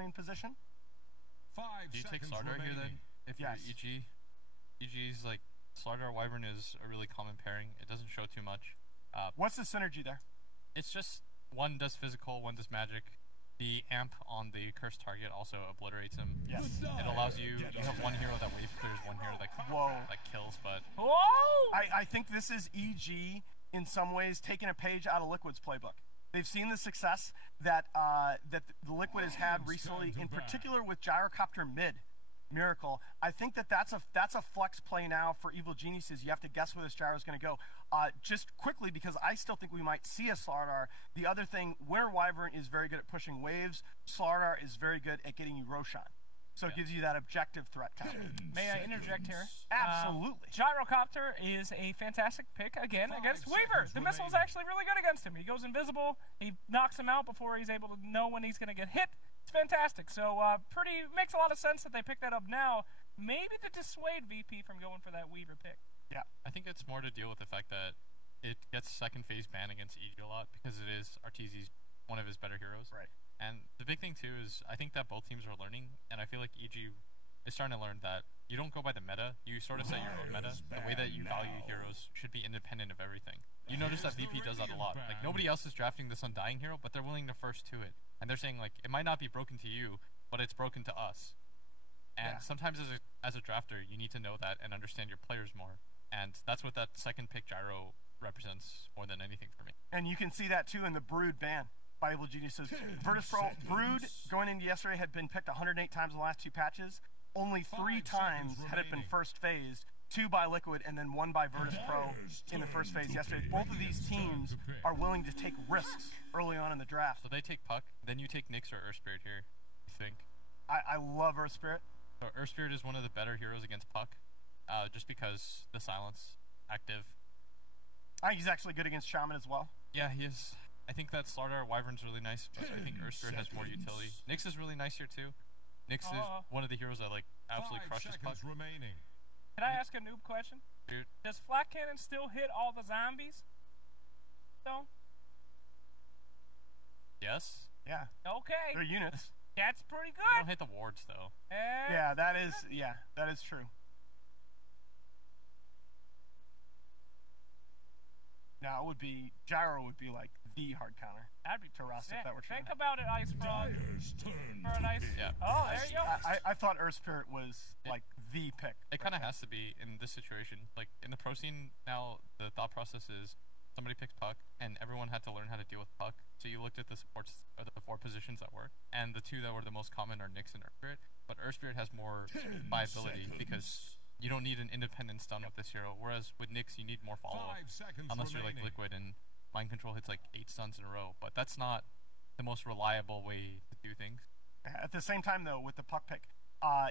offlane position. Do you take Slardar here then? If you're EG? EG's like, Slardar Wyvern is a really common pairing. It doesn't show too much. What's the synergy there? It's just one does physical, one does magic. The amp on the cursed target also obliterates him. Yes. It allows you have one hero that wave clears, one hero that kills, but... Whoa! I think this is EG, in some ways, taking a page out of Liquid's playbook. They've seen the success that that the Liquid has had recently, in particular with Gyrocopter mid. Miracle. I think that's a flex play now for Evil Geniuses. You have to guess where this gyro is going to go. Just quickly, because I still think we might see a Slardar. The other thing, Winter Wyvern is very good at pushing waves. Slardar is very good at getting you Roshan. So it gives you that objective threat counter. May I interject here? Absolutely. Gyrocopter is a fantastic pick, again, against Weaver. The missile is actually really good against him. He goes invisible. He knocks him out before he's able to know when he's going to get hit. It's fantastic. So makes a lot of sense that they pick that up now. Maybe to dissuade VP from going for that Weaver pick. Yeah. I think it's more to deal with the fact that it gets second phase ban against EG a lot because it is Arteezy's one of his better heroes. Right. And the big thing too is I think that both teams are learning, and I feel like EG is starting to learn that you don't go by the meta, you sort of set your own meta. The way that you value heroes should be independent of everything. You notice that VP does that a lot. Like, nobody else is drafting this Undying hero, but they're willing to first to it. And they're saying, like, it might not be broken to you, but it's broken to us. And sometimes as a drafter, you need to know that and understand your players more. And that's what that second pick gyro represents more than anything for me. And you can see that too in the Brood ban by Evil Geniuses. Virtus.Pro Brood going into yesterday had been picked 108 times in the last 2 patches. Only 3 times had it been first phased. 2 by Liquid and then 1 by Virtus.Pro in the first phase yesterday. Both of these teams are willing to take risks early on in the draft. So they take Puck, then you take Nyx or Earth Spirit here, I think. I love Earth Spirit. So Earth Spirit is one of the better heroes against Puck, just because the silence, active. I think he's actually good against Shaman as well. Yeah, he is. I think that Slardar Wyvern's really nice, but I think Earth Spirit has more utility. Nyx is really nice here too. Nyx is one of the heroes that like absolutely crushes Puck. Can I ask a noob question? Dude. Does Flat Cannon still hit all the zombies? No? Yes. Yeah. Okay. They're units. That's pretty good. They don't hit the wards though. Yeah, that is true. Now it would be Gyro would be like the hard counter. That'd be to Rust if that were true. Think about it, Ice Frog. Paradise. Yeah. Oh, there you go. I thought Earth Spirit was like the pick. It kind of has to be in this situation. Like in the pro scene now, the thought process is somebody picks Puck, and everyone had to learn how to deal with Puck. So you looked at the supports, or the 4 positions that work, and the 2 that were the most common are Nyx and Earth Spirit. But Earth Spirit has more viability because you don't need an independent stun with this hero, whereas with Nyx you need more follow-up, unless you're like Liquid and Mind Control hits like 8 stuns in a row. But that's not the most reliable way to do things. At the same time, though, with the Puck pick,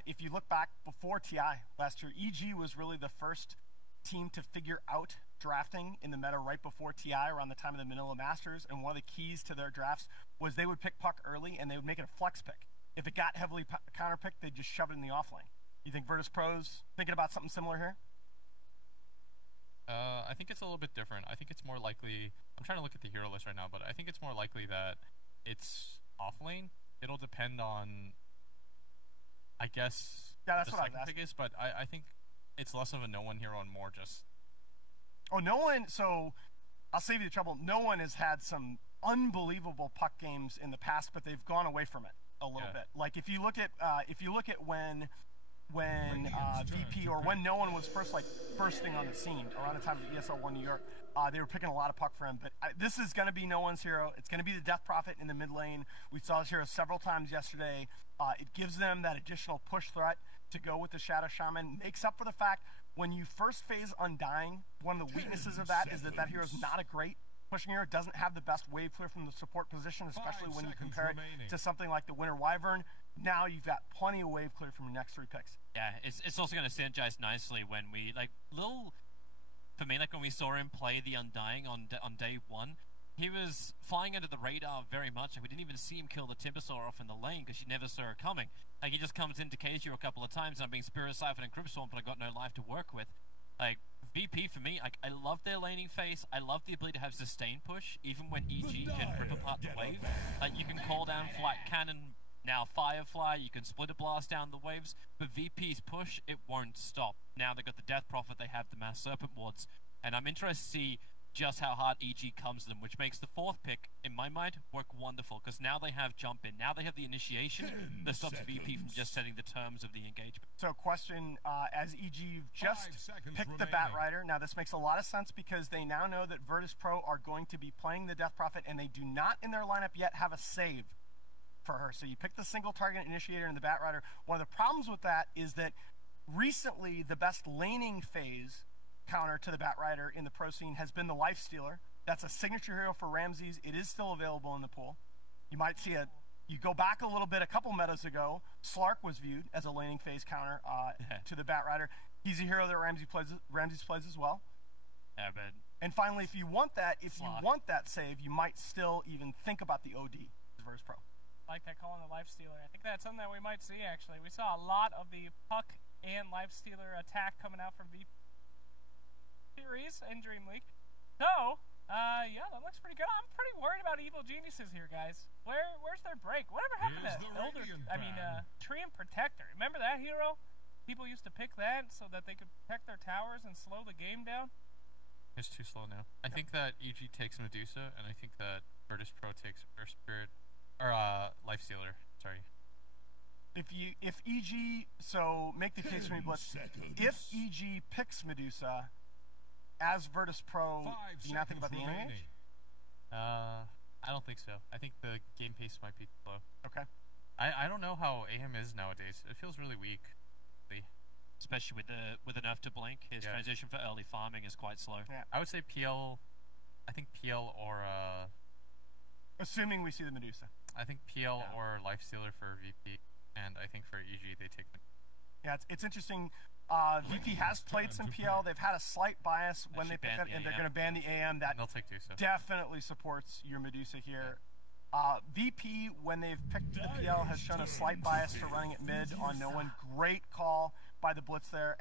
if you look back before TI last year, EG was really the first team to figure out drafting in the meta right before TI, around the time of the Manila Masters, and one of the keys to their drafts was they would pick Puck early and they would make it a flex pick. If it got heavily counter-picked, they'd just shove it in the offlane. You think Virtus.Pro's thinking about something similar here? I think it's a little bit different. I think it's more likely, I'm trying to look at the hero list right now, but I think it's more likely that it's offlane. It'll depend on, I guess, that's the what second pick is, but I think it's less of a no-one hero and more just... Oh, no one, so I'll save you the trouble. No one has had some unbelievable Puck games in the past, but they've gone away from it a little bit. Like if you look at when VP or when no one was first like bursting on the scene around the time of ESL 1 New York, they were picking a lot of Puck for him. But this is going to be no one's hero. It's going to be the Death Prophet in the mid lane. We saw this hero several times yesterday. It gives them that additional push threat to go with the Shadow Shaman. Makes up for the fact when you first phase Undying, one of the weaknesses of that is that hero is not a great pushing hero. Doesn't have the best wave clear from the support position, especially when you compare it to something like the Winter Wyvern. Now you've got plenty of wave clear from your next 3 picks. Yeah, it's also going to synergize nicely when we, like, for me, like when we saw him play the Undying on day 1, he was flying under the radar very much. Like, we didn't even see him kill the Timbersaw off in the lane because you never saw her coming. Like, he just comes into KG a couple of times and I'm being Spirit Siphon and Crypt Swarm, but I got no life to work with. Like, VP for me, like, I love their laning phase. I love the ability to have sustain push, even when EG can rip apart the wave. Like, you can call down Flat Cannon Now Firefly, you can split a blast down the waves, but VP's push, it won't stop. Now they've got the Death Prophet, they have the Mass Serpent wards, and I'm interested to see just how hard EG comes to them, which makes the 4th pick, in my mind, work wonderful, because now they have jump in, now they have the initiation that stops VP from just setting the terms of the engagement. So question, as EG, you've just picked the Batrider. Now this makes a lot of sense because they now know that Virtus.Pro are going to be playing the Death Prophet, and they do not in their lineup yet have a save for her. So you pick the single target initiator in the Batrider. One of the problems with that is that recently the best laning phase counter to the Batrider in the pro scene has been the Lifestealer. That's a signature hero for Ramses. It is still available in the pool. You might see you go back a little bit, a couple metas ago, Slark was viewed as a laning phase counter to the Batrider. He's a hero that Ramses plays as well. Yeah, but and finally, if you want that save, you might still even think about the OD Virtus.Pro. I like that call on the Lifestealer. I think that's something that we might see, actually. We saw a lot of the Puck and Lifestealer attack coming out from VP series in Dream League. So, yeah, that looks pretty good. I'm pretty worried about Evil Geniuses here, guys. Where's their break? Whatever happened to Tree and Protector? Remember that hero? People used to pick that so that they could protect their towers and slow the game down. It's too slow now. I think that EG takes Medusa, and I think that Virtus.Pro takes Earth Spirit, or Lifestealer. Sorry. If EG, so make the case for me, Blitz. If EG picks Medusa as Virtus.Pro, do you not think about the enemy age? I don't think so. I think the game pace might be slow. Okay. I don't know how AM is nowadays. It feels really weak. Especially with the nerf to blink, his transition for early farming is quite slow. Yeah. I would say PL. I think PL or assuming we see the Medusa. I think PL or Lifestealer for VP, and I think for EG they take. Yeah, it's interesting. VP has played some PL. They've had a slight bias when they pick that, and they're going to ban the AM. That they'll take Dusa. Definitely supports your Medusa here. VP, when they've picked the PL, has shown a slight bias to running it mid on no one. Great call by the Blitz there.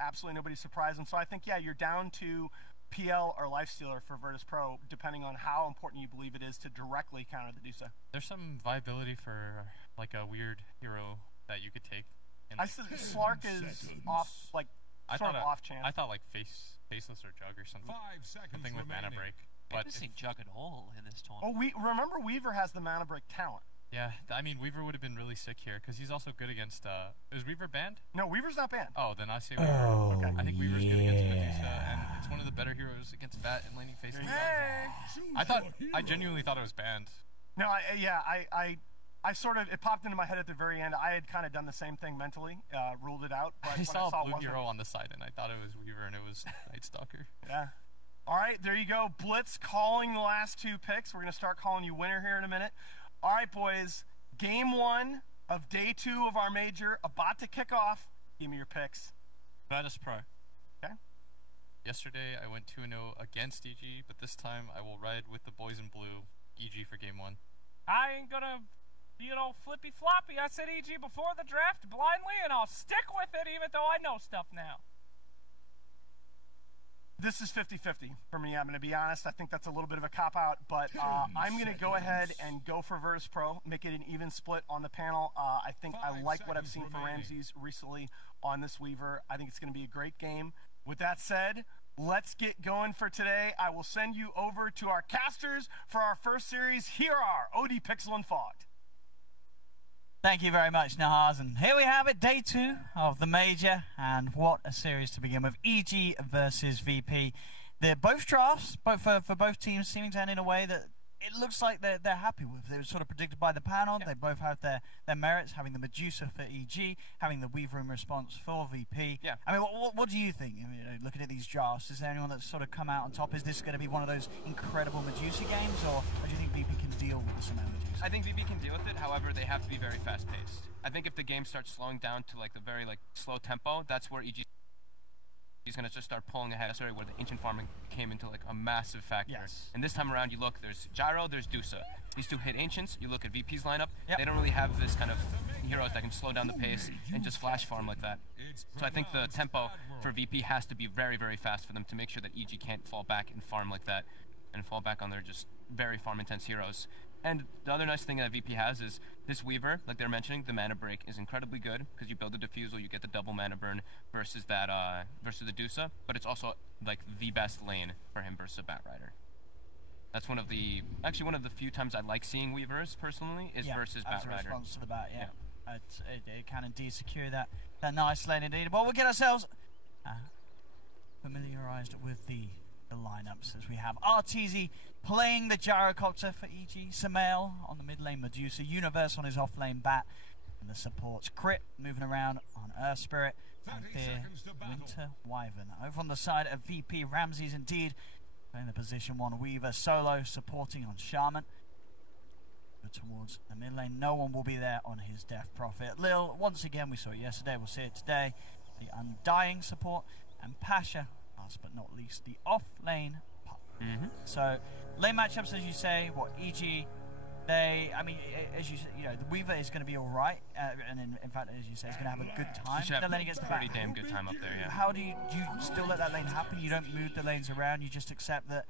Absolutely nobody's surprised. And so I think, yeah, you're down to PL or Lifestealer for Virtus.Pro, depending on how important you believe it is to directly counter the Dusa. There's some viability for like a weird hero that you could take. I said Slark is off, like, sort of off chance. I thought like Faceless or Jug or something. 5 seconds something with remaining. Mana Break. I haven't seen Jug at all in this tournament. Oh, remember Weaver has the Mana Break talent. Yeah, I mean Weaver would have been really sick here because he's also good against. Is Weaver banned? No, Weaver's not banned. Oh, then I say Weaver. Okay. I think Weaver's good against Medusa, and it's one of the better heroes against Bat and laning face. I genuinely thought it was banned. No, I sort of, it popped into my head at the very end. I had kind of done the same thing mentally, ruled it out. But I saw a blue it hero on the side, and I thought it was Weaver, and it was Night Stalker. Yeah. All right, there you go. Blitz calling the last 2 picks. We're going to start calling you winner here in a minute. All right, boys. Game 1 of day 2 of our major about to kick off. Give me your picks. Virtus.Pro. Okay. Yesterday, I went 2-0 against EG, but this time I will ride with the boys in blue, EG for game 1. I ain't gonna be an old flippy floppy. I said EG before the draft blindly, and I'll stick with it even though I know stuff now. This is 50-50 for me. I'm going to be honest. I think that's a little bit of a cop-out, but I'm going to go ahead and go for Virtus.Pro, make it an even split on the panel. I think I like what I've seen from Ramses recently on this Weaver. I think it's going to be a great game. With that said, let's get going for today. I will send you over to our casters for our first series. Here are OD Pixel and Fogged. Thank you very much, Nahaz. And here we have it, day 2 of the major, and what a series to begin with. EG versus VP. Both drafts, for both teams, seeming to end in a way that it looks like they're happy with. It was sort of predicted by the panel. Yeah. They both have their merits, having the Medusa for EG, having the Weaver in response for VP. Yeah. I mean, what do you think? I mean, looking at these drafts, is there anyone that's sort of come out on top? Is this going to be one of those incredible Medusa games, or do you think VP can deal with this amount of Medusa? I think VP can deal with it. However, they have to be very fast-paced. I think if the game starts slowing down to like the very slow tempo, that's where EG is going to just start pulling ahead. That's where the ancient farming came into like a massive factor. Yes. And this time around, you look, there's Gyro, there's Dusa. These 2 hit ancients. You look at VP's lineup. Yep. They don't really have this kind of heroes that can slow down the pace and just flash farm like that. So I think the tempo for VP has to be very, very fast for them to make sure that EG can't fall back and farm like that and fall back on their just very farm intense heroes. And the other nice thing that VP has is this Weaver, like they're mentioning, the mana break is incredibly good because you build a Diffusal, you get the double mana burn versus that versus the DOTA, but it's also like the best lane for him versus a Batrider. That's one of the few times I like seeing Weavers personally is versus as a Batrider. response to the bat, it can indeed secure that nice lane indeed. Well, we'll get ourselves familiarised with the lineups as we have RTZ playing the Gyrocopter for EG, Samael on the mid lane, Medusa, Universe on his off lane bat, and the supports Crit moving around on Earth Spirit, and Fear, Winter Wyvern. Over on the side of VP, Ramses indeed playing the position 1 Weaver solo, supporting on Shaman. Go towards the mid lane, no one will be there on his Death Prophet. Lil, once again, we saw it yesterday, we'll see it today, the Undying support, and Pasha, last but not least, the off lane Puck. So lane matchups, as you say, EG, as you know, the Weaver is going to be all right, and in fact, as you say, it's going to have a good time. The lane gets the pretty damn good time up there, yeah. How do you still let that lane happen? You don't move the lanes around. You just accept that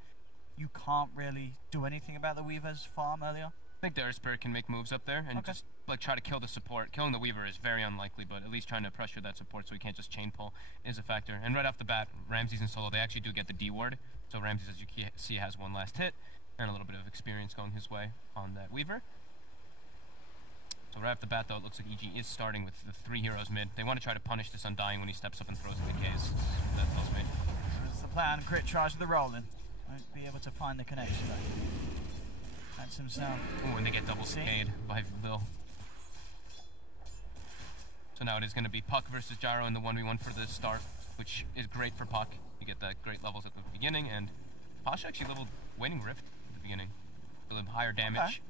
you can't really do anything about the Weaver's farm earlier. I think the Earth Spirit can make moves up there and just like try to kill the support. Killing the Weaver is very unlikely, but at least trying to pressure that support so he can't just chain pull is a factor. And right off the bat, Ramses and Solo, they actually do get the D ward. So Ramses, as you see, has one last hit and a little bit of experience going his way on that Weaver. So right off the bat, though, it looks like EG is starting with the 3 heroes mid. They want to try to punish this Undying when he steps up and throws the Ks. That's mid. That's the plan. Crit tries with the rolling. Won't be able to find the connection though. That's himself. Ooh, and they get double C'd by Lil. So now it is going to be Puck versus Gyro in the 1v1 for the start, which is great for Puck. You get that great levels at the beginning, and Pasha actually leveled Waning Rift at the beginning. A little higher damage,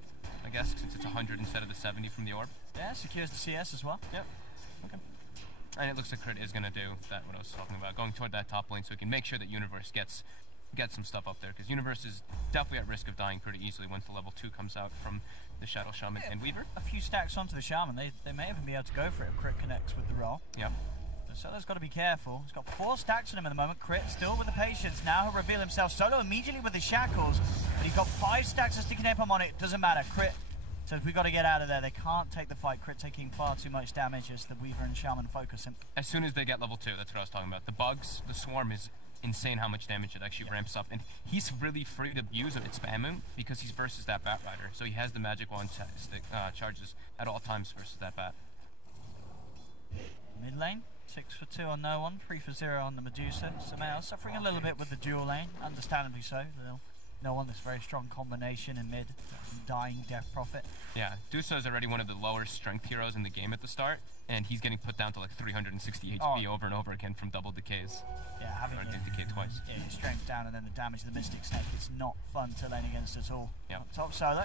I guess, since it's 100 instead of the 70 from the orb. Yeah, secures the CS as well. Yep. Okay. And it looks like Crit is going to do that, what I was talking about, going toward that top lane so he can make sure that Universe gets some stuff up there, because Universe is definitely at risk of dying pretty easily once the level 2 comes out from the Shadow Shaman and Weaver. A few stacks onto the Shaman, they may even be able to go for it if Crit connects with the roll. Yep. Solo's got to be careful. He's got 4 stacks on him at the moment. Crit still with the patience. Now he'll reveal himself. Solo immediately with the shackles, but he's got 5 stacks of sticking him on it. Doesn't matter. Crit says we got to get out of there. They can't take the fight. Crit taking far too much damage as the Weaver and Shaman focus him. As soon as they get level 2, that's what I was talking about. The bugs, the swarm is insane how much damage it actually ramps up, and he's really free to use it spamming because he's versus that Batrider, so he has the magic wand charges at all times versus that bat. Mid lane, 6 for 2 on no one, 3 for 0 on the Medusa. Samael suffering a little bit with the dual lane, understandably so. No one, this very strong combination in mid, dying Death Prophet. Yeah, Dusa is already one of the lower strength heroes in the game at the start, and he's getting put down to like 360 HP over and over again from double decays. Yeah, having decay twice. Yeah, your strength down and then the damage of the Mystic Snake. It's not fun to lane against at all. Yeah. Top Solo.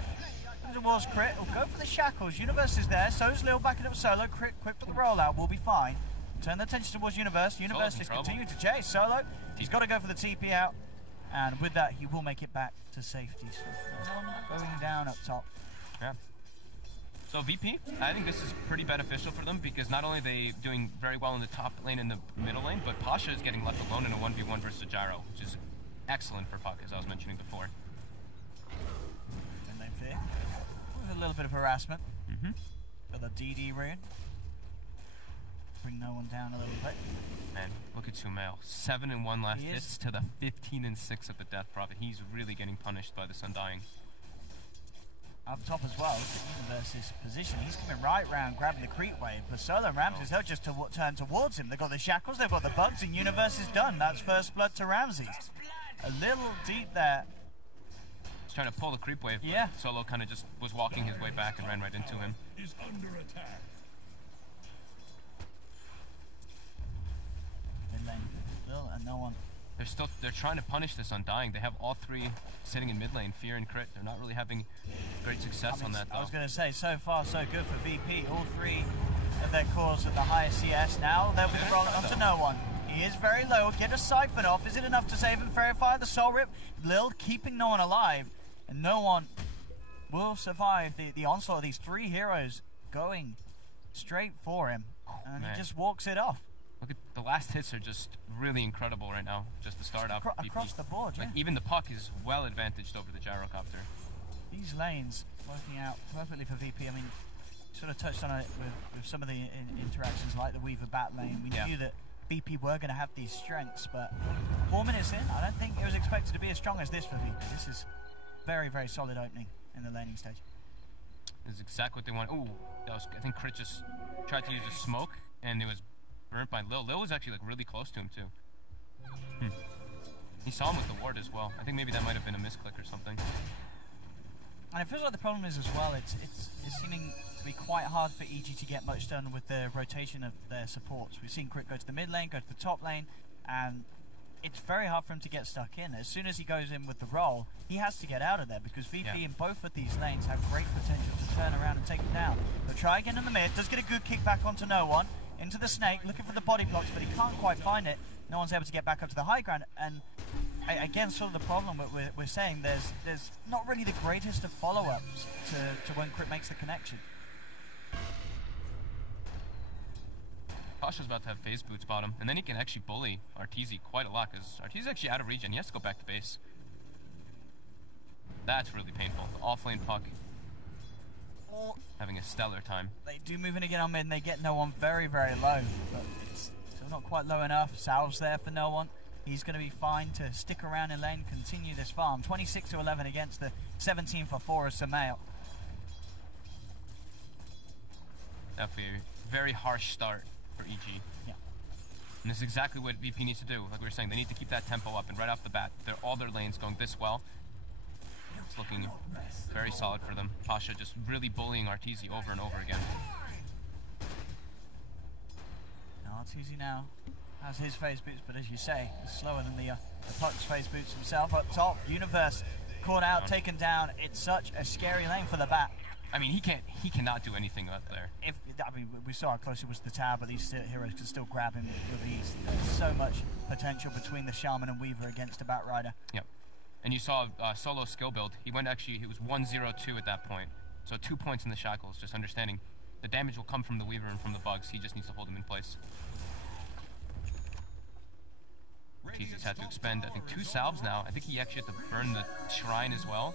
There's a Wars Crit. We'll go for the shackles. Universe is there. So's Lil backing up Solo. Crit quick with the rollout. We'll be fine. Turn the attention towards Universe. Universe is continuing to chase Solo. He's got to go for the TP out. And with that, he will make it back to safety. So going down up top. Yeah. So VP, I think this is pretty beneficial for them because not only are they doing very well in the top lane and the middle lane, but Pasha is getting left alone in a 1v1 versus Gyro, which is excellent for Puck, as I was mentioning before. And then Fear. With a little bit of harassment. Got the DD rune. Bring no one down a little bit. Man, look at Sumail. 7 and 1 last hits to the 15 and 6 of the Death Prophet. He's really getting punished by this Undying. Up top as well, look at Universe's position. He's coming right round, grabbing the creep wave. But Solo and Ramses, they'll just turn towards him. They've got the shackles, they've got the bugs, and Universe is done. That's first blood to Ramses. A little deep there. He's trying to pull the creep wave. Yeah. Solo kind of just was walking his way back and ran right into him. Is under attack. Mid lane, still, and no one. They're trying to punish this Undying. They have all 3 sitting in mid lane, Fear and Crit. They're not really having great success on that, though. I was going to say, so far so good for VP. All 3 of their cores at the highest CS now. They'll be rolling onto no one. He is very low. Get a Siphon off. Is it enough to save and verify the Soul Rip? Lil keeping no one alive. And no one will survive the onslaught of these 3 heroes going straight for him. And he just walks it off. Look at the last hits are just really incredible right now. Just the start up. Across the board, yeah. Like, even the Puck is well advantaged over the Gyrocopter. these lanes working out perfectly for VP. I mean, sort of touched on it with some of the interactions like the Weaver bat lane. We knew that VP were going to have these strengths, but 4 minutes in, I don't think it was expected to be as strong as this for VP. This is very, very solid opening in the laning stage. This is exactly what they want. Ooh, that was, I think Crit just tried to use a smoke, and it was burnt by Lil. Lil was actually like really close to him too. He saw him with the ward as well. I think maybe that might have been a misclick or something. And it feels like the problem is as well, it's seeming to be quite hard for EG to get much done with the rotation of their supports. We've seen Crit go to the mid lane, go to the top lane, and it's very hard for him to get stuck in. As soon as he goes in with the roll, he has to get out of there because VP in both of these lanes have great potential to turn around and take him down. He'll try again in the mid, does get a good kick back onto no one, into the snake, looking for the body blocks, but he can't quite find it. No one's able to get back up to the high ground, and again, sort of the problem we're saying, there's not really the greatest of follow-ups to when Crit makes the connection. Pasha's about to have phase boots bottom, and then he can actually bully Arteezy quite a lot, because Arteezy's actually out of regen. He has to go back to base. That's really painful. The off-lane puck having a stellar time. They do move in again on mid, and they get no one very, very low, but it's still not quite low enough. Salve's there for no one. He's going to be fine to stick around in lane, continue this farm. 26-11 against the 17 for 4 of Samael. Definitely a very harsh start for EG. Yeah. And this is exactly what VP needs to do. Like we were saying, they need to keep that tempo up, and right off the bat, all their lanes going this well. It's looking very solid for them. Pasha just really bullying Arteezy over and over again. Now Arteezy now has his phase boots, but as you say, he's slower than the Puck's phase boots himself. Up top, Universe caught out, taken down. It's such a scary lane for the bat. I mean, he cannot do anything up there. We saw how close it was to the tower, but these heroes can still grab him with ease. There's so much potential between the Shaman and Weaver against a Bat Rider. Yep. And you saw Solo skill build. He was 1-0-2 at that point. So 2 points in the shackles, just understanding the damage will come from the Weaver and from the bugs. He just needs to hold him in place. He's had to expend, I think, 2 salves now. I think he actually had to burn the shrine as well.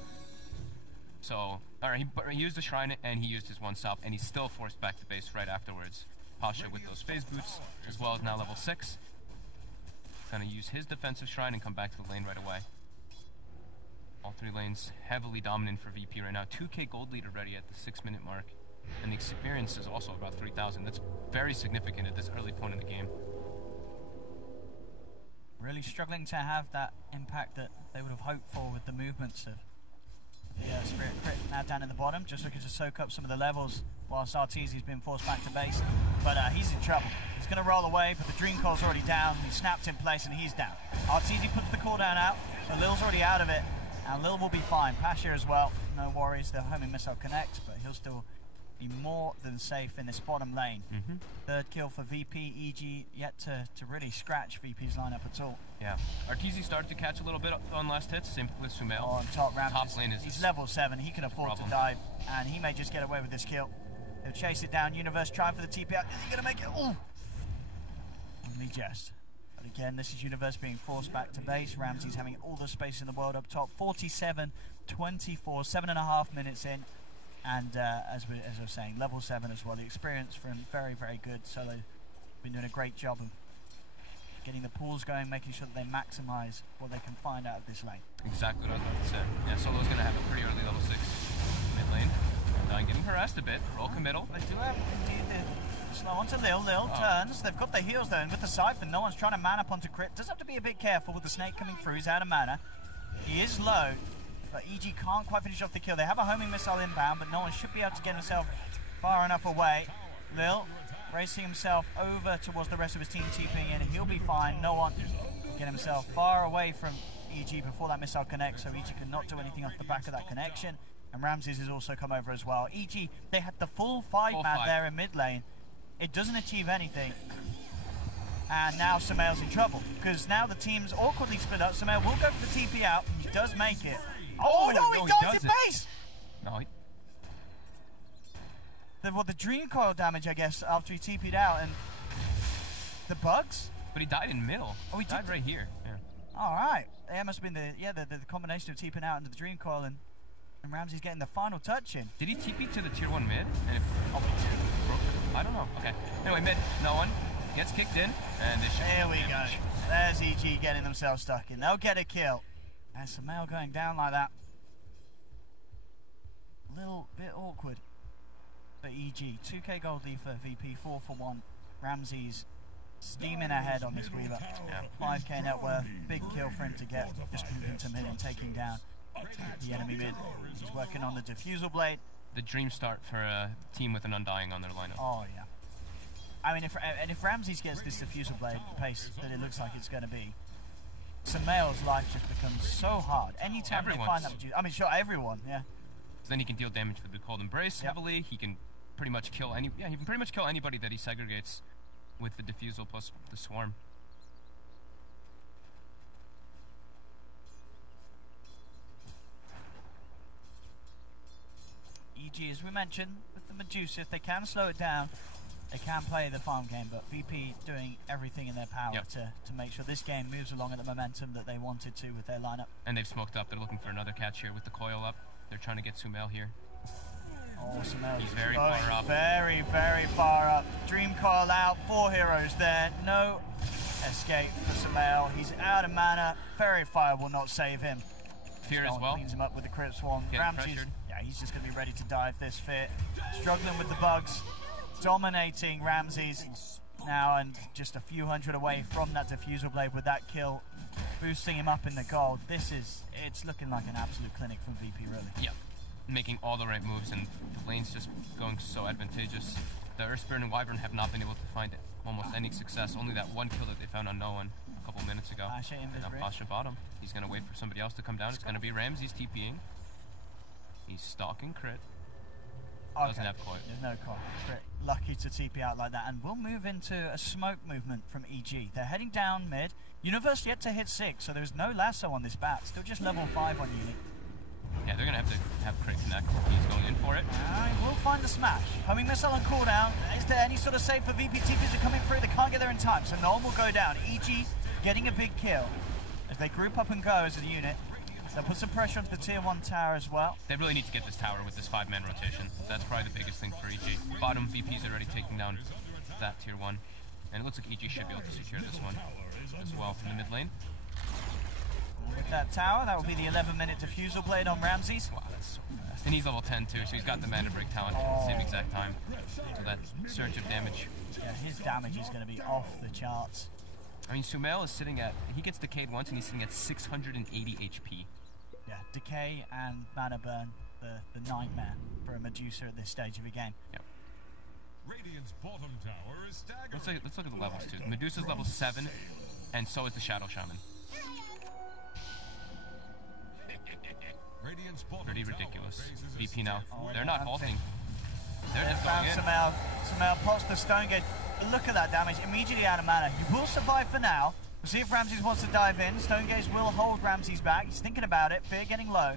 So, alright, he used the shrine and he used his 1 salve, and he's still forced back to base right afterwards. Pasha with those phase boots, as well as now level 6. Gonna use his defensive shrine and come back to the lane right away. All 3 lanes heavily dominant for VP right now. 2k gold lead already at the 6-minute mark. And the experience is also about 3,000. That's very significant at this early point in the game. Really struggling to have that impact that they would have hoped for with the movements of the Spirit Crit now down in the bottom, just looking to soak up some of the levels whilst Arteezy's been forced back to base. But he's in trouble. He's going to roll away, but the Dream Coil's already down. He snapped in place and he's down. Arteezy puts the cooldown out, so Lil's already out of it, and Lil will be fine. Pasha as well, no worries. The homing missile connects, but he'll still be more than safe in this bottom lane. Third kill for VP. EG yet to really scratch VP's lineup at all. Yeah. Arteezy started to catch a little bit on last hits, same with Sumail. Oh, on top ramp. Top lane is he's level 7. He can afford to dive, and he may just get away with this kill. He'll chase it down. Universe trying for the TP out. Is he going to make it? Ooh! Only just. But again, this is Universe being forced back to base. Ramsey's having all the space in the world up top. 47-24, 7.5 minutes in. And as I was saying, level 7 as well. The experience for him, very, very good. Solo's been doing a great job of getting the pools going, making sure that they maximise what they can find out of this lane. Exactly what I was about to say. Yeah, Solo's going to have a pretty early level 6 mid lane. Getting harassed a bit. Roll committal. They do have indeed the slow onto Lil. Lil turns. They've got the heals though, and with the Siphon, no one's trying to man up onto Crit. Does have to be a bit careful with the snake coming through. He's out of mana. He is low. But EG can't quite finish off the kill. They have a homing missile inbound, but no one should be able to get himself far enough away. Lil racing himself over towards the rest of his team, TPing in. He'll be fine. No one can get himself far away from EG before that missile connects, so EG cannot do anything off the back of that connection. And Ramses has also come over as well. EG, they had the full 5-man there in mid lane. It doesn't achieve anything. And now Samael's in trouble, because now the team's awkwardly split up. Samael will go for the TP out. He does make it. Oh, no, he does it base! No, the Dream Coil damage, I guess, after he TP'd out, and the bugs? But he died in middle. Oh, he died right here. Yeah. All right. That must have been the combination of TPing out into the Dream Coil, and And Ramsey's getting the final touch in. Did he TP to the tier 1 mid? And I don't know. Okay. Anyway, mid, no one. Gets kicked in, and there we go. There's EG getting themselves stuck in. They'll get a kill. And Sumail going down like that. A little bit awkward for EG. 2k gold lead for VP, 4 for 1. Ramsey's steaming ahead on this Weaver. Yeah. 5k net worth. Big kill for him to get. Just moving to mid and taking down the enemy mid. He's working on the diffusal blade. The dream start for a team with an Undying on their lineup. Oh, yeah. I mean, if Ramses gets this diffusal blade pace that it looks like it's going to be, Sumail's life just becomes so hard. Anytime they find that, I mean, sure, everyone, yeah. So then he can deal damage with the Cold Embrace heavily. He can pretty much kill he can pretty much kill anybody that he segregates with the diffusal plus the swarm. EG, as we mentioned, with the Medusa, if they can slow it down, they can play the farm game, but VP doing everything in their power to make sure this game moves along at the momentum that they wanted to with their lineup. And they've smoked up. They're looking for another catch here with the coil up. They're trying to get Sumail here. Oh, Sumail. He's very far up. Very, very far up. Dream coil out. 4 heroes there. No escape for Sumail. He's out of mana. Fairy Fire will not save him. Fear as well. Cleans him up with the Crypt Swarm. Ramsey's, yeah, he's just going to be ready to die if this fit. Struggling with the bugs. Dominating Ramses now, and just a few hundred away from that diffusal blade with that kill, boosting him up in the gold. It's looking like an absolute clinic from VP, really. Yeah, making all the right moves, and the lane's just going so advantageous. The Earthspirit and Wyvern have not been able to find almost any success. Only that one kill that they found on no one a couple minutes ago. Pasha bottom. He's going to wait for somebody else to come down. It's going to be Ramses TPing. He's stalking crit. Okay. Doesn't have coil. There's no coil. Lucky to TP out like that, and we'll move into a smoke movement from EG. They're heading down mid. Universe yet to hit 6, so there's no lasso on this bat. Still just level 5 on Unit. Yeah, they're gonna have to have crit connect. He's going in for it. We'll find the smash. Homing missile on cooldown. Is there any sort of save for VP TPs are coming through? They can't get there in time, so no one will go down. EG getting a big kill as they group up and go as a unit. They'll put some pressure onto the tier 1 tower as well. They really need to get this tower with this 5-man rotation. That's probably the biggest thing for EG. Bottom VP's already taking down that tier 1. And it looks like EG should be able to secure this one as well from the mid lane. With that tower, that will be the 11-minute diffusal blade on Ramses. Wow, that's so fast. And he's level 10 too, so he's got the mana break talent at the same exact time. So that surge of damage. Yeah, his damage is going to be off the charts. I mean, Sumail is sitting at, he gets decayed once and he's sitting at 680 HP. Yeah, decay and mana burn, the nightmare for a Medusa at this stage of a game. Yep. Radiant's bottom tower is staggering. Let's look at the levels too. Medusa's level 7, and so is the Shadow Shaman. Pretty ridiculous. VP now. They're not halting. They're just going in. Sumail pots the Stone Gate. Look at that damage. Immediately out of mana. He will survive for now. We'll see if Ramses wants to dive in. Stone Gaze will hold Ramses back. He's thinking about it. Fear getting low.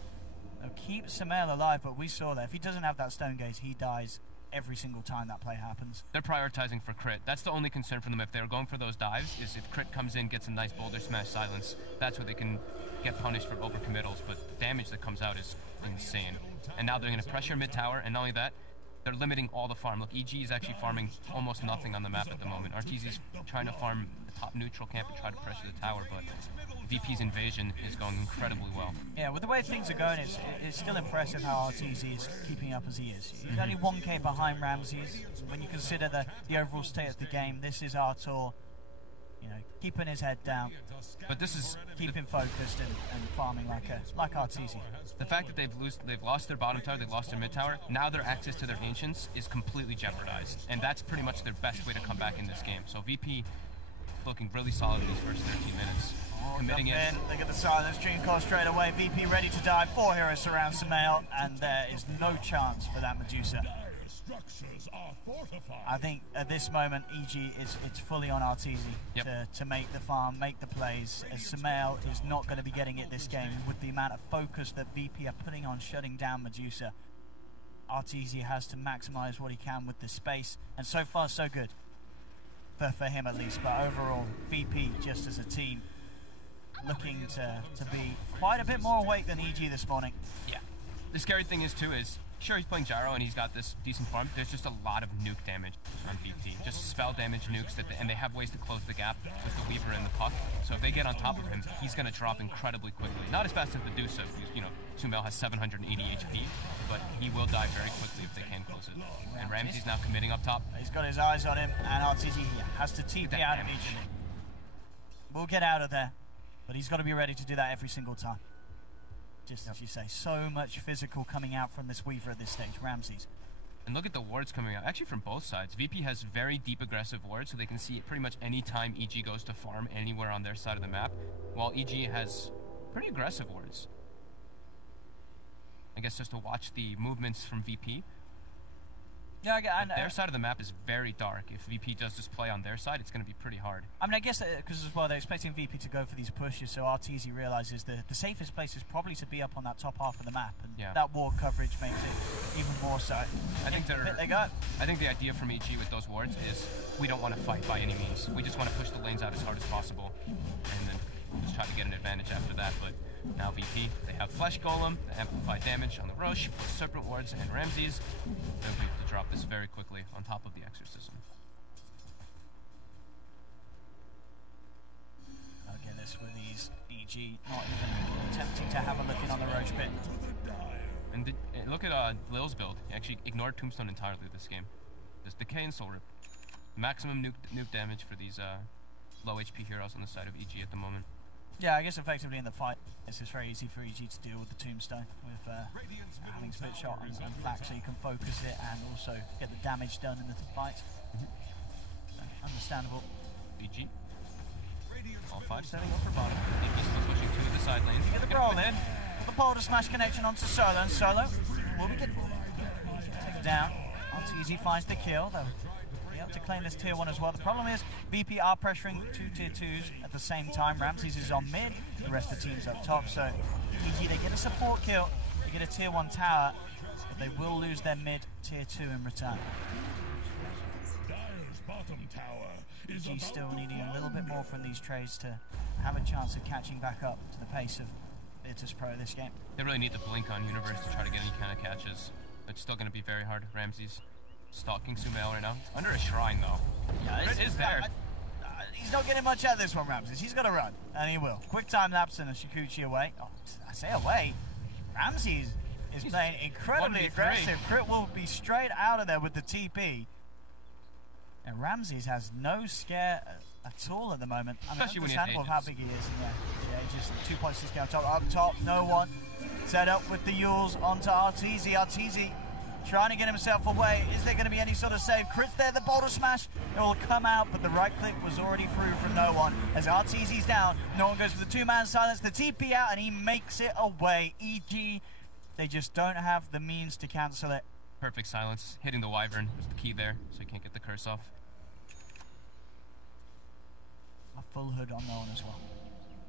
They'll keep Sumail alive, but we saw that. If he doesn't have that Stone Gaze, he dies every single time that play happens. They're prioritizing for crit. That's the only concern for them if they're going for those dives, is if crit comes in, gets a nice boulder smash silence, that's where they can get punished for overcommittals, but the damage that comes out is insane. And now they're going to pressure mid tower, and not only that, they're limiting all the farm. Look, EG is actually farming almost nothing on the map at the moment. RTZ's trying to farm the top neutral camp and try to pressure the tower, but VP's invasion is going incredibly well. Yeah, with the way things are going, it's still impressive how RTZ is keeping up as he is. He's only 1k behind Ramses. When you consider the overall state of the game, this is Artur, you know, keeping his head down. But this is keeping focused and farming like RTZ. The fact that they've lost their bottom tower, they've lost their mid tower, now their access to their ancients is completely jeopardized, and that's pretty much their best way to come back in this game. So VP looking really solid in these first 13 minutes. Committing in. Look at the silence, dream call straight away. VP ready to dive. 4 heroes surround Sumail, and there is no chance for that Medusa. I think at this moment, EG it's fully on RTZ to make the farm, make the plays, as Sumail is not going to be getting it this game with the amount of focus that VP are putting on shutting down Medusa. RTZ has to maximize what he can with the space, and so far so good for him at least, but overall VP just as a team looking to be quite a bit more awake than EG this morning. Yeah. The scary thing is too is, sure, he's playing Gyro and he's got this decent farm. There's just a lot of nuke damage on VP. Just spell damage nukes, and they have ways to close the gap with the Weaver and the Puck. So if they get on top of him, he's going to drop incredibly quickly. Not as fast as the Dusa, who's, you know, Sumail has 780 HP, but he will die very quickly if they can close it. And Ramsey's now committing up top. He's got his eyes on him, and RTG has to TP out immediately. We'll get out of there, but he's got to be ready to do that every single time. Just as you say, so much physical coming out from this Weaver at this stage, Ramses. And look at the wards coming out, actually from both sides. VP has very deep aggressive wards, so they can see it pretty much any time EG goes to farm anywhere on their side of the map, while EG has pretty aggressive wards. I guess just to watch the movements from VP. Yeah, their side of the map is very dark. If VP does just play on their side, it's going to be pretty hard. I mean, I guess because as well, they're expecting VP to go for these pushes, so RTZ realizes the safest place is probably to be up on that top half of the map, and that ward coverage makes it even more so. I think I think the idea from EG with those wards is we don't want to fight by any means. We just want to push the lanes out as hard as possible, and then just try to get an advantage after that. But now VP, they have Flesh Golem, the amplified damage on the Roche, Serpent Wards, and Ramses. They'll be able to drop this very quickly on top of the Exorcism. Okay, this with these EG not even attempting to have a look in on the Roche pit. And look at Lil's build. He actually ignored Tombstone entirely this game. Just Decay and Soul Rip. Maximum nuke damage for these low HP heroes on the side of EG at the moment. Yeah, I guess effectively in the fight, it's just very easy for EG to deal with the Tombstone with having split shot and flack, so you can focus it and also get the damage done in the fight. So, understandable. EG. All 5 setting up for bottom. EG still pushing 2 of the side lanes. Get the brawl in. The Boulder Smash connection onto Solo, and Solo will be good. Take it down. RTZ finds the kill, though. To claim this tier 1 as well. The problem is VP are pressuring 2 tier 2s at the same time. Ramses is on mid, the rest of the team's up top, so EG, they get a support kill, they get a tier 1 tower, but they will lose their mid tier 2 in return. EG still needing a little bit more from these trades to have a chance of catching back up to the pace of Virtus.Pro this game. They really need to blink on Universe to try to get any kind of catches. It's still going to be very hard. Ramses stalking Sumail right now. Under a shrine, though. Yeah, it is there. He's not getting much out of this one, Ramses. He's got to run, and he will. Quick time lapse and a Shikuchi away. Oh, I say away. Ramses is playing incredibly aggressive. Crit will be straight out of there with the TP. And Ramses has no scare at all at the moment. I'm understandable of how big he is. Yeah, just 2.6 up top, no one. Set up with the Yules onto RTZ. RTZ trying to get himself away. Is there going to be any sort of save? Crit's there, the Boulder Smash. It will come out, but the right click was already through from no one. As RTZ's down, no one goes for the 2-man silence. The TP out, and he makes it away. EG, they just don't have the means to cancel it. Perfect silence. Hitting the Wyvern was the key there, so he can't get the curse off. A full hood on no one as well.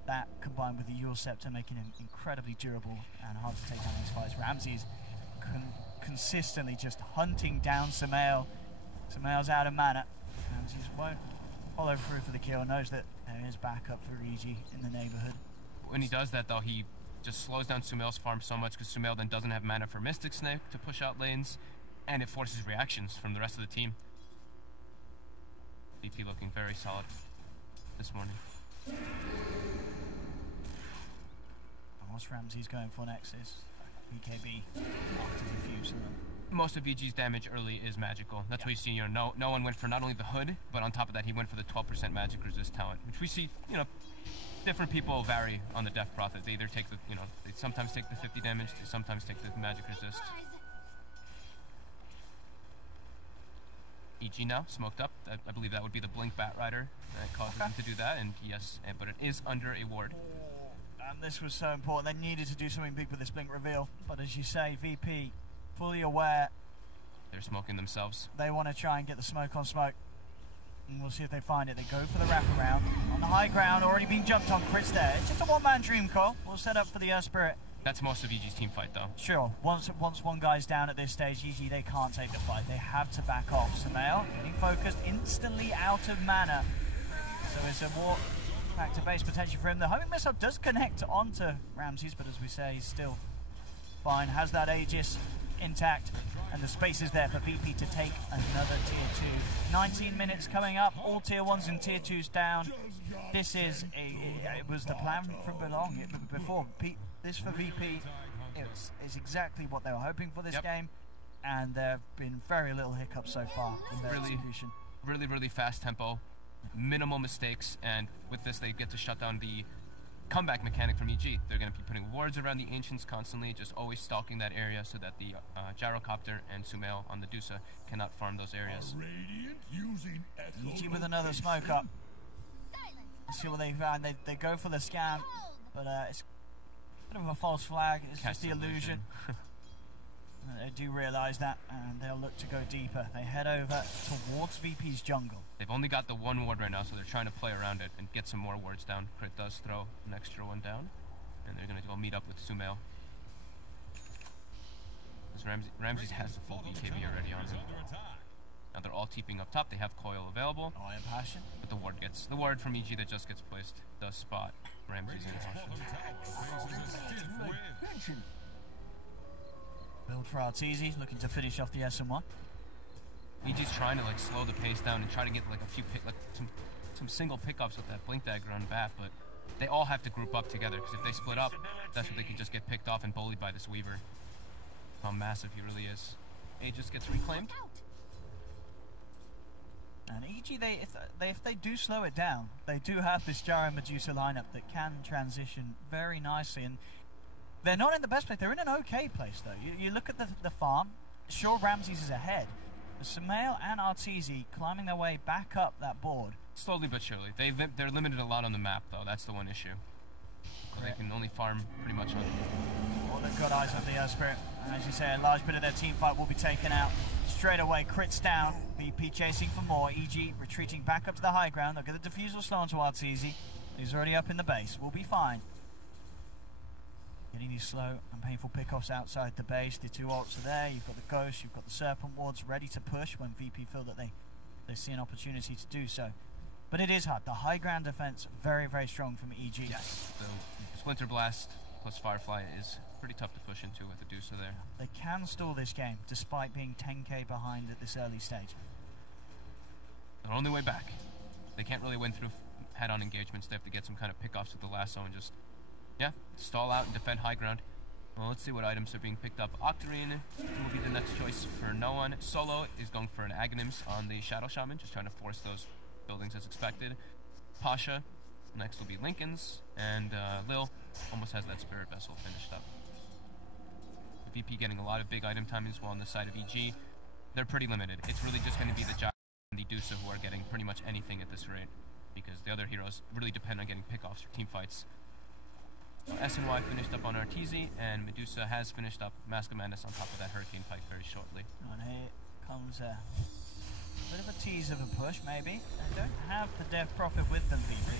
That combined with the Yule Scepter making him incredibly durable and hard to take down these fights. Ramses consistently just hunting down Sumail. Sumail's out of mana. Ramses won't follow through for the kill, knows that there is backup for EG in the neighborhood. When he does that, though, he just slows down Sumail's farm so much because Sumail then doesn't have mana for Mystic Snake to push out lanes, and it forces reactions from the rest of the team. VP looking very solid this morning. What's Ramses going for next is BKB after defuse. Most of VG's damage early is magical. That's what you see. You know, no one went for not only the hood, but on top of that, he went for the 12% magic resist talent, which we see. You know, different people vary on the Death Prophet. They either take the, they sometimes take the 50 damage, they sometimes take the magic resist. EG now smoked up. I believe that would be the Blink Bat Rider that causes him to do that. And yes, but it is under a ward. And this was so important. They needed to do something big with this Blink reveal. But as you say, VP fully aware. They're smoking themselves. They want to try and get the smoke on smoke. And we'll see if they find it. They go for the wraparound. On the high ground, already being jumped on. Crit's there. It's just a one-man dream call. We'll set up for the Earth Spirit. That's most of EG's team fight, though. Sure. Once one guy's down at this stage, EG, they can't take the fight. They have to back off. Sumail getting focused, instantly out of mana. So it's a walk back to base potential for him. The homing missile does connect onto Ramses, but as we say, he's still fine. Has that Aegis intact, and the space is there for VP to take another tier 2. 19 minutes coming up, all tier 1s and tier 2s down. This is it was the plan from before. This for VP is exactly what they were hoping for this game, and there have been very little hiccups so far in their execution. Really fast tempo, minimal mistakes, and with this they get to shut down the comeback mechanic from EG. They're going to be putting wards around the Ancients constantly, just always stalking that area so that the Gyrocopter and Sumail on the DOTA cannot farm those areas. EG with another smoke up. Let's see what they find. They go for the scan, but it's a bit of a false flag. It's just the illusion. They do realise that, and they'll look to go deeper. They head over towards VP's jungle. They've only got the one ward right now, so they're trying to play around it and get some more wards down. Crit does throw an extra one down, and they're going to go meet up with Sumail. Ramses has the full BKB already on him. Now they're all TPing up top. They have coil available. Oh, and passion. But the ward from EG that just gets placed does spot Ramses in passion. Build for Arteezy, looking to finish off the SN1. EG's trying to like slow the pace down and try to get like a few some single pickups with that blink dagger on bat, but they all have to group up together, because if they split up, that's when they can just get picked off and bullied by this Weaver. How massive he really is. Aegis gets reclaimed. And EG, if they do slow it down, they do have this Gyro Medusa lineup that can transition very nicely, and they're not in the best place. They're in an okay place, though. You look at the farm. Sure, Ramses is ahead. But Sumail and Arteezy climbing their way back up that board. Slowly but surely. They're limited a lot on the map, though. That's the one issue. They can only farm pretty much on. Well, they've got eyes on the Spirit. And as you say, a large bit of their team fight will be taken out. Straight away, crits down. VP chasing for more. EG retreating back up to the high ground. They'll get the defusal slow onto Arteezy. He's already up in the base. We'll be fine. Getting these slow and painful pickoffs outside the base. The two ults are there. You've got the Ghost, you've got the Serpent wards ready to push when VP feel that they see an opportunity to do so. But it is hard. The high ground defense, very strong from EG. Yes. The Splinter Blast plus Firefly is pretty tough to push into with the Deucer there. They can stall this game despite being 10k behind at this early stage. Their only way back. They can't really win through head-on engagements. They have to get some kind of pickoffs with the lasso and just stall out and defend high ground. Well, let's see what items are being picked up. Octarine will be the next choice for no one. Solo is going for an Aghanims on the Shadow Shaman, just trying to force those buildings as expected. Pasha, next will be Lincoln's, and Lil almost has that Spirit Vessel finished up. The VP getting a lot of big item time as well on the side of EG. They're pretty limited. It's really just going to be the Gyro and the Deucer who are getting pretty much anything at this rate, because the other heroes really depend on getting pickoffs for team fights. So SNY finished up on Arteezy, and Medusa has finished up Mask of Madness on top of that Hurricane Pike very shortly. And here comes a bit of a tease of a push, maybe. They don't have the Dev Prophet with them, VP.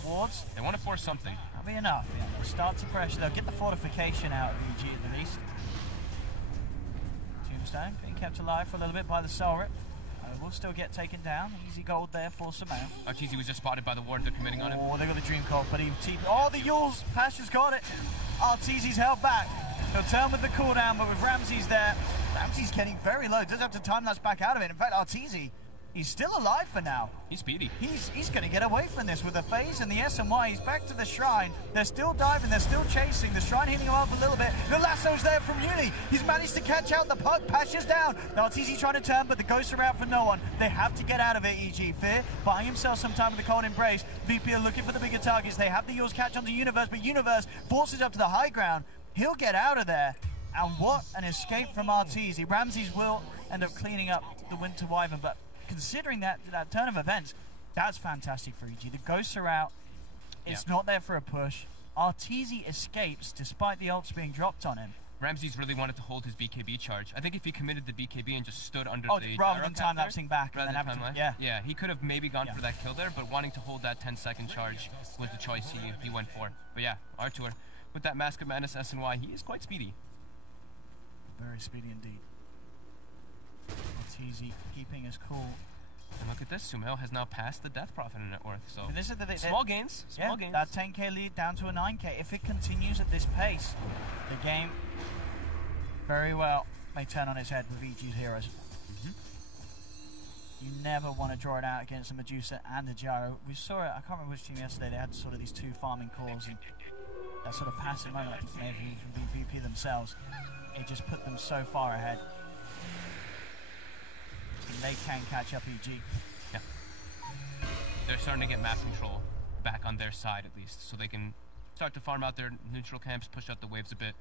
The wards, they want to force something. That'll be enough. Yeah, they'll start to pressure. They'll get the fortification out of EG at the least. Tombstone being kept alive for a little bit by the Soul Rip. Will still get taken down. Easy gold there for Sumail. Arteezy was just spotted by the ward. They're committing on him. Oh, they got the Dream Cold, but he the Yules. Pasha's got it. Arteezy's held back. He'll turn with the cooldown, but with Ramses there, Ramses getting very low. Does have to time lapse back out of it. In fact, Arteezy, he's still alive for now. He's speedy. He's going to get away from this with the phase and the SMY. He's back to the shrine. They're still diving. They're still chasing. The shrine healing him up a little bit. The lasso's there from Uni. He's managed to catch out the puck. Pasha's down. Now Arteezy trying to turn, but the ghosts are out for no one. They have to get out of it, EG. Fear buying himself some time with the cold embrace. VP are looking for the bigger targets. They have the Yules catch onto Universe, but Universe forces up to the high ground. He'll get out of there. And what an escape from Arteezy. Ramses will end up cleaning up the Winter Wyvern, but considering that turn of events, that's fantastic for EG. The ghosts are out. It's not there for a push. Arteezy escapes despite the ults being dropped on him. Ramses really wanted to hold his BKB charge. I think if he committed the BKB and just stood under the rather than time lapsing back and then having to, yeah, he could have maybe gone for that kill there, but wanting to hold that 10-second charge was the choice he went for. But yeah, Artur with that Mask of Madness SNY, he is quite speedy. Very speedy indeed. Arteezy keeping his cool. And look at this, Sumail has now passed the Death Prophet in net worth, so this is small gains, that 10k lead down to a 9k. If it continues at this pace, the game very well may turn on its head with EG's heroes. You never want to draw it out against a Medusa and a Gyro. We saw it, I can't remember which team yesterday, they had sort of these two farming cores, and that sort of passive moment, I think maybe even be VP themselves, it just put them so far ahead. And they can catch up EG. Yeah. They're starting to get map control back on their side at least, so they can start to farm out their neutral camps, push out the waves a bit,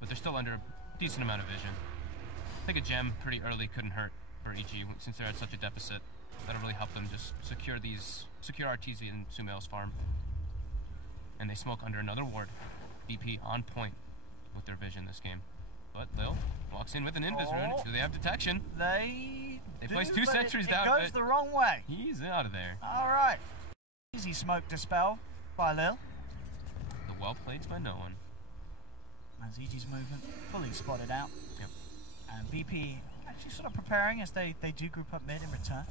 but they're still under a decent amount of vision. I think a gem pretty early couldn't hurt for EG since they're at such a deficit. That'll really help them just secure RTZ and Sumail's farm. And they smoke under another ward. BP on point with their vision this game. But Lil walks in with an invis rune. Do they have detection? They placed 2 sentries down. It goes the wrong way. He's out of there. Alright. Easy smoke dispel by Lil. The well played by no one. As EG's movement fully spotted out. Yep. And VP actually sort of preparing as they do group up mid in return.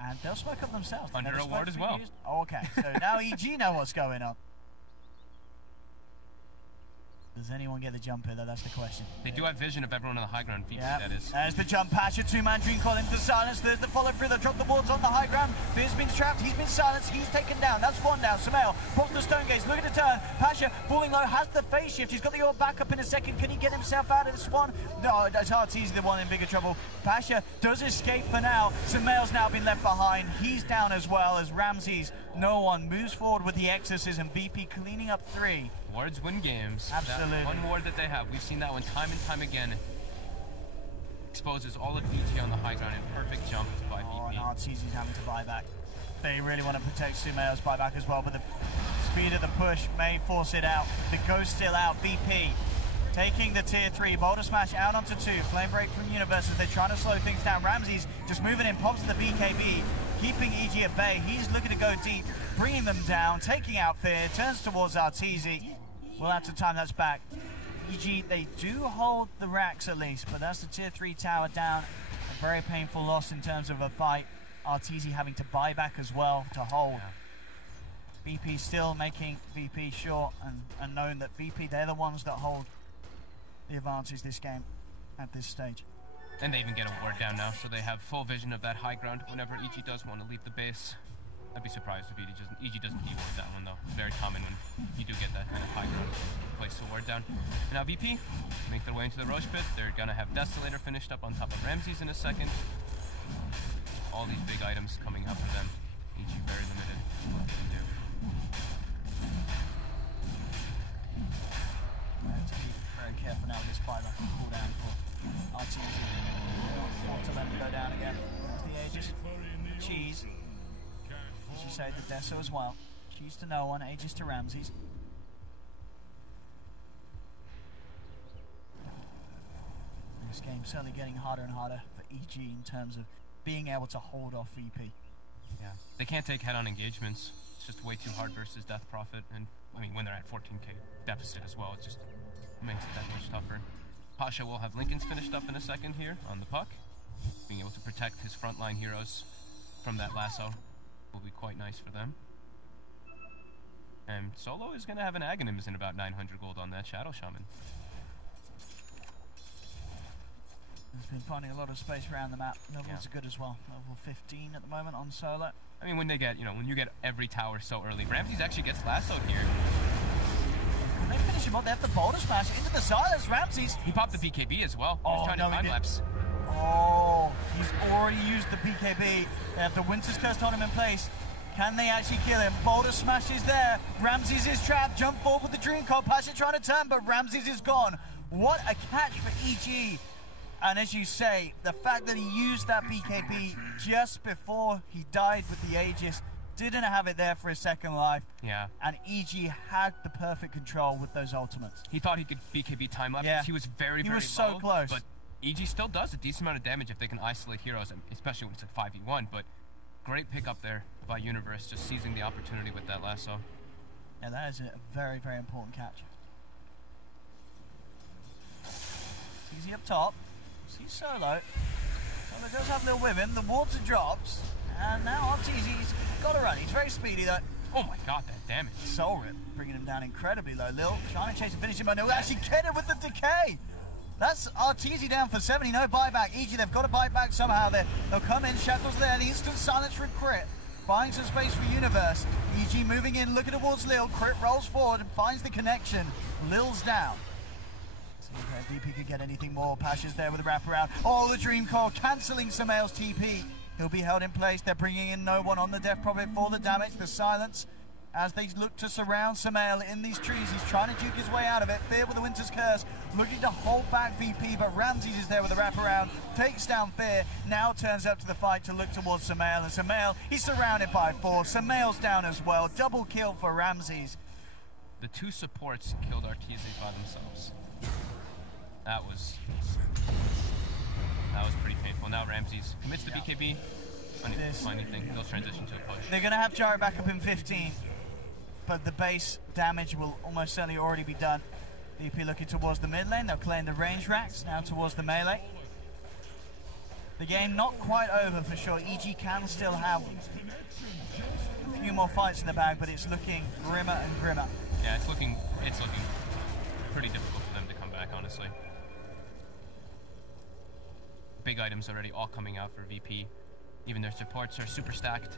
And they'll smoke up themselves. Under a ward as well. Oh, okay, so now EG know what's going on. Does anyone get the jump here though? That's the question. They do have vision of everyone on the high ground. VP, that is. There's the jump Pasha, 2-man dream call into silence. There's the follow through. They drop the wards on the high ground. Fizz been trapped. He's been silenced. He's taken down. That's one down. Sumail pops the stone gates. Looking to turn. Pasha falling low. Has the phase shift. He's got the orb back up in a second. Can he get himself out of this one? No, that's RTZ the one in bigger trouble. Pasha does escape for now. Sumail's now been left behind. He's down as well as Ramses. No one moves forward with the exorcism. VP cleaning up 3. Wards win games. Absolutely. That one ward that they have, we've seen that one time and time again. Exposes all of EG on the high ground in perfect jump by VP. Oh, and RTZ's having to buy back. They really want to protect Sumail's buyback as well, but the speed of the push may force it out. The ghost still out. VP taking the tier 3. Boulder Smash out onto 2. Flame Break from Universe as they're trying to slow things down. Ramses just moving in, pops to the BKB, keeping EG at bay. He's looking to go deep, bringing them down, taking out Fear, turns towards RTZ. We'll have to time that's back. EG, they do hold the racks at least, but that's the tier 3 tower down. A very painful loss in terms of a fight. RTZ having to buy back as well to hold. Yeah. BP still making VP short, and knowing that VP, they're the ones that hold the advantage this game at this stage. And they even get a ward down now, so they have full vision of that high ground whenever EG does want to leave the base. I'd be surprised if EG doesn't devote that one though. It's very common when you do get that kind of high ground place to ward down. And now VP make their way into the Roche pit. They're gonna have Desolator finished up on top of Ramses in a second. All these big items coming up for them. EG very limited in what they can do. Have to be very careful now with this buyback and cool down for RTZ. Want to let him go down again. There's the Aegis. Cheese. As you say, the Deso as well. Cheese to no one, Aegis to Ramses. This game's certainly getting harder and harder for EG in terms of being able to hold off VP. Yeah, they can't take head-on engagements. It's just way too hard versus Death Prophet, and I mean when they're at 14k deficit as well, it just makes it that much tougher. Pasha will have Lincoln's finished up in a second here on the puck. Being able to protect his frontline heroes from that lasso will be quite nice for them. And Solo is going to have an Aghanims in about 900 gold on that Shadow Shaman. He's been finding a lot of space around the map. Levels are good as well. Level 15 at the moment on Solo. I mean, when they get, when you get every tower so early, Ramses actually gets lassoed here. Can they finish him up? They have the Boulder Smash into the silence. Ramses. He popped the BKB as well. Oh, He's trying to time-lapse. Oh, he's already used the BKB. They have the Winter's Curse on him in place. Can they actually kill him? Boulder Smash is there. Ramses is trapped. Jump forward with the Dream Coil. Pasha trying to turn, but Ramses is gone. What a catch for EG. And as you say, the fact that he used that BKB just before he died with the Aegis, didn't have it there for his second life. Yeah. And EG had the perfect control with those ultimates. He thought he could BKB time-lapse. Yeah. He was very, very low. He was so close. But EG still does a decent amount of damage if they can isolate heroes, especially when it's a 5v1, but great pick up there by Universe, just seizing the opportunity with that lasso. Yeah, that is a very, very important catch. Easy up top. See Solo. Solo does have a little with him. The water drops. And now RTZ's got to run. He's very speedy though. Oh my god, that damage. Soul Rip bringing him down incredibly low. Lil trying to chase and finish him, but no, actually get it with the decay. That's Arteezy down for 70, no buyback. EG, they've got to buy back somehow. They'll come in, Shackles there, the instant silence for Crit. Buying some space for Universe. EG moving in, looking towards Lil. Crit rolls forward and finds the connection. Lil's down. See if VP could get anything more. Pasha's there with a wraparound. Oh, the Dream Core cancelling Samael's TP. He'll be held in place. They're bringing in no one on the Death Prophet for the damage. The silence as they look to surround Samael in these trees. He's trying to juke his way out of it. Fear with the Winter's Curse, looking to hold back VP, but Ramses is there with a wraparound, takes down Fear, now turns up to the fight to look towards Samael, and Samael, he's surrounded by 4. Samael's down as well. Double kill for Ramses. The 2 supports killed Arteezy by themselves. That was pretty painful. Now Ramses commits the BKB. Funny thing, they'll transition to a push. They're going to have Gyro back up in 15. But the base damage will almost certainly already be done. VP looking towards the mid lane. They'll claim the range racks now towards the melee. The game not quite over for sure. EG can still have a few more fights in the bag, but it's looking grimmer and grimmer. Yeah, it's looking pretty difficult for them to come back, honestly. Big items already all coming out for VP. Even their supports are super stacked.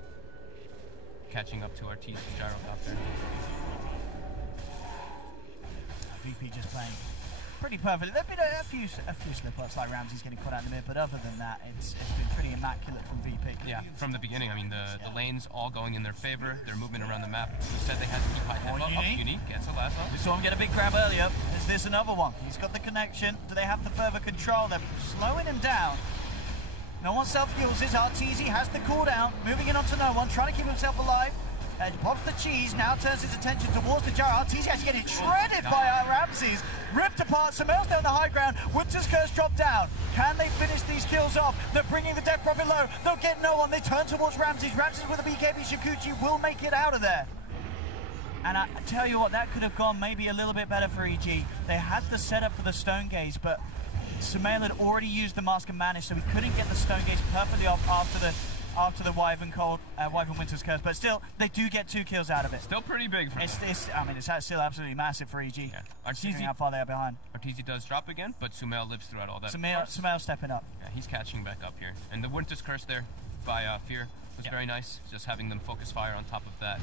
Catching up to Arteezy's gyrocopter. VP just playing pretty perfectly. There've been a few slip-ups like Ramsey's getting put out in the mid, but other than that, it's been pretty immaculate from VP. Yeah, from the beginning. I mean, the lanes all going in their favor. Their movement around the map. Instead, they had to keep high tempo. Unique gets a lasso. We saw him get a big grab earlier. Is this another one? He's got the connection. Do they have the further control? They're slowing him down. No one self-heals his. Arteezy has the cooldown, moving in onto no one, trying to keep himself alive. And pops the cheese, now turns his attention towards the gyro. Arteezy actually getting shredded by Ramses. Ripped apart, Samael's down the high ground. Winter's Curse dropped down. Can they finish these kills off? They're bringing the Death Prophet low. They'll get no one. They turn towards Ramses. Ramses with a BKB. Shikuchi will make it out of there. And I tell you what, that could have gone maybe a little bit better for EG. They had the setup for the Stone Gaze, but Samael had already used the Mask and Manish, so he couldn't get the Stone Gaze perfectly off after the Wyvern Winter's Curse. But still, they do get 2 kills out of it. Still pretty big for them. It's still absolutely massive for EG. Yeah. Arteezy, how far they are behind. Arteezy does drop again, but Sumail lives throughout all that. Sumail stepping up. Yeah, he's catching back up here. And the Winter's Curse there by Fear was very nice. Just having them focus fire on top of that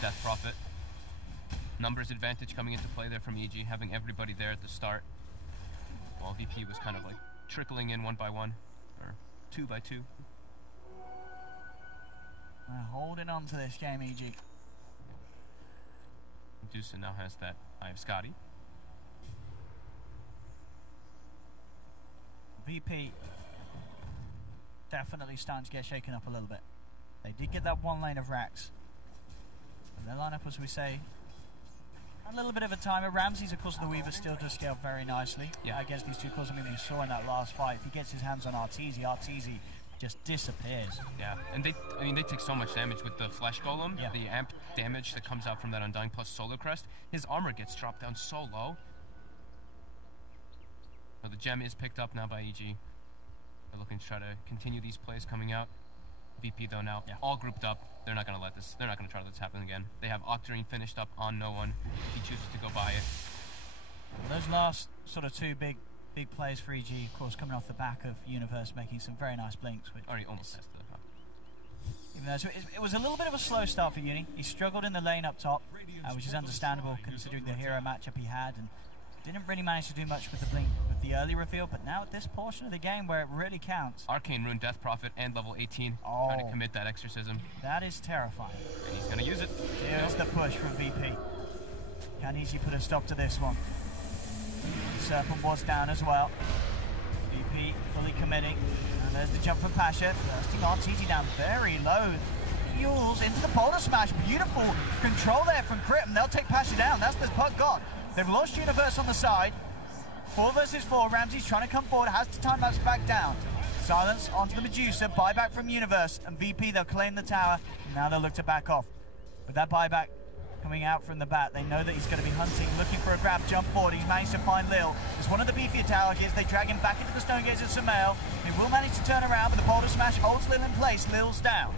Death Prophet. Numbers advantage coming into play there from EG, having everybody there at the start. While VP was kind of like trickling in 1 by 1, or 2 by 2. Holding on to this game, EG. Medusa now has that Eye of Scotty. VP definitely starting to get shaken up a little bit. They did get that 1 lane of racks. And their lineup, as we say, a little bit of a timer. Ramses, of course, the Weaver still does scale very nicely against these 2 cores. I mean, you saw in that last fight, if he gets his hands on Arteezy just disappears. Yeah, and they take so much damage with the Flesh Golem, the amp damage that comes out from that Undying plus Solar Crest. His armor gets dropped down so low. So the gem is picked up now by EG. They're looking to try to continue these plays coming out. VP though now all grouped up. They're not going to let this. They're not going to try to let this happen again. They have Octarine finished up on no one. If he chooses to go buy it. Well, those last sort of 2 big plays for EG, of course, coming off the back of Universe making some very nice blinks. Which already almost has the. Even though it was a little bit of a slow start for Uni. He struggled in the lane up top, which is understandable considering the hero matchup he had, and didn't really manage to do much with the blink with the early reveal. But now at this portion of the game where it really counts, Arcane Rune, Death Prophet, and level 18 trying to commit that exorcism. That is terrifying. And he's going to use it. Here's the push from VP. Can easily put a stop to this one. Serpent was down as well. VP fully committing. And there's the jump from Pasha. Bursting Arteezy down very low. Fuels into the Boulder Smash. Beautiful control there from Crit. And they'll take Pasha down. That's the puck gone. They've launched Universe on the side. 4 versus 4. Ramsey's trying to come forward. Has to time lapse back down. Silence onto the Medusa. Buyback from Universe. And VP, they'll claim the tower. And now they'll look to back off. With that buyback coming out from the bat, they know that he's going to be hunting, looking for a grab, jump forward. He's managed to find Lil. It's one of the beefier targets. They drag him back into the Stone Gaze of Samael. He will manage to turn around, but the Boulder Smash holds Lil in place. Lil's down.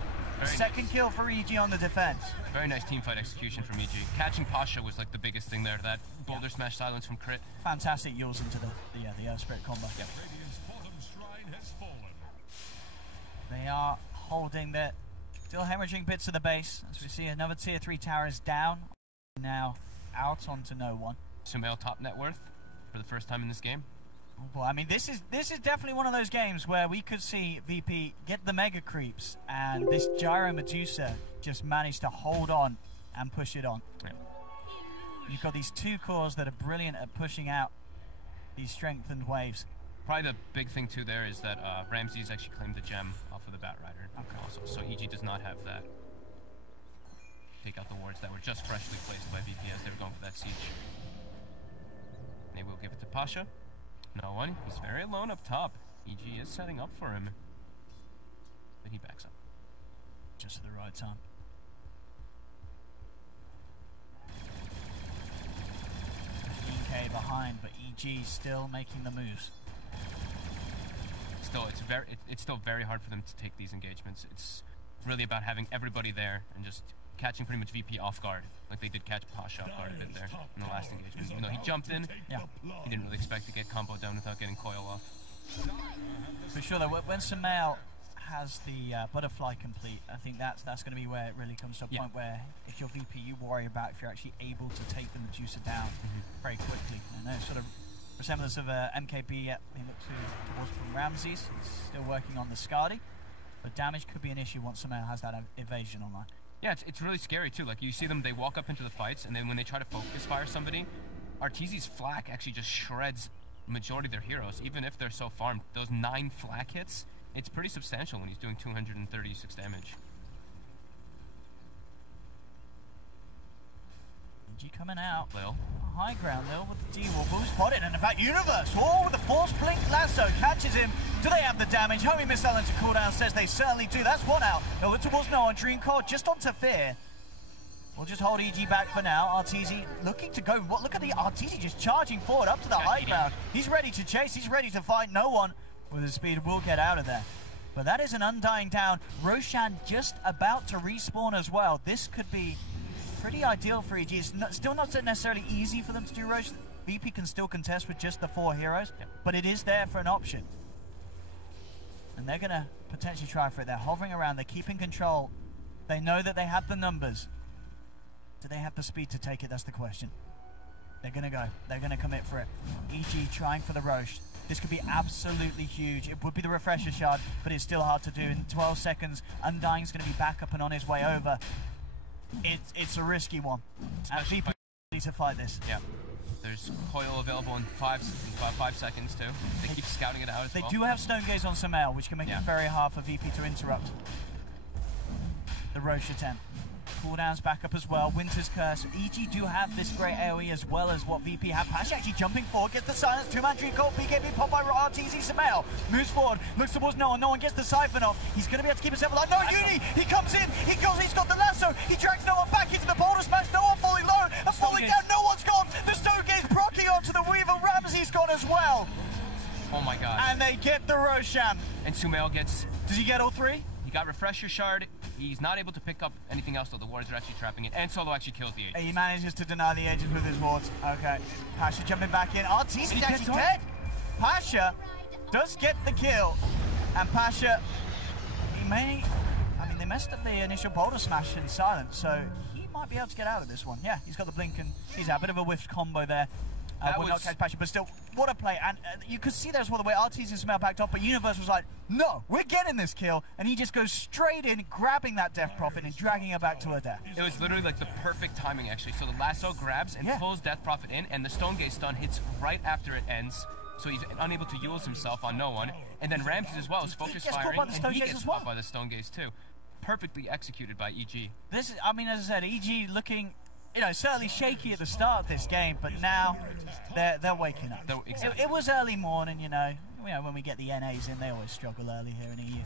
Second kill for EG on the defense. Very nice teamfight execution from EG. Catching Pasha was like the biggest thing there. That boulder smash silence from Crit. Fantastic yules into the Earth Spirit combo. Yep. Radiant's bottom shrine has fallen. They are holding that. Still hemorrhaging bits of the base. As we see another tier 3 tower is down. Now out onto no one. Sumail top net worth for the first time in this game. Oh boy, I mean this is definitely one of those games where we could see VP get the mega creeps and this Gyro Medusa just managed to hold on and push it on. Yeah. You've got these 2 cores that are brilliant at pushing out these strengthened waves. Probably the big thing too there is that Ramsey's actually claimed the gem off of the Bat Rider. Okay. Also, so EG does not have that. Take out the wards that were just freshly placed by VP as they were going for that siege. They will give it to Pasha. No one. He's very alone up top. EG is setting up for him. But he backs up. Just at the right time. K behind, but EG still making the moves. Still, it's still very hard for them to take these engagements. It's really about having everybody there and just catching pretty much VP off guard, like they did catch Pasha off guard a bit there in the last engagement. Even though he jumped in, he didn't really expect to get combo down without getting coil off. For sure, though, when Sumail has the butterfly complete, I think that's going to be where it really comes to a point where if you're VP, you worry about if you're actually able to take the Medusa down very quickly. And there's sort of resemblance of MKB we look towards from Ramses. He's still working on the Skadi, but damage could be an issue once Sumail has that evasion online. Yeah, it's really scary too. Like you see them, they walk up into the fights, and then when they try to focus fire somebody, Arteezy's flak actually just shreds majority of their heroes, even if they're so farmed. Those 9 flak hits, it's pretty substantial when he's doing 236 damage. EG coming out. Lil. High ground, Lil with the D-Wall. Boom spotted, and in fact, Universe, with the Force Blink Lasso, catches him. Do they have the damage? Homie missile into cooldown says they certainly do. That's one out. No, it towards no on Dream Core, just onto Fear. We'll just hold EG back for now. Arteezy looking to go. Look at the Arteezy just charging forward up to the high ground. He's ready to chase. He's ready to fight. No one with his speed will get out of there. But that is an Undying down. Roshan just about to respawn as well. This could be pretty ideal for EG. It's still not necessarily easy for them to do Rosh. VP can still contest with just the 4 heroes, but it is there for an option. And they're going to potentially try for it. They're hovering around. They're keeping control. They know that they have the numbers. Do they have the speed to take it? That's the question. They're going to go. They're going to commit for it. EG trying for the Rosh. This could be absolutely huge. It would be the refresher shard, but it's still hard to do. In 12 seconds, Undying's going to be back up and on his way over. It's a risky one. And VP need to fight this. Yeah. There's coil available in 5 seconds too. They keep scouting it out as well. They do have Stone Gaze on Sumail, which can make it very hard for VP to interrupt the Rosh attempt. Cooldowns back up as well. Winter's Curse. EG do have this great AoE as well as what VP have. Pasha actually jumping forward, gets the silence. 2-man Dream Colt. BKB popped by Arteezy. Sumail moves forward, looks towards no one. No one gets the siphon off. He's going to be able to keep himself alive. No, Uni! He comes in. He's got the lasso. He drags no one back into the boulder smash. No one falling low. And falling down. No one's gone. The Stone Gaze proccing onto the Weaver. Ramsey's gone as well. Oh my god. And they get the Roshan. And Sumail gets... Does he get all 3? He got Refresher Shard. He's not able to pick up anything else, though. The wards are actually trapping it. And Solo actually kills the Aegis. He manages to deny the Aegis with his wards. Okay. Pasha jumping back in. Arteezy's actually dead. Pasha does get the kill. And Pasha, they messed up the initial boulder smash in silence, so he might be able to get out of this one. Yeah, he's got the blink and he's out. A bit of a whiffed combo there. Will not catch Pasha, but still, what a play. And you could see there as well the way Arteezy and Sumail backed up, but Universe was like, no, we're getting this kill. And he just goes straight in, grabbing that Death Prophet and dragging her back to her death. It was literally like the perfect timing, actually. So the lasso grabs and pulls Death Prophet in, and the Stone Gaze stun hits right after it ends. So he's unable to use himself on no one. And then Ramses as well is focus firing, and he gets caught by the Stone Gaze too. Perfectly executed by EG. This is, as I said, EG looking... certainly shaky at the start of this game, but now they're waking up. Exactly. It was early morning, when we get the NAs in, they always struggle early here in EU.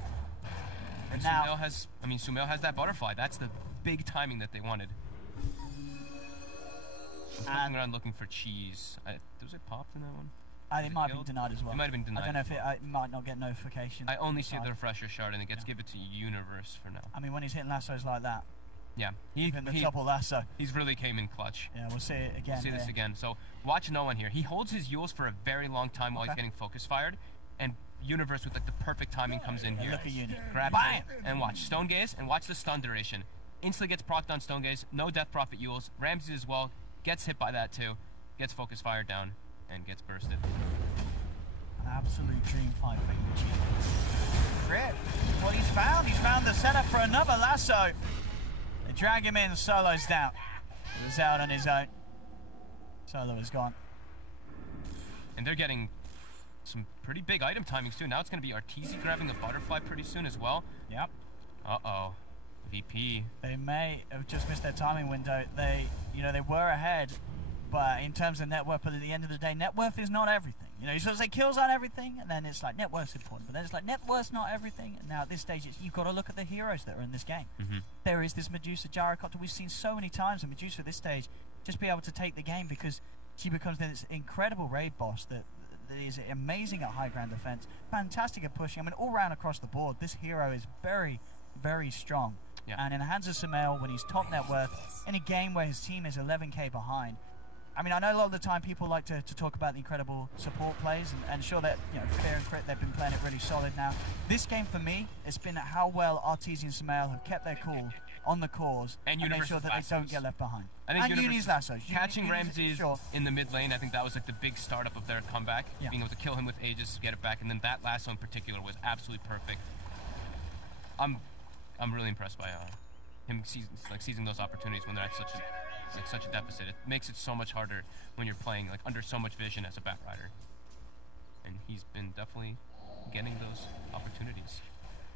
And now Sumail has that butterfly. That's the big timing that they wanted. Looking around looking for cheese. Was it popped in that one? It might have been denied as well. It might have been denied. I don't know if it might not get notification. I only see the refresher shard, and it gets given to Universe for now. I mean, when he's hitting lassos like that, Yeah, even the double lasso. He's really came in clutch. Yeah, we'll see it again. See this again. So watch no one here. He holds his Yules for a very long time while he's getting focus fired, and Universe with like the perfect timing comes in here. Look at Uni. Grabs it, and watch Stone Gaze, and watch the stun duration. Instantly gets procced on Stone Gaze. No Death Prophet Yules. Ramsey as well gets hit by that too. Gets focus fired down and gets bursted. An absolute dream fight for EG. Crit. What he's found. He's found the setup for another lasso. They drag him in. Solo's down. He was out on his own. Solo is gone. And they're getting some pretty big item timings too. Now it's going to be Arteezy grabbing a butterfly pretty soon as well. Yep. Uh-oh. VP. They may have just missed their timing window. They were ahead, but in terms of net worth, but at the end of the day, net worth is not everything. You know, you sort of say kills aren't everything, and then it's like net worth's important, but then it's like net worth's not everything. And now at this stage, you've got to look at the heroes that are in this game. There is this Medusa Gyrocopter we've seen so many times, and Medusa at this stage just be able to take the game because she becomes this incredible raid boss that is amazing at high ground defense, fantastic at pushing. I mean, all round across the board, this hero is very, very strong. Yeah. And in the hands of Sumail, when he's top net worth, in a game where his team is 11k behind, I mean, I know a lot of the time people like to talk about the incredible support plays, and sure that, you know, Fear and Crit, they've been playing it really solid now. This game for me, it's been how well Arteezy and Sumail have kept their cool on the cause and make sure that they don't get left behind. I think Uni's lassos. Catching Ramses in the mid lane, I think that was like the big startup of their comeback. Yeah. Being able to kill him with Aegis, get it back, and then that lasso in particular was absolutely perfect. I'm really impressed by him seizing those opportunities when they're at such a deficit. It makes it so much harder when you're playing like under so much vision as a Bat Rider. And he's been definitely getting those opportunities.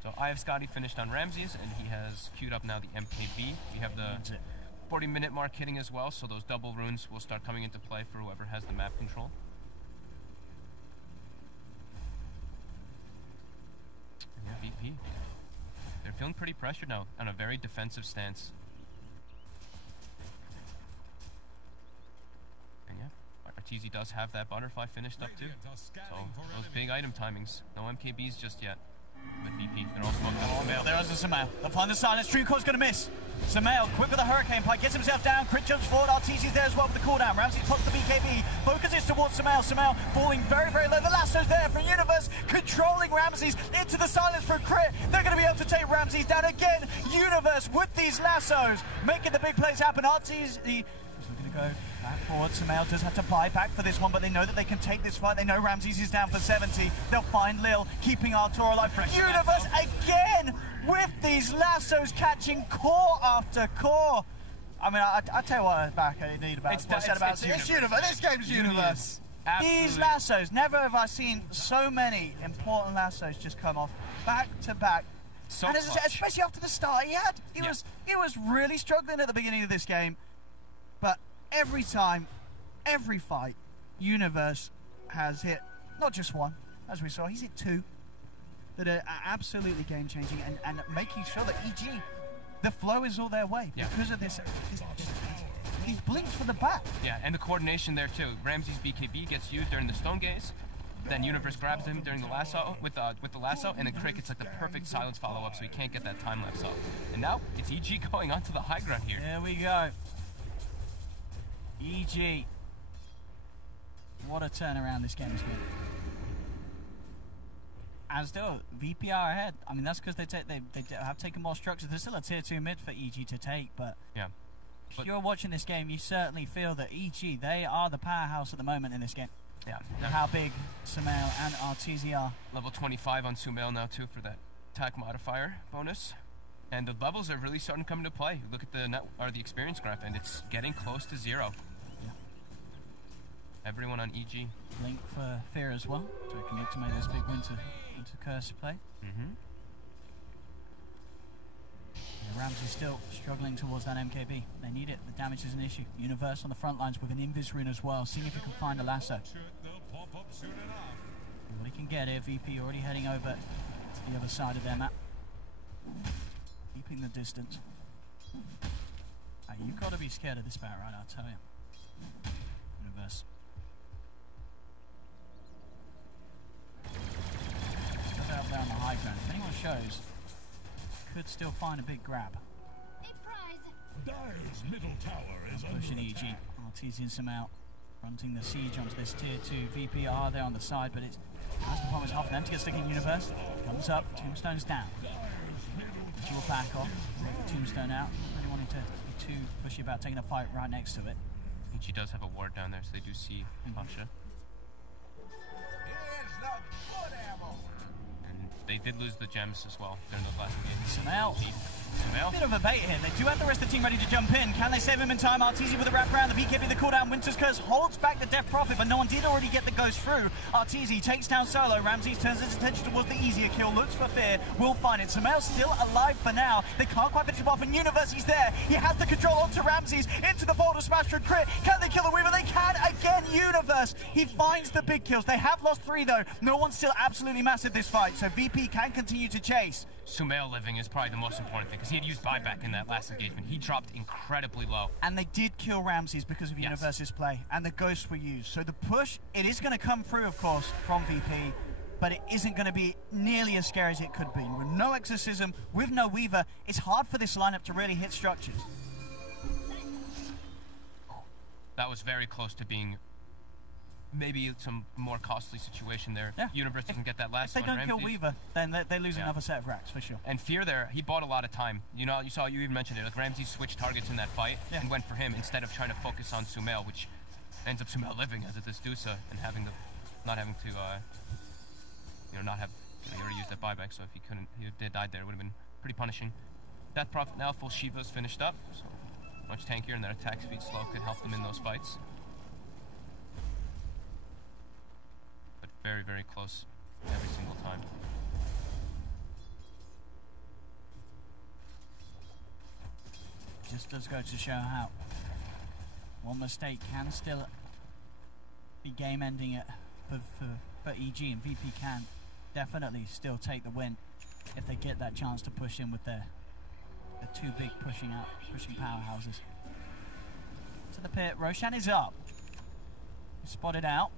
So I have Scotty finished on Ramses, and he has queued up now the MKB. We have the 40-minute mark hitting as well, so those double runes will start coming into play for whoever has the map control. And yeah, VP. They're feeling pretty pressured now on a very defensive stance. And yeah, Arteezy does have that butterfly finished up too. So those big item timings. No MKBs just yet. With VP, they're all smoked out. Sumail, there is a Sumail. They'll find the silence. Dreamcore's going to miss. Sumail, quick with a Hurricane Pike, gets himself down. Crit jumps forward. Arteezy's there as well with the cooldown. Ramsey pops the BKB. Focuses towards Sumail. Sumail falling very, very low. The lasso's there from Universe, controlling Ramses into the silence for Crit. They're going to be able to take Ramses down again. Universe with these lassos, making the big plays happen. Arteezy is looking to go back forward. Sumail does have to buy back for this one, but they know that they can take this fight. They know Ramses is down for 70. They'll find Lil, keeping Artur alive. Universe again with these lassos, catching core after core. I mean, I tell you what, back I need about It's Universe. This game's Universe. These lassos, never have I seen so many important lassos just come off back to back. So and especially after the start he was really struggling at the beginning of this game. But every time, every fight, Universe has hit not just one, as we saw, he's hit two that are absolutely game-changing and making sure that EG, the flow is all their way because of this these blinks for the back. Yeah, and the coordination there too. Ramsey's BKB gets used during the Stone Gaze, then Universe grabs him during the lasso with the lasso, and then Crick gets like the perfect silence follow-up, so he can't get that time lapse off. And now it's EG going onto the high ground here. There we go. EG. What a turnaround this game has been. And still, VP are ahead. I mean, that's because they have taken more structures. There's still a tier 2 mid for EG to take, but yeah. If you're watching this game, you certainly feel that EG, they are the powerhouse at the moment in this game. Yeah. How big Sumail and Arteezy are. Level 25 on Sumail now too for that attack modifier bonus. And the levels are really starting to come into play. Look at the experience graph, and it's getting close to 0. Yeah. Everyone on EG. Link for Fear as well, to commit to make this big win to Curse play. Ramsey still struggling towards that MKB. They need it. The damage is an issue. Universe on the front lines with an Invis rune as well, seeing if he can find a lasso. What he can get here, VP already heading over to the other side of their map. Keeping the distance. You've got to be scared of this Bat Rider, I'll tell you. Universe. tombstone. If anyone shows, could still find a big grab. Dire's middle tower is Pushing under EG. attack. Artesian Sumail fronting the siege onto this tier 2. VP are there on the side, but it's has to promise half an empty, sticking universe. Comes up, tombstone's down. EG will back off, take the tombstone out. Really wanting to be too pushy about taking a fight right next to it. EG does have a ward down there, so they do see Pasha. And they did lose the gems as well during the last game. Sumail. Sumail. Bit of a bait here. They do have the rest of the team ready to jump in. Can they save him in time? Arteezy with a wrap around. The BKB, the cooldown. Winter's Curse holds back the Death Prophet, but no one did already get the ghost through. Arteezy takes down Solo. Ramses turns his attention towards the easier kill. Looks for Fear. Will find it. Sumail still alive for now. They can't quite finish him off, and Universe, he's there. He has the control onto Ramses. Into the Boulder Smash and crit. Can they kill the Weaver? They can again. Universe. He finds the big kills. They have lost 3 though. No one's still absolutely massive this fight, so VP can continue to chase. Sumail living is probably the most important thing, because he had used buyback in that last engagement. He dropped incredibly low. And they did kill Ramses because of Universe's play, and the ghosts were used. So the push, it is going to come through, of course, from VP, but it isn't going to be nearly as scary as it could be. With no Exorcism, with no Weaver, it's hard for this lineup to really hit structures. That was very close to being maybe some more costly situation there. Yeah. Universe doesn't get that last If they one. don't kill Ramses. Weaver, then they lose another set of racks, for sure. And Fear there, he bought a lot of time. You know, you even mentioned it. Like Ramses switched targets in that fight and went for him instead of trying to focus on Sumail, which ends up Sumail living as it is DOTA and not having to, not have. He already used that buyback, so if he did die there, it would have been pretty punishing. Death Prophet now, full Shiva's finished up, so much tankier, and their attack speed slow could help them in those fights. But very, very close every single time. Just does go to show how one mistake can still be game-ending it for EG, and VP can definitely still take the win if they get that chance to push in with the 2 big pushing powerhouses. To the pit, Roshan is up. He's spotted out.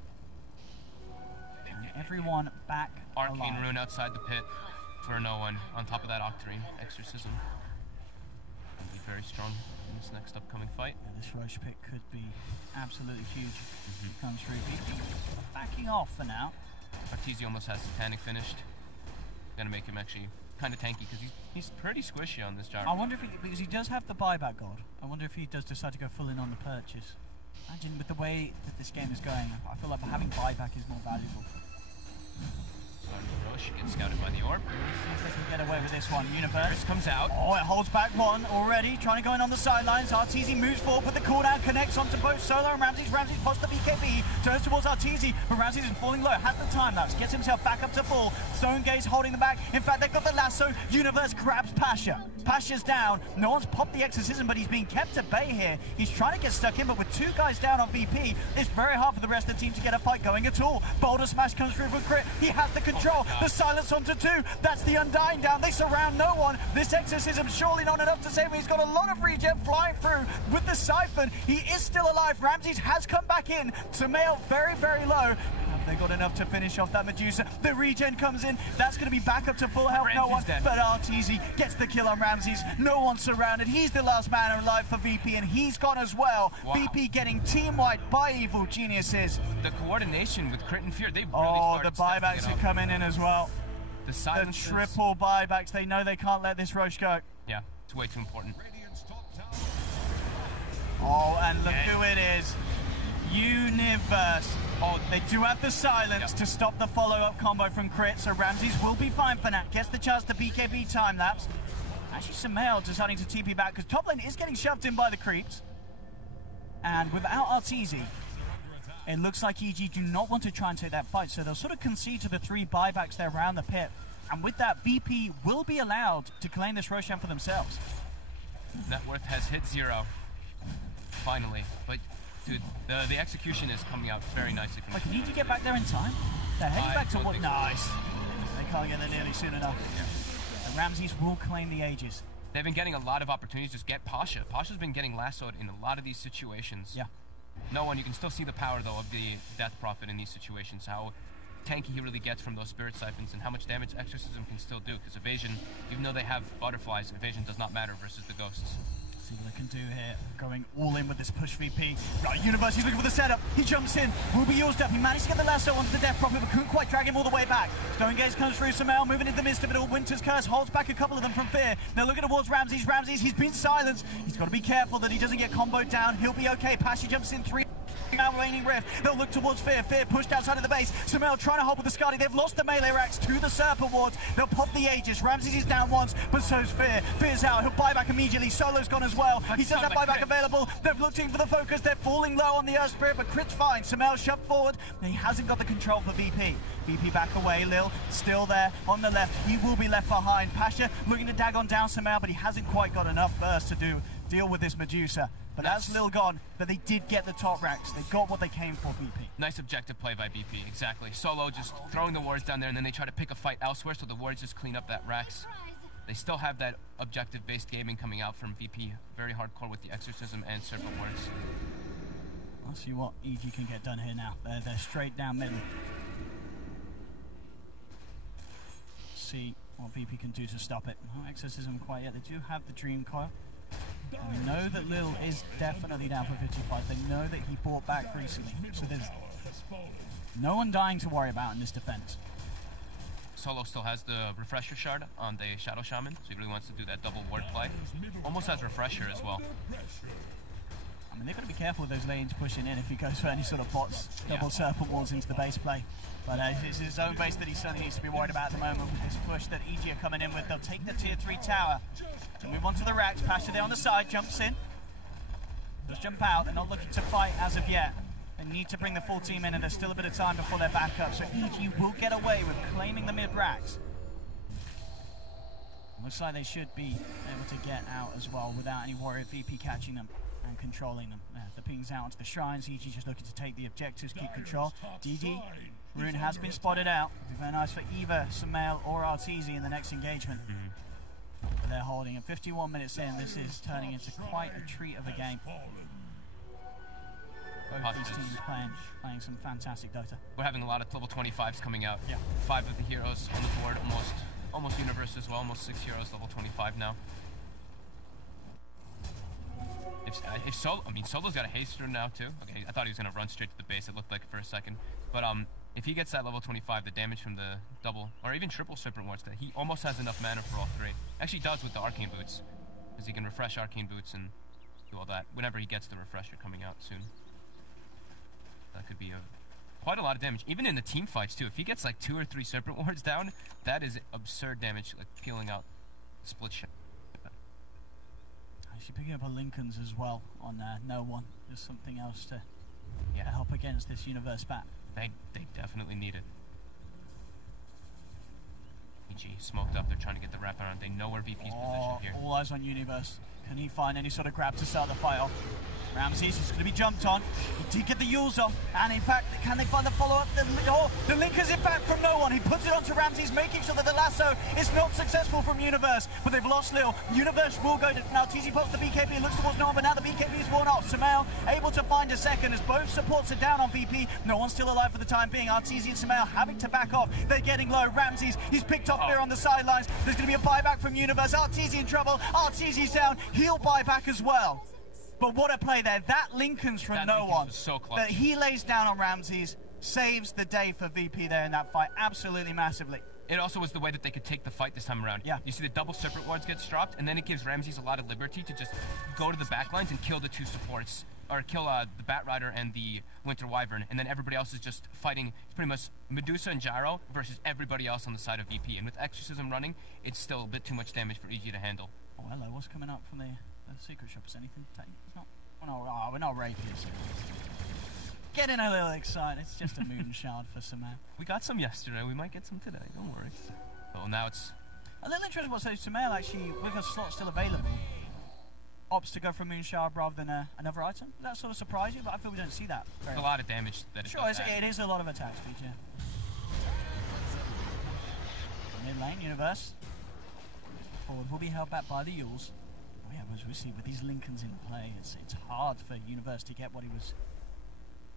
And everyone back Arcane alive. Rune outside the pit for no one. On top of that, Octarine Exorcism. Will be very strong in this next upcoming fight. Yeah, this Roche pick could be absolutely huge if it comes through. VP backing off for now. Arteezy almost has Satanic finished. Gonna make him actually kind of tanky because he's pretty squishy on this gyro. I wonder if because he does have the buyback god, I wonder if he does decide to go full in on the purchase. Imagine with the way that this game is going, I feel like having buyback is more valuable. Roche gets scouted by the orb. See if they can get away with this one. Universe comes out. Oh, it holds back one already. Trying to go in on the sidelines. Arteezy moves forward with the cooldown. Connects onto both Solo and Ramses. Ramses posts the BKB. Turns towards Arteezy. But Ramses is falling low. Has the time lapse. Gets himself back up to full. Stone Gaze holding the back. In fact, they've got the lasso. Universe grabs Pasha. Pasha's down. No one's popped the Exorcism, but he's being kept at bay here. He's trying to get stuck in, but with 2 guys down on VP, it's very hard for the rest of the team to get a fight going at all. Boulder Smash comes through for crit. He has the control. The silence onto 2. That's the Undying down. They surround no one. This Exorcism surely not enough to save him. He's got a lot of regen flying through with the Siphon. He is still alive. Ramses has come back in. Sumail very, very low. Have they got enough to finish off that Medusa? The regen comes in. That's going to be back up to full health. No one. But Arteezy gets the kill on Ramses. No one's surrounded. He's the last man alive for VP, and he's gone as well. Wow. VP getting team-wiped by Evil Geniuses. The coordination with Crit and Fear, they really the buybacks are coming in as well. The silences. The triple buybacks. They know they can't let this Roche go. Yeah, it's way too important. Oh, and look who it is. Universe. Oh, they do have the silence to stop the follow-up combo from Crit, so Ramses will be fine for now. Gets the chance to BKB time-lapse. Actually, Sumail deciding to TP back, because top lane is getting shoved in by the creeps. And without Arteezy, it looks like EG do not want to try and take that fight, so they'll sort of concede to the 3 buybacks there around the pit. And with that, VP will be allowed to claim this Roshan for themselves. Net worth has hit 0. Finally. But, dude, the execution is coming out very nicely from Wait, can EG get back there in time? They're heading back to what? so. Nice. They can't get there nearly soon enough. And Ramses will claim the Aegis. They've been getting a lot of opportunities to just get Pasha. Pasha's been getting lassoed in a lot of these situations. Yeah. No one, you can still see the power, though, of the Death Prophet in these situations. How tanky he really gets from those Spirit Siphons and how much damage Exorcism can still do, because Evasion, even though they have Butterflies, Evasion does not matter versus the Ghosts. See what they can do here. Going all in with this push VP. Right, Universe, he's looking for the setup. He jumps in. Will be used up. He managed to get the lasso onto the Death Prophet, but couldn't quite drag him all the way back. Stone Gaze comes through. Samel moving in the midst of it all. Winter's Curse holds back a couple of them from Fear. Now looking towards Ramses. Ramses, he's been silenced. He's got to be careful that he doesn't get comboed down. He'll be okay. Pasha jumps in 3. Now waning Rift. They'll look towards Fear. Fear pushed outside of the base. Samel trying to hold with the Skadi. They've lost the melee racks to the Serpent Wards. They'll pop the Aegis. Ramses is down once, but so's Fear. Fear's out. He'll buy back immediately. Solo's gone as well. He does have buyback available. They've looked in for the focus. They're falling low on the Earth Spirit, but Crit's fine. Samel shoved forward. He hasn't got the control for VP. VP back away. Lil still there on the left. He will be left behind. Pasha looking to dag on down Samel, but he hasn't quite got enough burst to deal with this Medusa. But that's Lil gone, but they did get the top ranks. They got what they came for, VP. Nice objective play by BP, exactly. Solo just throwing the wards down there, and then they try to pick a fight elsewhere, so the wards just clean up that racks. They still have that objective-based gaming coming out from VP. Very hardcore with the Exorcism and Serpent wards. I'll see what EG can get done here now. They're straight down middle. See what VP can do to stop it. No Exorcism quite yet. They do have the Dream Coil. We know that Lil is definitely down for 55. They know that he bought back recently, so there's no one dying to worry about in this defense. Solo still has the Refresher Shard on the Shadow Shaman, so he really wants to do that double ward play. Almost has Refresher as well. I mean, they've got to be careful with those lanes pushing in if he goes for any sort of bots, double Serpent Walls into the base play. But it's his own base that he certainly needs to be worried about at the moment with this push that EG are coming in with. They'll take the tier 3 tower. They'll move on to the racks. Pasha there on the side, jumps in. Just jump out. They're not looking to fight as of yet. They need to bring the full team in, and there's still a bit of time before they're back up. So EG will get away with claiming the mid racks. Looks like they should be able to get out as well without any worry of VP catching them and controlling them. The pings out onto the shrines. EG just looking to take the objectives, keep control. DD, Rune has been spotted out. It'd be very nice for either Samel or Arteezy in the next engagement. But they're holding it. 51 minutes in, this is turning into quite a treat of a game. Both these teams playing some fantastic Dota. We're having a lot of level 25s coming out. Yeah. 5 of the heroes on the board, almost Universe as well, almost 6 heroes level 25 now. If Solo's got a haste rune now too. Okay, I thought he was gonna run straight to the base. It looked like for a second, but if he gets that level 25, the damage from the double or even triple Serpent Wards, that he almost has enough mana for all 3. Actually, does with the Arcane Boots, because he can refresh Arcane Boots and do all that whenever he gets the refresher coming out soon. That could be quite a lot of damage, even in the team fights too. If he gets like 2 or 3 Serpent Wards down, that is absurd damage, like peeling out split shot. Actually picking up a Lincoln's as well on no one. Just something else to help against this Universe bat. They definitely need it. EG smoked up. They're trying to get the wraparound. They know where VP's positioned here. All eyes on Universe. Can he find any sort of grab to start the fight off? Ramses is going to be jumped on. He did get the Yules off. And in fact, can they find the follow-up? The link is in fact from no one. He puts it onto Ramses, making sure that the lasso is not successful from Universe. But they've lost Lil. Universe will go to... Now TZ pops the BKB, looks towards no one, but now the BKB is worn off. Samel able to find a second as both supports are down on VP. No one's still alive for the time being. Arteezy and Samel having to back off. They're getting low. Ramses, he's picked off there on the sidelines. There's going to be a buyback from Universe. Arteezy in trouble. Arteezy's down. He'll buy back as well. But what a play there. That Lincoln's from no one. So clutch. That he lays down on Ramses, saves the day for VP there in that fight. Absolutely massively. It also was the way that they could take the fight this time around. Yeah. You see the double Serpent Wards get dropped, and then it gives Ramses a lot of liberty to just go to the backlines and kill the 2 supports. Or kill the Bat Rider and the Winter Wyvern, and then everybody else is just fighting. It's pretty much Medusa and Gyro versus everybody else on the side of VP. And with Exorcism running, it's still a bit too much damage for EG to handle. Oh, hello. What's coming up from the secret shop? Is anything to take? It's not. We're not rapiers. Getting a little excited. It's just a moon shard for some man. We got some yesterday. We might get some today. Don't worry. Oh, now it's a little interesting what says Sumail actually, with a slot still available, opts to go for a moon shard rather than another item. That sort of surprised you, but I feel we don't see that. There's a lot of damage that it does. It is a lot of attack speed, yeah. Mid lane, Universe. Forward will be held back by the Yules. Oh yeah, as we see with these Lincolns in play, it's hard for Universe to get what he was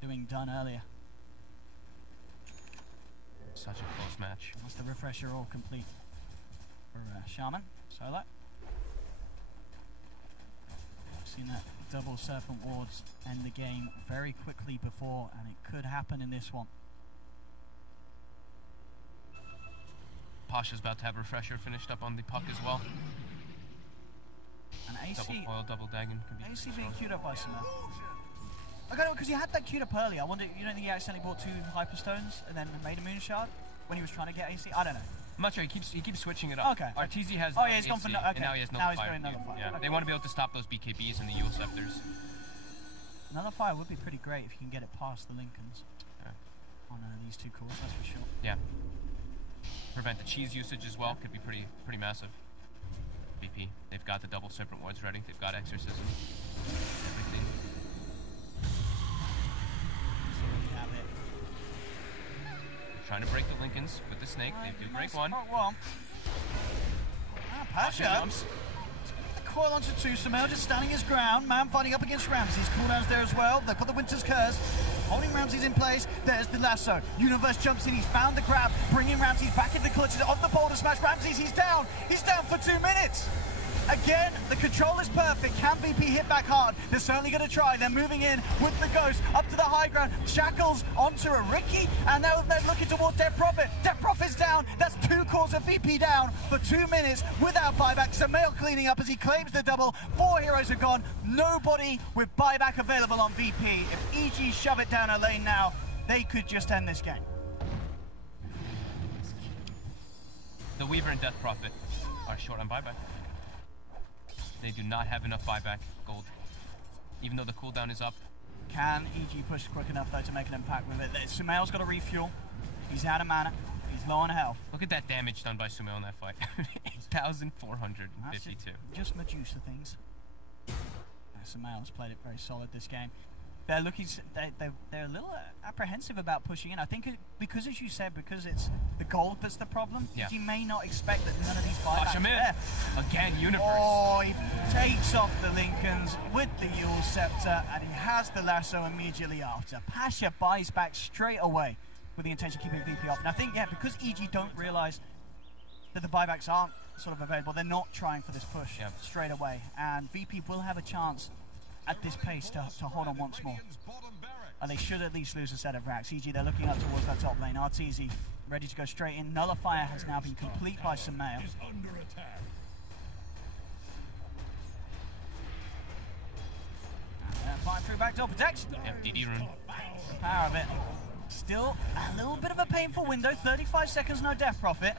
doing done earlier. Such a close match. That's the refresher all complete for Shaman. Solo. Seen that double Serpent Wards end the game very quickly before, and it could happen in this one. Pasha's about to have refresher finished up on the puck as well. And AC, Double foil, double dagon. Could be AC being strong. queued up by Sumer. Okay, because he had that queued up earlier. I wonder, you don't think he accidentally bought 2 Hyperstones and then made a Moon Shard when he was trying to get AC? I don't know. I'm not sure. He keeps switching it up. Okay. Arteezy has Oh, yeah, he's gone AC, for and now he has now he's Nullifier. going Nullifier. Yeah, Okay. they want to be able to stop those BKBs and the Yule Scepters. Nullifier would be pretty great if you can get it past the Lincolns Yeah. on these 2 cores, that's for sure. Yeah. Prevent the cheese usage as well. Could be pretty massive. VP. They've got the double Serpent Wards ready. They've got Exorcism. Everything. So we have it. Trying to break the Lincolns with the snake. They do break one. Oh, well. Pasha. jumps. The coil onto 2. Sumail just standing his ground. Man fighting up against Ramses. Cooldown's there as well. They've got the Winter's Curse. Holding Ramses in place. There's the lasso. Universe jumps in. He's found the grab. Bringing Ramses back into the clutches of the boulder smash. Ramses, he's down. He's down for 2 minutes. Again, the control is perfect. Can VP hit back hard? They're certainly going to try. They're moving in with the Ghost up to the high ground. Shackles onto a Ricky, and now they're looking towards Death Prophet. Death Prophet's down. That's 2 cores of VP down for 2 minutes without buyback. Sumail cleaning up as he claims the double. 4 heroes are gone. Nobody with buyback available on VP. If EG shove it down a lane now, they could just end this game. The Weaver and Death Prophet are short on buyback. They do not have enough buyback gold. Even though the cooldown is up. Can EG push quick enough though to make an impact with it? Sumail's got to refuel. He's out of mana. He's low on health. Look at that damage done by Sumail in that fight. 8,452. Just Medusa things. Sumail's played it very solid this game. They're looking. They're a little apprehensive about pushing in. I think because, as you said, because it's the gold that's the problem. Yeah. You may not expect that none of these buybacks Push him in. there. Again, Universe. Oh, he takes off the Lincolns with the Yule Scepter, and he has the lasso immediately after. Pasha buys back straight away with the intention of keeping VP off. And I think, yeah, because EG don't realise that the buybacks aren't sort of available, they're not trying for this push straight away. And VP will have a chance at this pace to hold on once more. And they should at least lose a set of racks. EG, they're looking up towards that top lane. Arteezy ready to go straight in. Nullifier has now been complete by Sumail. Flying through back door protects. Yeah, DD rune. The power of it. Still a little bit of a painful window. 35 seconds, no Death Prophet.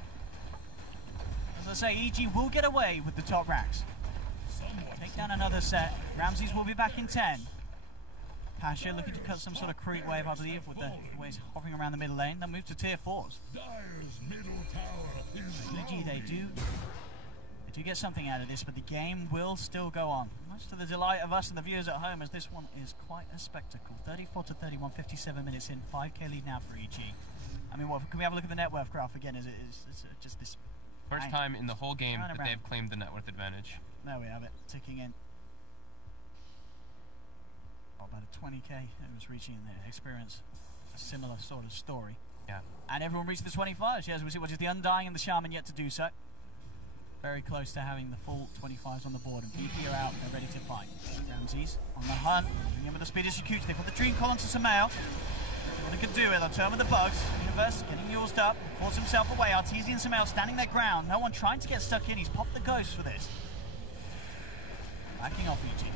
As I say, EG will get away with the top racks. Take down another set. Ramses will be back in 10. Pasha looking to cut some sort of creep wave, I believe, with the way he's hovering around the middle lane. They'll move to tier 4s. EG, they do get something out of this, but the game will still go on. Much to the delight of us and the viewers at home, as this one is quite a spectacle. 34 to 31, 57 minutes in, 5k lead now for EG. I mean, what, can we have a look at the net worth graph again? Is just this First time in the whole game Round that and they've claimed the net worth advantage. There we have it, ticking in. Oh, about a 20k it was reaching in there. Experience a similar sort of story. Yeah. And everyone reached the 25s. Yes, we see which is the Undying and the Shaman yet to do so. Very close to having the full 25s on the board. And VP are out, they're ready to fight. Ramses on the hunt, moving in with the speed execution. They put the Dream Column to Sumail. What he could do, they'll turn with the bugs. Universe getting used up, force himself away. Arteezy and Sumail standing their ground. No one trying to get stuck in. He's popped the ghost for this. Backing off EG.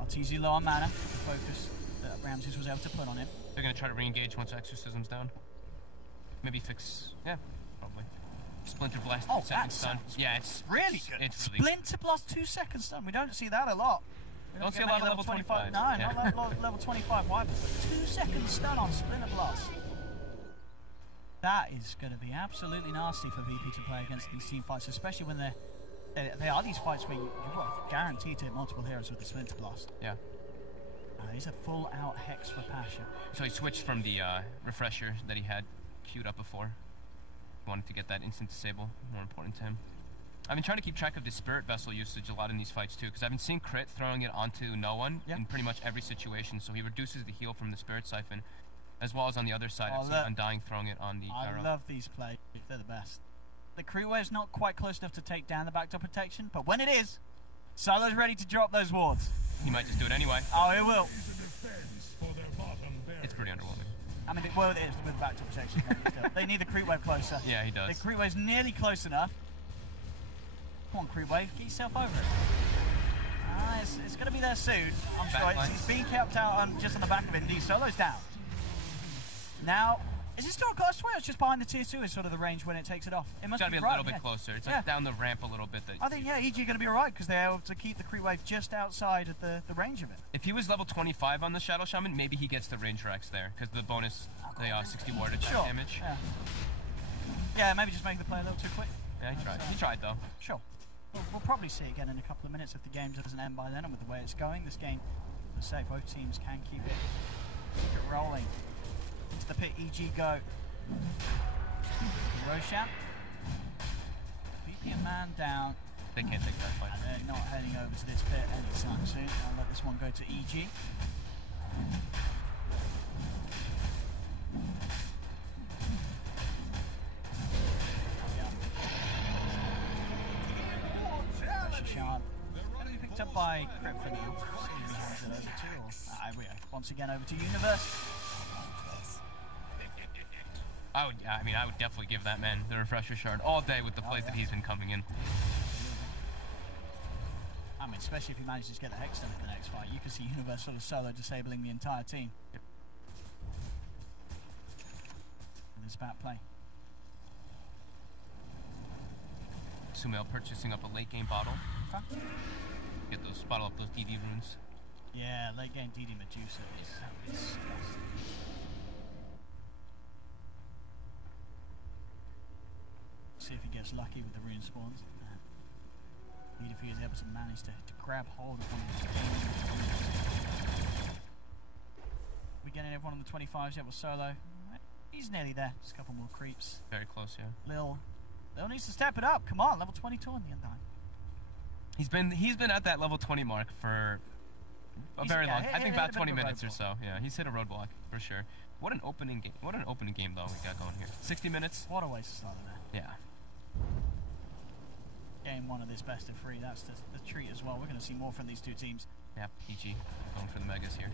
Arteezy low on mana. The focus that Ramses was able to put on him. They're going to try to re-engage once Exorcism's down. Maybe fix... Yeah, probably. Splinter Blast, 2 seconds stun. Yeah, it's really good. It's really Splinter Blast, 2 seconds stun. We don't see that a lot. We don't see a lot of level 25. No, not a lot of level 25 wipers. 2 seconds stun on Splinter Blast. That is going to be absolutely nasty for VP to play against these team fights, especially when they are these fights where you're guaranteed to hit multiple heroes with the Splinter Blast. Yeah. He's a full-out Hex for Pasha. So he switched from the refresher that he had queued up before. He wanted to get that instant disable, more important to him. I've been trying to keep track of the Spirit Vessel usage a lot in these fights too, because I've been seeing Crit throwing it onto no one in pretty much every situation, so he reduces the heal from the Spirit Siphon. as well as on the other side. I've seen Undying throwing it on the I love these plays. They're the best. The crew wave's not quite close enough to take down the backdoor protection, but when it is, Solo's ready to drop those wards. He might just do it anyway. Oh, he will. It's pretty underwhelming. I mean, well, it is with backdoor protection. They need the creep wave closer. Yeah, he does. The creep wave's nearly close enough. Come on, creep wave, get yourself over it. It's going to be there soon. I'm sure he's being kept out just on the back of it. Indeed, Solo's down. Now, is it still? I swear it's just behind the tier 2 is sort of the range when it takes it off. It must It's got to be a right, little bit closer. It's like down the ramp a little bit. I think, yeah, EG are going to be alright because they're able to keep the creep wave just outside of the range of it. If he was level 25 on the Shadow Shaman, maybe he gets the range Rex there because the bonus, the 60 ward attack damage. Yeah, maybe just make the play a little too quick. Yeah, he tried. He tried though. Sure. We'll probably see it again in a couple of minutes if the game doesn't end by then, and with the way it's going, this game, as I say, both teams can keep it rolling. Into the pit, EG go. Roshan. Beat a man down. They can't take that fight. And they're not heading over to this pit anytime soon. I'll let this one go to EG. Picked up by Crypt for now. See who he hands it over to. Or, once again over to Universe. I would definitely give that man the refresher shard all day with the plays that he's been coming in. I mean, especially if he manages to get the Hex done for the next fight, you can see Universe sort of solo disabling the entire team. Yep. And this back play. Sumail purchasing up a late game bottle. Okay. Get those, bottle up those DD runes. Yeah, late game DD Medusa is disgusting. See if he gets lucky with the rune spawns. Need if he is able to manage to grab hold of one of these. We getting everyone on the 25s yet with Solo. He's nearly there. Just a couple more creeps. Very close, yeah. Lil needs to step it up. Come on, level 22 on the Undying. He's been at that level 20 mark for a very long. I think about 20 minutes or so. Yeah, he's hit a roadblock for sure. What an opening game! What an opening game though we got going here. 60 minutes. What a way to start there. Yeah. Game 1 of this best of 3. That's the treat as well. We're going to see more from these two teams. Yep. EG going for the megas here.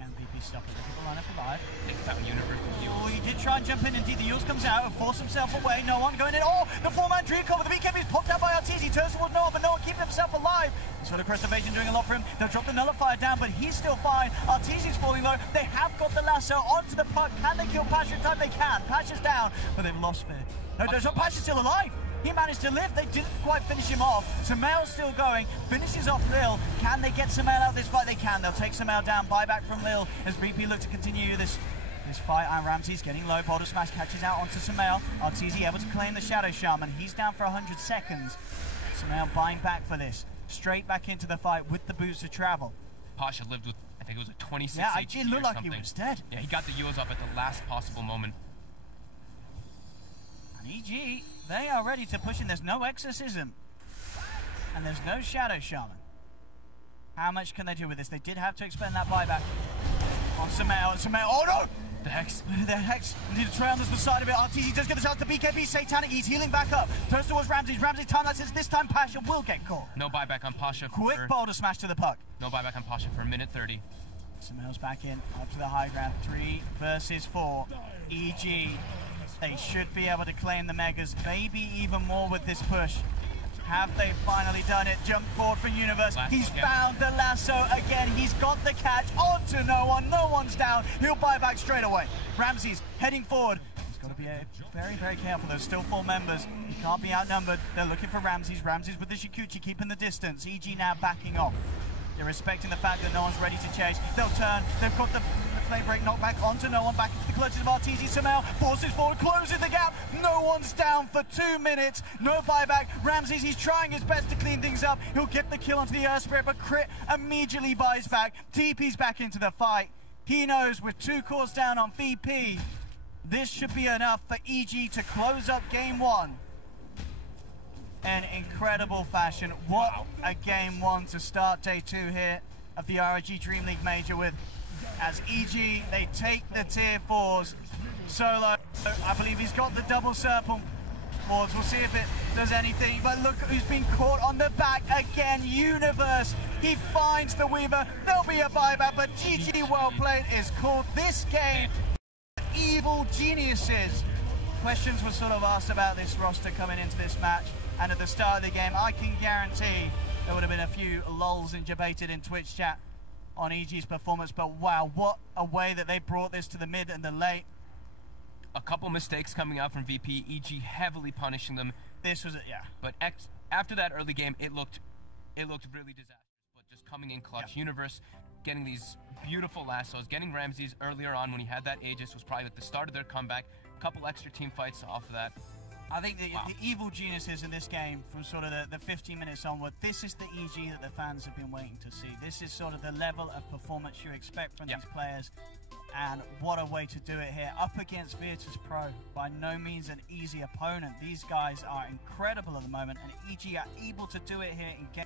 MVP stop it. People line up alive. Takes down Universe. Oh, he did try and jump in. Indeed, the Yules comes out and force himself away. No one going in. Oh, the 4-man dream cover. The BKB's popped out by Arteezy. Turns towards Noah, but Noah keeping himself alive. Sort of crest evasion doing a lot for him. They'll drop the nullifier down, but he's still fine. Arteezy's falling low. They have got the lasso onto the puck. Can they kill Pasha in time? They can. Pasha's down, but they've lost Fear. No, Pasha's still alive. He managed to live. They didn't quite finish him off. Sumail's still going. Finishes off Lil. Can they get Sumail out of this fight? They can. They'll take Sumail down. Buyback from Lil as VP look to continue this fight. And Ramsey's getting low. Boulder Smash catches out onto Sumail. Arteezy able to claim the Shadow Shaman. He's down for 100 seconds. Sumail buying back for this. Straight back into the fight with the boots to travel. Pasha lived with, I think it was a 26 Yeah, HP it looked or like something. he was dead. Yeah, he got the Yules up at the last possible moment. And EG, they are ready to push in. There's no Exorcism. And there's no Shadow Shaman. How much can they do with this? They did have to expend that buyback on Sumail. Oh no! The Hex. The Hex. Need to try on the side of it. Arteezy does get the shot to BKB. Satanic. He's healing back up. Turns towards Ramsey. Ramsey time that says this time Pasha will get caught. No buyback on Pasha. Quick boulder smash to the puck. No buyback on Pasha for a minute 30. Sumail's back in. Up to the high ground. 3 versus 4. EG. They should be able to claim the Megas. Maybe even more with this push. Have they finally done it? Jump forward for Universe. He's found the lasso again. He's got the catch onto no one. No one's down. He'll buy back straight away. Ramsey's heading forward. He's got to be very, very careful. There's still 4 members. He can't be outnumbered. They're looking for Ramsey's. Ramsey's with the Shikuchi keeping the distance. EG now backing off. They're respecting the fact that no one's ready to chase. They'll turn. They've got the flame break knockback onto no one. Back into the clutches of Arteezy. Sumail forces forward, closes the gap. No one's down for 2 minutes. No buyback. Ramsey's, he's trying his best to clean things up. He'll get the kill onto the Earth Spirit, but Crit immediately buys back. TP's back into the fight. He knows with 2 cores down on VP, this should be enough for EG to close up game 1. In incredible fashion. What a game 1 to start day 2 here of the ROG Dream League Major with as EG, they take the tier 4s. Solo, I believe he's got the double serpent wards. We'll see if it does anything. But look who's been caught on the back again. Universe, he finds the Weaver. There'll be a buyback, but GG well played is called. This game, evil geniuses. Questions were sort of asked about this roster coming into this match, and at the start of the game, I can guarantee there would have been a few lulls incubated in Twitch chat on EG's performance, but wow, what a way that they brought this to the mid and the late. A couple mistakes coming out from VP, EG heavily punishing them. This was it, yeah. But after that early game, it looked really disastrous. But just coming in clutch, Universe getting these beautiful lassos, getting Ramses earlier on when he had that Aegis was probably at the start of their comeback. A couple extra team fights off of that. I think the evil geniuses in this game, from sort of the 15 minutes onward, this is the EG that the fans have been waiting to see. This is sort of the level of performance you expect from these players, and what a way to do it here. Up against Virtus.Pro, by no means an easy opponent. These guys are incredible at the moment, and EG are able to do it here in game.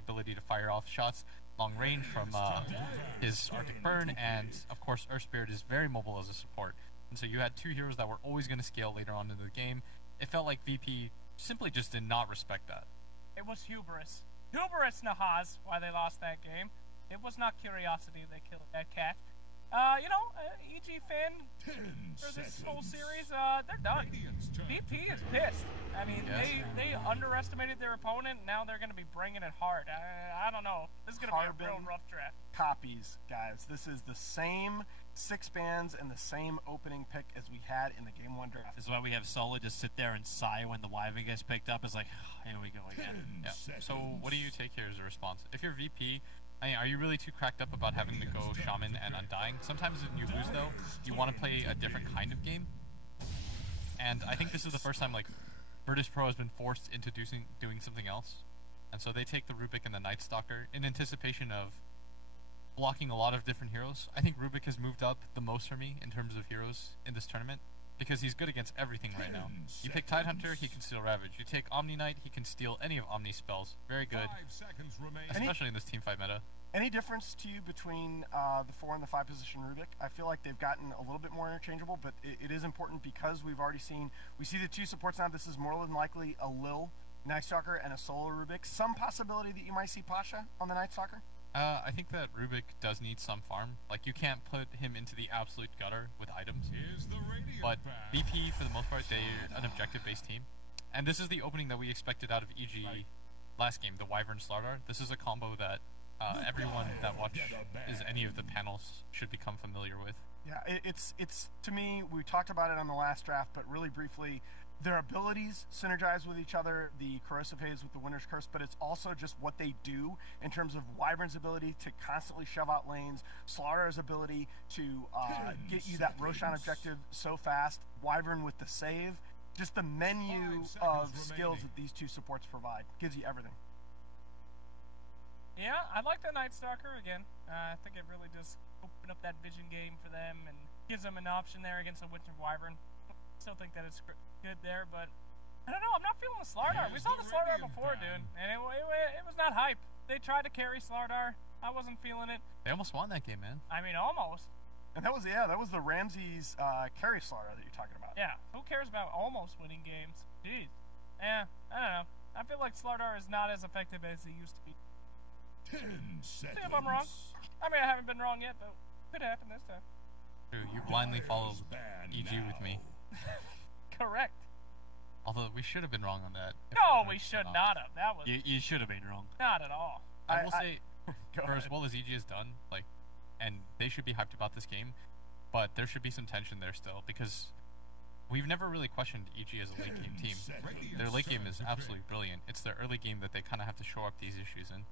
Ability to fire off shots long range from his Arctic Burn, and of course Earth Spirit is very mobile as a support. And so you had two heroes that were always going to scale later on in the game. It felt like VP simply just did not respect that. It was hubris. Hubris, Nahaz, why they lost that game. It was not curiosity they killed that cat. EG fan for this whole series, they're done. VP is pissed. I mean, they underestimated their opponent, and now they're going to be bringing it hard. I don't know. This is going to be a real rough draft. Copies, guys. This is the same 6 bans and the same opening pick as we had in the Game 1 draft. This is why we have Solo just sit there and sigh when the Wyvern gets picked up. It's like, oh, here we go again. Yeah. So what do you take here as a response? If you're VP, are you really too cracked up about having to go Shaman and Undying? Sometimes when you lose, though, you want to play a different kind of game. And I think this is the first time, like, Virtus.Pro has been forced into doing something else. And so they take the Rubik and the Night Stalker in anticipation of blocking a lot of different heroes. I think Rubik has moved up the most for me in terms of heroes in this tournament, because he's good against everything right now. You pick Tidehunter, he can steal Ravage. You take Omni Knight, he can steal any of Omni's spells. Very good, especially in this teamfight meta. Any difference to you between the 4 and the 5 position Rubik? I feel like they've gotten a little bit more interchangeable, but it is important because we see the 2 supports now. This is more than likely a Lil Night Stalker and a solo Rubik. Some possibility that you might see Pasha on the Night Stalker? I think that Rubik does need some farm. Like, you can't put him into the absolute gutter with items. But VP, for the most part, they're an objective-based team. And this is the opening that we expected out of EG last game, the Wyvern Slardar. This is a combo that everyone that watches any of the panels should become familiar with. Yeah, it's to me, we talked about it on the last draft, but really briefly, their abilities synergize with each other, the Corrosive Haze with the Winter's Curse, but it's also just what they do in terms of Wyvern's ability to constantly shove out lanes, Slaughter's ability to get you that Roshan objective so fast, Wyvern with the save, just the menu of skills that these 2 supports provide. Gives you everything. Yeah, I like the Night Stalker again. I think it really does open up that vision game for them and gives them an option there against a Winter Wyvern. Still think that it's good there, but I don't know. I'm not feeling the Slardar. We saw the Slardar before, dude, and it was not hype. They tried to carry Slardar. I wasn't feeling it. They almost won that game, man. I mean, almost. And that was the Ramses carry Slardar that you're talking about. Yeah, who cares about almost winning games? Jeez. Yeah, I don't know. I feel like Slardar is not as effective as he used to be. 10 seconds. See if I'm wrong. I mean, I haven't been wrong yet, but could happen this time. True, you blindly followed EG with me. Correct. Although we should have been wrong on that. No, we should not have. That was You should have been wrong. not at all. I will say, Go for as ahead. well as EG has done, like, and they should be hyped about this game, but there should be some tension there still, because we've never really questioned EG as a late game team. Their late game is absolutely brilliant. It's their early game that they kind of have to show up these issues in.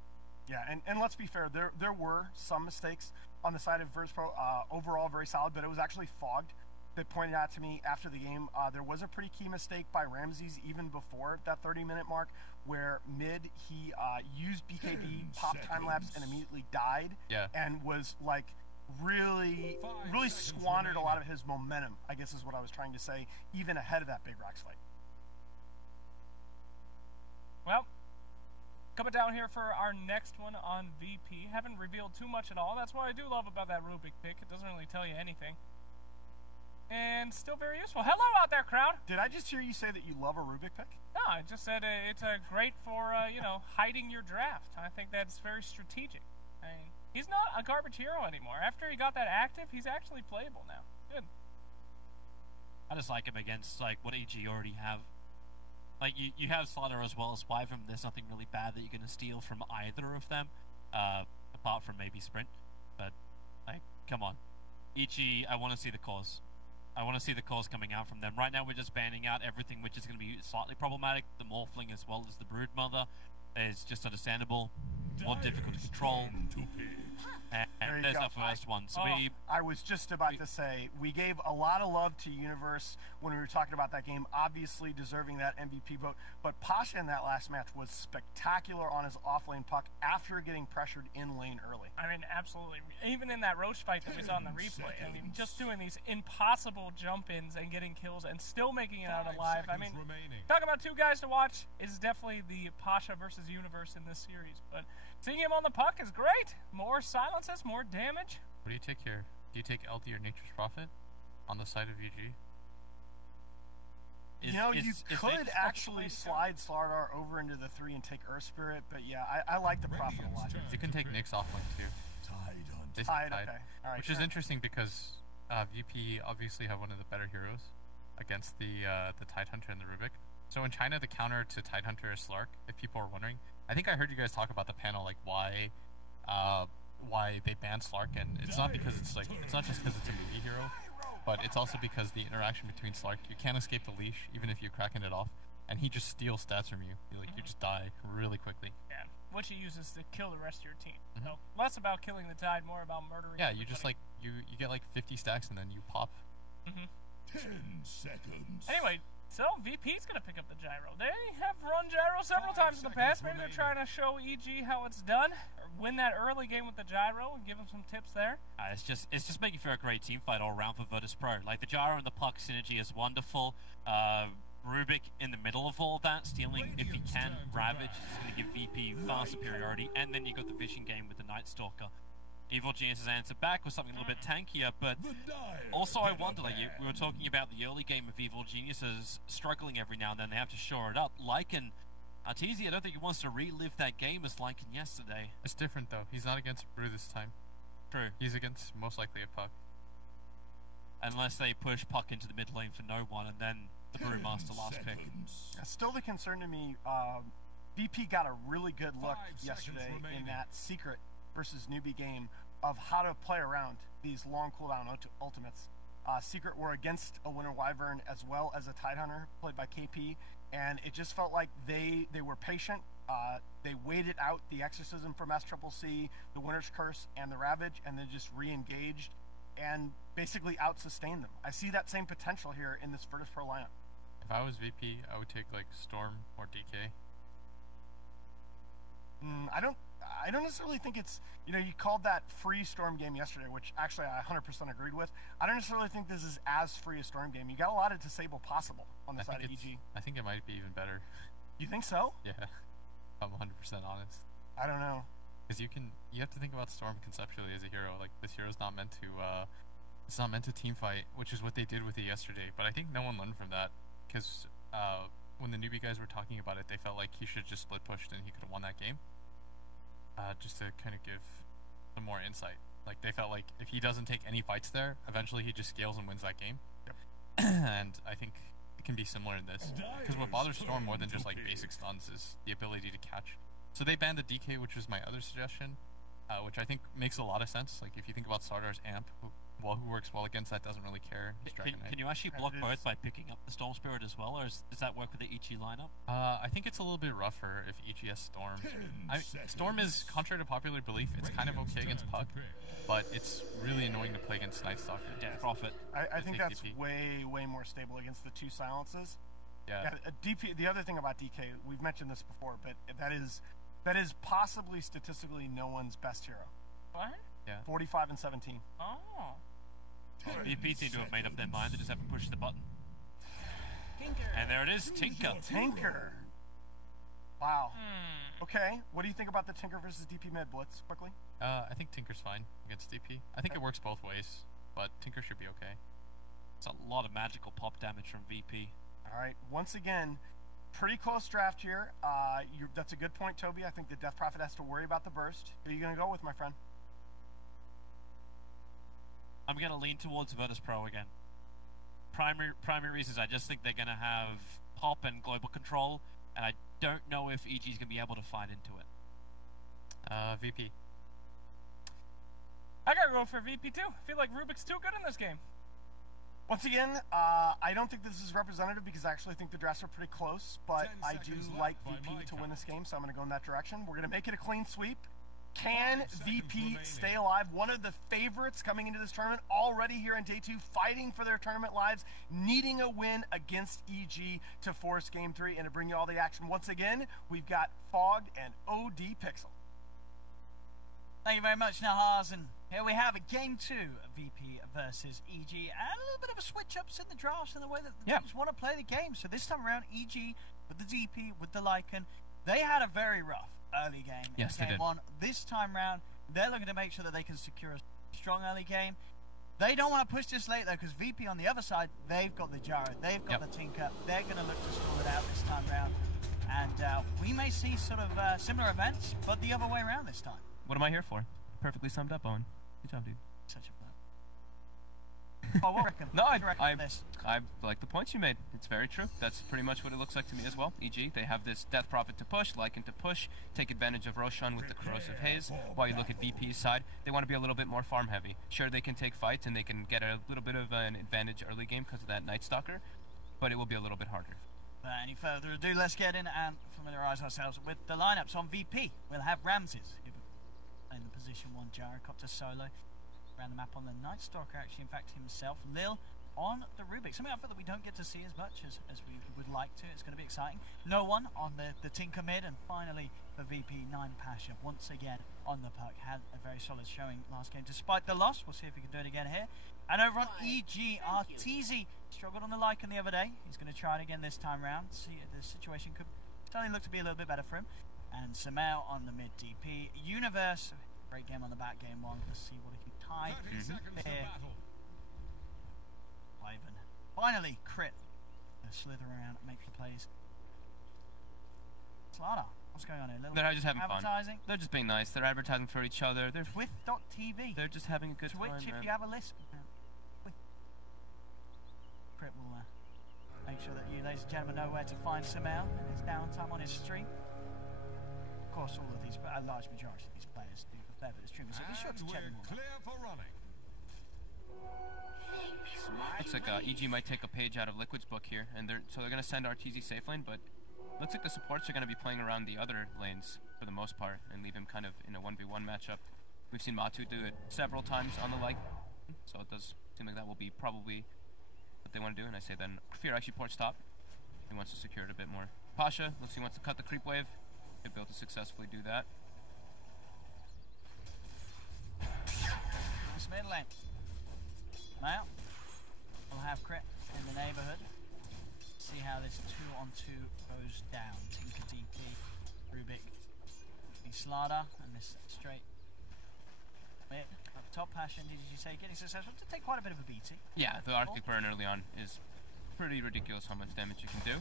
Yeah, and let's be fair, there were some mistakes on the side of Virtus.Pro. Overall, very solid, but it was actually Fogged that pointed out to me after the game. There was a pretty key mistake by Ramses even before that 30-minute mark, where mid he used BKB, popped time-lapse, and immediately died, and was like really squandered a lot of his momentum, I guess is what I was trying to say, even ahead of that Big Rocks fight. Well, coming down here for our next one on VP. Haven't revealed too much at all. That's what I do love about that Rubik pick. It doesn't really tell you anything. And still very useful. Hello out there, crowd. Did I just hear you say that you love a Rubik pick? No, I just said it's great for, hiding your draft. I think that's very strategic. I mean, he's not a garbage hero anymore. After he got that active, he's actually playable now. Good. I just like him against like what EG already have. Like you have Slaughter as well as Wyvern. There's nothing really bad that you're gonna steal from either of them, apart from maybe Sprint. But like, come on, EG. I want to see the cause. I want to see the cause coming out from them. Right now, we're just banning out everything which is going to be slightly problematic. The Morphling as well as the Broodmother is just understandable, more difficult to control. And there's our first one. So I was just about to say, we gave a lot of love to Universe when we were talking about that game, obviously deserving that MVP vote. But Pasha in that last match was spectacular on his off-lane puck after getting pressured in lane early. I mean, absolutely. Even in that Roche fight that we saw in the replay, I mean, just doing these impossible jump-ins and getting kills and still making it out alive. I mean, talking about two guys to watch is definitely the Pasha versus Universe in this series. But seeing him on the puck is great. More silences, more damage. What do you take here? Do you take LD or Nature's Prophet on the side of VG? You could actually slide Slardar over into the 3 and take Earth Spirit, but yeah, I like the Prophet a lot. You can take Nyx off lane too. Tide, okay. All right, which is interesting because VP obviously have one of the better heroes against the Tidehunter and the Rubik. So in China, the counter to Tidehunter is Slark, if people are wondering. I think I heard you guys talk about the panel, like why they banned Slark, and it's not because it's not just because it's a movie hero, but it's also because the interaction between Slark, you can't escape the leash even if you're cracking it off, and he just steals stats from you. You just die really quickly. Yeah, which he uses to kill the rest of your team. So less about killing the Tide, more about murdering. Yeah, you just you get like 50 stacks and then you pop. 10 seconds. Anyway, so VP's gonna pick up the gyro. They have run gyro several times in the past. Maybe they're trying to show EG how it's done, or win that early game with the gyro and give them some tips there. It's just making for a great team fight all around for Virtus.Pro. Like the gyro and the puck synergy is wonderful. Rubik in the middle of all that, stealing if he can. Ravage is going to give VP far superiority, and then you got the vision game with the Night Stalker. Evil Genius's answer back was something a little bit tankier, but also I wonder, we were talking about the early game of Evil Geniuses struggling every now and then. They have to shore it up. Lycan, Arteezy, I don't think he wants to relive that game as Lycan yesterday. It's different though. He's not against Brew this time. True. He's against most likely a Puck. Unless they push Puck into the mid lane for no one, and then the Brewmaster last pick. Still the concern to me, VP got a really good look yesterday in that Secret versus Newbie game of how to play around these long cooldown ultimates. Secret were against a Winter Wyvern as well as a Tidehunter played by KP, and it just felt like they were patient. They waited out the Exorcism from SCCC, the Winter's Curse, and the Ravage, and then just re-engaged and basically out-sustained them. I see that same potential here in this Virtus.Pro lineup. If I was VP, I would take like Storm or DK. I don't necessarily think it's, you called that free Storm game yesterday, which actually I 100% agreed with. I don't necessarily think this is as free a Storm game. You got a lot of disable possible on the side of EG. I think it might be even better. You think so? Yeah, I'm 100% honest. I don't know. Because you have to think about Storm conceptually as a hero. Like, this hero's not meant to, it's not meant to team fight, which is what they did with it yesterday. But I think no one learned from that, because when the newbie guys were talking about it, they felt like he should just split pushed and he could have won that game. Just to kind of give some more insight. Like, they felt like if he doesn't take any fights there, eventually he just scales and wins that game. Yep. And I think it can be similar in this. Because what bothers Storm more than just like basic stuns is the ability to catch. So they banned the DK, which was my other suggestion, which I think makes a lot of sense. Like, if you think about Sardar's amp, who works well against that, doesn't really care. Can you actually block both by picking up the Storm Spirit as well, or does that work with the EG lineup? I think it's a little bit rougher if EG has Storm. Storm is, contrary to popular belief, it's kind of okay against Puck, but it's really annoying to play against Night Stalker. Yeah, Prophet. I think that's way more stable against the two silences. Yeah. DP. The other thing about DK, we've mentioned this before, but that is possibly statistically no one's best hero. What? Yeah. 45 and 17. Oh. VP seem to have made up their mind. They just haven't pushed the button. Tinker. And there it is, Tinker. Wow. Okay. What do you think about the Tinker versus DP mid blitz? Quickly. I think Tinker's fine against DP. I think it works both ways, but Tinker should be okay. It's a lot of magical pop damage from VP. All right. Once again, pretty close draft here. That's a good point, Toby. I think the Death Prophet has to worry about the burst. Who are you going to go with, my friend? I'm going to lean towards Virtus.Pro again. Primary reasons, I just think they're going to have pop and global control, and I don't know if EG is going to be able to fight into it. VP. I gotta go for VP too. I feel like Rubik's too good in this game. Once again, I don't think this is representative because I actually think the drafts are pretty close, but I do like VP to win this game, so I'm going to go in that direction. We're going to make it a clean sweep. Can VP stay alive? One of the favorites coming into this tournament already here in day 2, fighting for their tournament lives, needing a win against EG to force game 3 and to bring you all the action. Once again, we've got Fog and OD Pixel. Thank you very much, Nahaz. And here we have it, game 2, VP versus EG, and a little bit of a switch-ups in the drafts in the way that the teams want to play the game. So this time around, EG with the DP, with the Lycan, they had a very rough early game in game 1. This time round, they're looking to make sure that they can secure a strong early game. They don't want to push this late, though, because VP on the other side, they've got the Gyro, they've got the Tinker. They're going to look to stall it out this time round. And we may see sort of similar events, but the other way around this time. What am I here for? Perfectly summed up, Owen. Good job, dude. Such a fun. Oh, what reckon? No, I like the points you made. It's very true. That's pretty much what it looks like to me as well. EG, they have this Death Prophet to push, Lycan to push, take advantage of Roshan with the Corrosive Haze. While you look at VP's side, they want to be a little bit more farm heavy. Sure, they can take fights and they can get a little bit of an advantage early game because of that Night Stalker, but it will be a little bit harder. Without any further ado, let's get in and familiarise ourselves with the lineups on VP. We'll have Ramses in the position 1 gyrocopter solo. Around the map on the Night Stalker, actually, in fact, himself. Lil on the Rubik. Something I feel that we don't get to see as much as we would like to. It's going to be exciting. No one on the Tinker mid, and finally for VP, 9 Pasha once again on the puck. Had a very solid showing last game despite the loss. We'll see if we can do it again here. And over on EG, Arteezy struggled on the Lycan the other day. He's going to try it again this time round. See if the situation could certainly look to be a little bit better for him. And Samel on the mid DP. Universe, great game on the back game 1. Let's see what he can tie here. Ivan. Finally, crit. Slither around, make the plays. Slaughter, what's going on here? They're just having advertising? Fun. They're just being nice. They're advertising for each other. They're Twith.tv. They're just having a good Twitch, time. if you have a lisp. Crit will make sure that you, ladies and gentlemen, know where to find Samel in his downtime on his stream. Of course, all of these, but a large majority of these players do a fair bit of streaming, so be sure to check them all. Clear for running. Looks like EG might take a page out of Liquid's book here, and they're going to send Arteezy safe lane, but looks like the supports are going to be playing around the other lanes for the most part and leave him kind of in a 1v1 matchup. We've seen Matu do it several times on the so it does seem like that will be probably what they want to do, and I say then Fear actually ports top. He wants to secure it a bit more. Pasha looks like he wants to cut the creep wave. Should be able to successfully do that. This mid lane. Now, we'll have crit in the neighbourhood. See how this 2-on-2 goes down. Tinker DP, Rubik, Slaughter, and this straight mid. Up top, Passion, did you say getting successful to take quite a bit of a beating? Yeah, the Arctic Burn early on is pretty ridiculous how much damage you can do.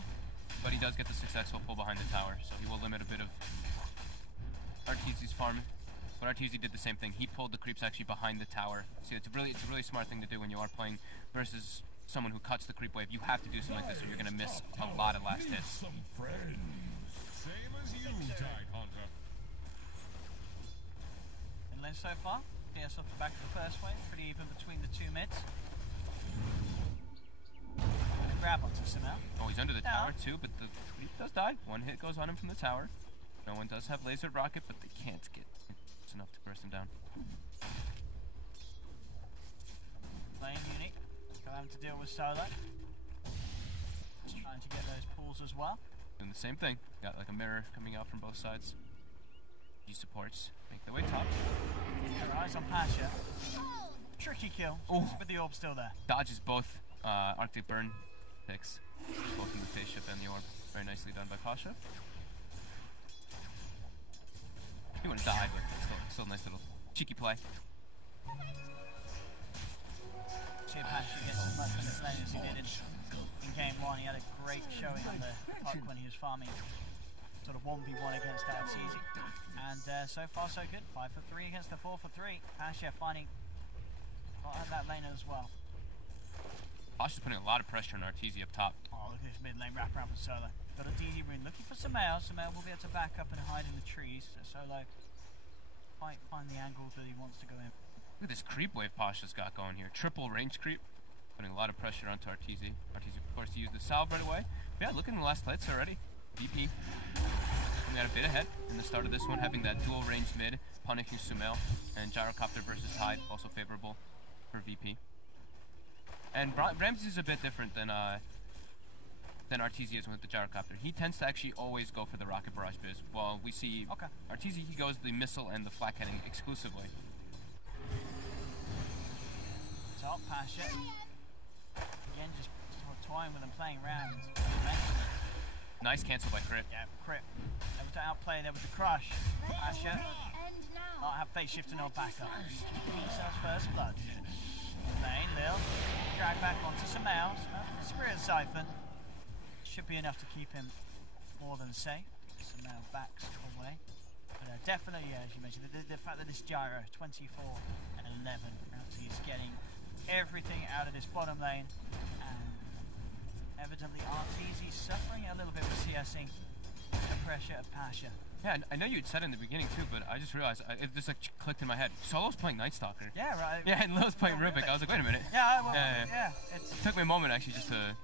But he does get the successful pull behind the tower, so he will limit a bit of Arteezy's farm. But Arteezy did the same thing. He pulled the creeps actually behind the tower. See, it's a really smart thing to do when you are playing versus someone who cuts the creep wave. You have to do something like this or you're going to miss a lot of last hits. Some friends. Same as you, Tide Hunter. In lane so far, DS off the back of the first wave, pretty even between the two mids. Gonna grab onto Samel. Oh, he's under the tower too, but the creep does die. One hit goes on him from the tower. No one does have laser rocket, but they can't get enough to burst him down. Lane unique. Got having to deal with solo. Just trying to get those pulls as well. Doing the same thing. Got like a mirror coming out from both sides. He supports. Make their way top. Eyes on Pasha. Tricky kill. Oh. But the orb's still there. Dodges both Arctic Burn picks. Both in the face ship and the orb. Very nicely done by Pasha. He wouldn't die, but still a nice little cheeky play. See if Pasha gets as much from this lane as he did in game 1. He had a great showing on the puck when he was farming sort of 1v1 against Arteezy. And so far so good. 5 for 3 against the 4 for 3. Pasha finding a lot of that lane as well. Pasha's putting a lot of pressure on Arteezy up top. Oh, look at this mid lane wraparound for Solo. Got a DD rune looking for Samel. Samel will be able to back up and hide in the trees. So Solo might find the angle that he wants to go in. Look at this creep wave Pasha's got going here. Triple range creep. Putting a lot of pressure onto Arteezy. Arteezy, of course, used the salve right away. But yeah, look at the last hits already. DP. coming out a bit ahead in the start of this one, having that dual range mid, punishing Sumail, and Gyrocopter versus Tide, also favorable for VP. And Ramsey's a bit different than Arteezy is with the Gyrocopter. He tends to actually always go for the Rocket Barrage biz, while we see Arteezy, he goes the missile and the flak heading exclusively. Top Pasha. Again, just toying with them, playing rounds. Nice cancel by Crit. Yeah, Crit. Able to outplay there with the crush. Pasha. Not have face shifting or backup. Himself first blood. Lane, Lil. Drag back onto Sumail. Spirit Siphon. Should be enough to keep him more than safe. Sumail backs away. But definitely, as you mentioned, the fact that this gyro, 24 and 11, Ramsey is getting everything out of this bottom lane. And evidently Arteezy suffering a little bit with CSing the pressure of Pasha. Yeah, I know you'd said in the beginning too, but I just realized it just like clicked in my head. Solo's playing Night Stalker. Yeah, right. Yeah, and Lil's playing Rubik. I was like, wait a minute. Yeah, well, yeah. It took me a moment actually just to.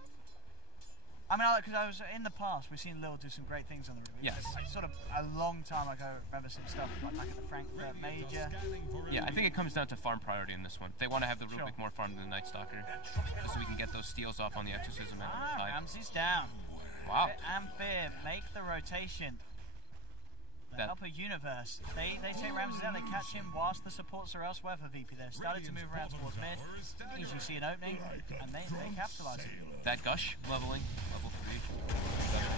I mean, because I was in the past, we've seen Lil do some great things on the Rubik. Yes. It's sort of a long time ago. I remember some stuff like back at the Frankfurt Major. Yeah, I think it comes down to farm priority in this one. They want to have the Rubik more farmed than the Night Stalker, just so we can get those steals off on the Exorcism and the Tide. Ramsey's down. Wow. And Fear make the rotation. The upper universe. They take Ramsey down, they catch him whilst the supports are elsewhere for VP. They're starting to move around towards mid. Easily see an opening, and they capitalize it. That gush leveling, level 3.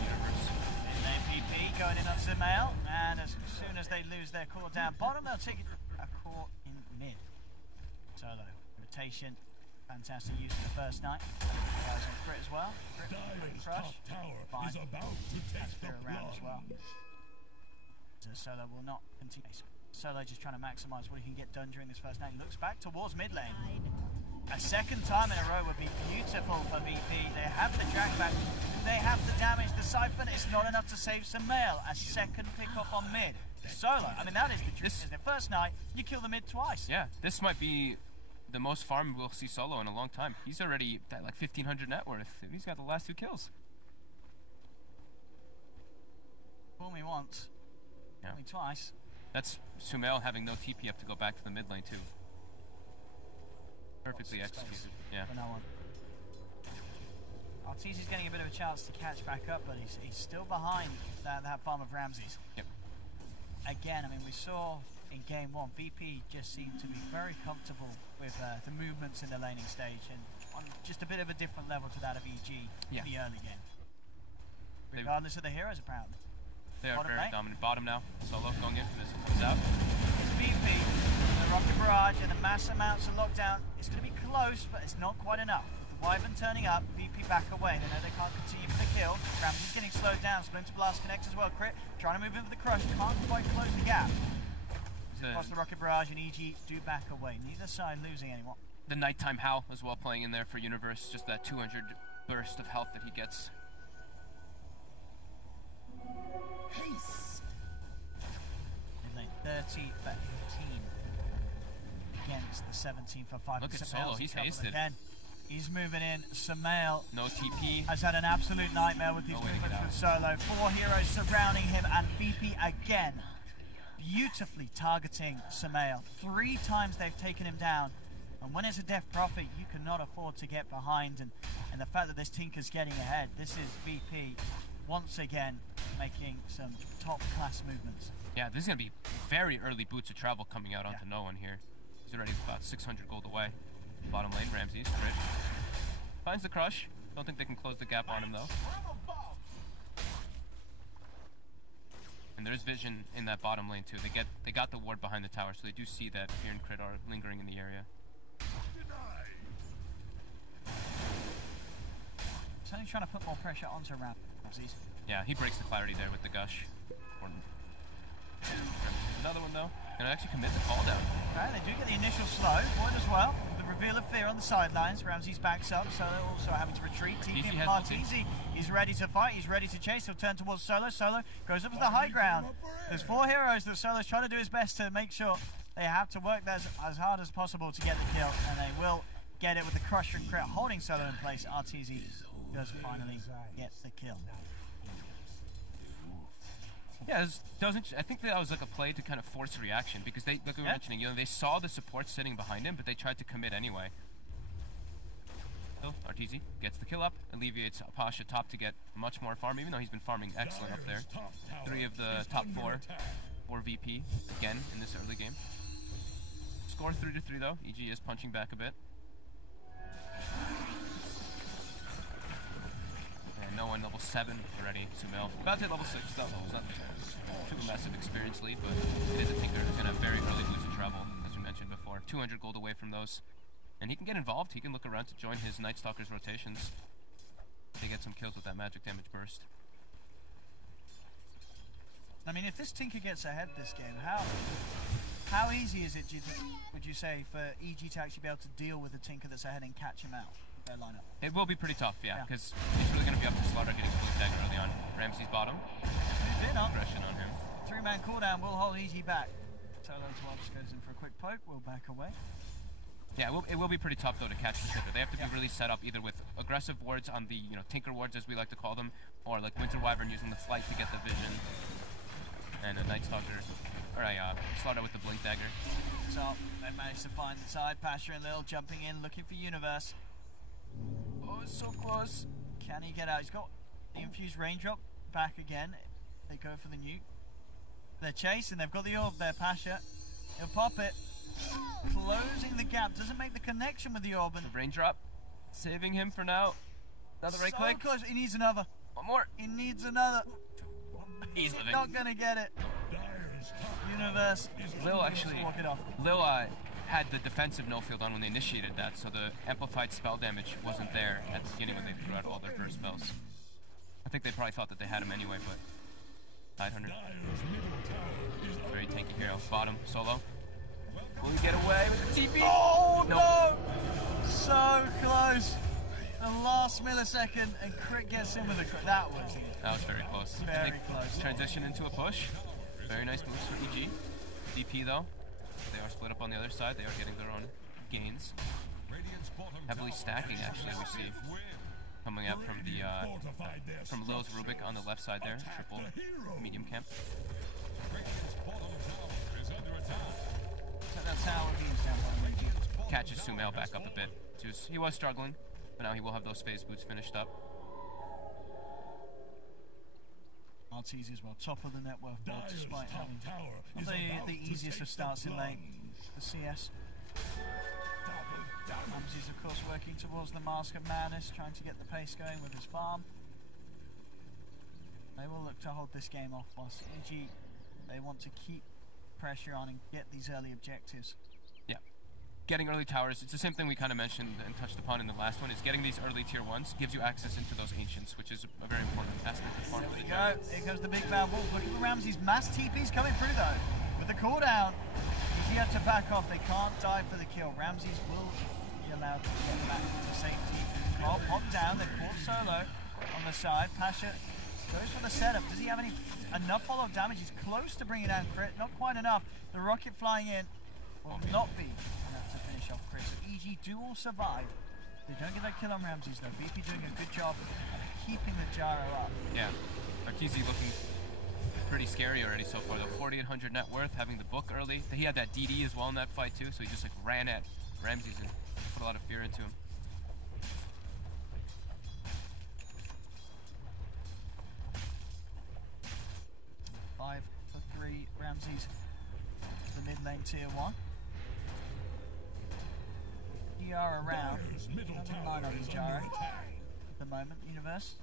Universe. And then VP going in on Sumail, and as soon as they lose their core down bottom, they'll take a core in mid. Solo. Rotation. Fantastic use of the first night. Guys on Crit as well. Crit, crush. Fine. That's Fear around as well. Solo will not continue. Solo just trying to maximise what he can get done during this first night. Looks back towards mid lane. A second time in a row would be beautiful for VP. They have the drag back. They have the damage. The Siphon is not enough to save Sumail. A second pick up on mid. Solo, I mean, that is the truth. The first night, you kill the mid twice. Yeah, this might be the most farm we'll see Solo in a long time. He's already at like 1,500 net worth. He's got the last 2 kills. Fool me once. Yeah. Only twice. That's Sumail having no TP up to go back to the mid lane too. Perfectly executed. Yeah. For no one. Arteezy's getting a bit of a chance to catch back up, but he's still behind that farm of Ramsey's. Yep. Again, I mean, we saw in game 1, VP just seemed to be very comfortable with the movements in the laning stage, and on just a bit of a different level to that of EG in the early game. Regardless of the heroes, apparently. They are very dominant. Bottom now. Solo going in for this. Comes out. VP, the Rocket Barrage and the mass amounts of lockdown. It's going to be close, but it's not quite enough. With the Wyvern turning up, VP back away. They know they can't continue for the kill. Ramsey's getting slowed down. Splinter Blast connects as well. Crit trying to move in for the crush. Can't quite close the gap. Across the Rocket Barrage and EG do back away. Neither side losing anyone. The nighttime Howl as well playing in there for Universe. Just that 200 burst of health that he gets. Haste. 30 for 18 against the 17 for 5. Look at Solo, he's hasted. Again. He's moving in. Sumail no TP. Has had an absolute nightmare with these movements with Solo. 4 heroes surrounding him, and VP again beautifully targeting Sumail. 3 times they've taken him down. And when it's a Death Prophet, you cannot afford to get behind. And the fact that this Tinker's getting ahead, this is VP once again making some top-class movements. Yeah, this is going to be very early boots of travel coming out onto no one here. He's already about 600 gold away. Bottom lane, Ramsey's crit. Finds the crush. Don't think they can close the gap on him, though. And there's vision in that bottom lane, too. They got the ward behind the tower, so they do see that Fear and Crit are lingering in the area. He's only trying to put more pressure onto Ramsey's. Yeah, he breaks the clarity there with the gush. Another one though. Gonna actually commit the call down. Okay, they do get the initial slow. Void as well. The reveal of Fear on the sidelines. Ramsey's backs up, so they're also having to retreat. TP from Arteezy. He's ready to fight. He's ready to chase. He'll turn towards Solo. Solo goes up to the high ground. There's 4 heroes that Solo's trying to do his best to make sure they have to work as hard as possible to get the kill, and they will get it with the Crusher and Crit holding Solo in place. Arteezy does finally get the kill. Yeah, I think that was like a play to kind of force a reaction because they, like we were mentioning, they saw the support sitting behind him, but they tried to commit anyway. So Arteezy gets the kill up, alleviates Pasha top to get much more farm, even though he's been farming excellent up there. 3 of the top 4 for VP again in this early game. Score 3-3 though. EG is punching back a bit. And no one level 7 already. Sumail about to hit level 6 though. It's not too massive experience lead, but it is a Tinker who's gonna have very early boots of travel, as we mentioned before. 200 gold away from those. And he can get involved, he can look around to join his Night Stalker's rotations to get some kills with that magic damage burst. I mean, if this Tinker gets ahead this game, how easy is it, would you say, for EG to actually be able to deal with a Tinker that's ahead and catch him out with their lineup? It will be pretty tough, yeah, because he's really going to be up to Slaughter getting blue dagger early on. Ramsey's bottom. Aggression on him. 3-man cooldown will hold EG back. Solo just goes in for a quick poke, we'll back away. Yeah, it will be pretty tough though to catch the Tinker. They have to be really set up either with aggressive wards on the Tinker wards as we like to call them, or like Winter Wyvern using the flight to get the vision, and a Night Stalker, or a Slaughter with the blade dagger. So they managed to find the side. Pasha and Lil jumping in, looking for Universe. Oh, so close. Can he get out? He's got the infused raindrop back again. They go for the nuke. They're chasing. They've got the orb there. Pasha. He'll pop it. Closing the gap, doesn't make the connection with the orb. And the raindrop, saving him for now. Another right click. So close. He needs another. One more. He needs another. He's living. Not gonna get it. Universe. Lil actually. Walk it off. Lil had the defensive no field on when they initiated that, so the amplified spell damage wasn't there at the beginning when they threw out all their burst spells. I think they probably thought that they had him anyway, but Tidehunter. Very tanky hero. Bottom solo. Will he get away with the TP? Oh no! So close. The last millisecond, and Crit gets in with a crit. That was very close. Very close. Transition into a push. Very nice moves for EG. DP though, they are split up on the other side. They are getting their own gains. Heavily stacking actually, we see coming out from the from Lil's Rubik on the left side there. Triple medium camp. That's how he's down. Catches Sumail back up a bit. He was struggling, but now he will have those phase boots finished up. Arteezy as well, top of the net worth board, despite having the easiest of starts in lane, the CS. Ramsey's of course working towards the Mask of Madness, trying to get the pace going with his farm. They will look to hold this game off whilst EG, they want to keep pressure on and get these early objectives. Yeah, getting early towers, it's the same thing we kind of mentioned and touched upon in the last one, is getting these early tier 1s gives you access into those ancients, which is a very important aspect of farm. There we go, here goes the big bad wolf, looking for Ramsey's mass TP's coming through though, with the cooldown. Easy to back off, they can't die for the kill. Ramsey's will be allowed to get back to safety. Oh, pop down, they caught Solo on the side. Pasha goes for the setup. Does he have enough follow-up damage? He's close to bringing down Crit, not quite enough. The rocket flying in will not be enough to finish off Crit. So EG do all survive. They don't get that kill on Ramsey's though. VP doing a good job of keeping the gyro up. Yeah, Arteezy looking pretty scary already so far though. 4,800 net worth, having the book early. He had that DD as well in that fight too, so he just like ran at Ramsey's and put a lot of fear into him. Five for 3, Ramsey's the mid lane tier 1. ER around, having 9 on the gyro at the moment. Universe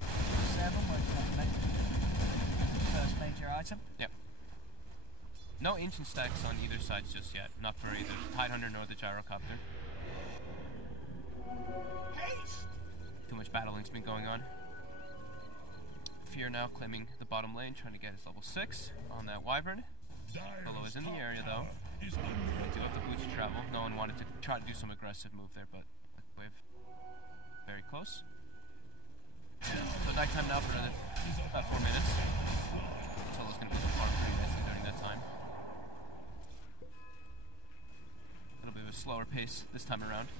7 working on the first major item. Yep. No ancient stacks on either side just yet, not for either Tidehunter nor the gyrocopter. Too much battling's been going on. Fear now claiming the bottom lane, trying to get his level 6 on that Wyvern. Solo is in the area though. They do have the boots to travel. No one wanted to try to do some aggressive move there, but wave very close. So nighttime now for another about 4 minutes. Solo's going to be farm pretty nicely during that time. A little bit of a slower pace this time around.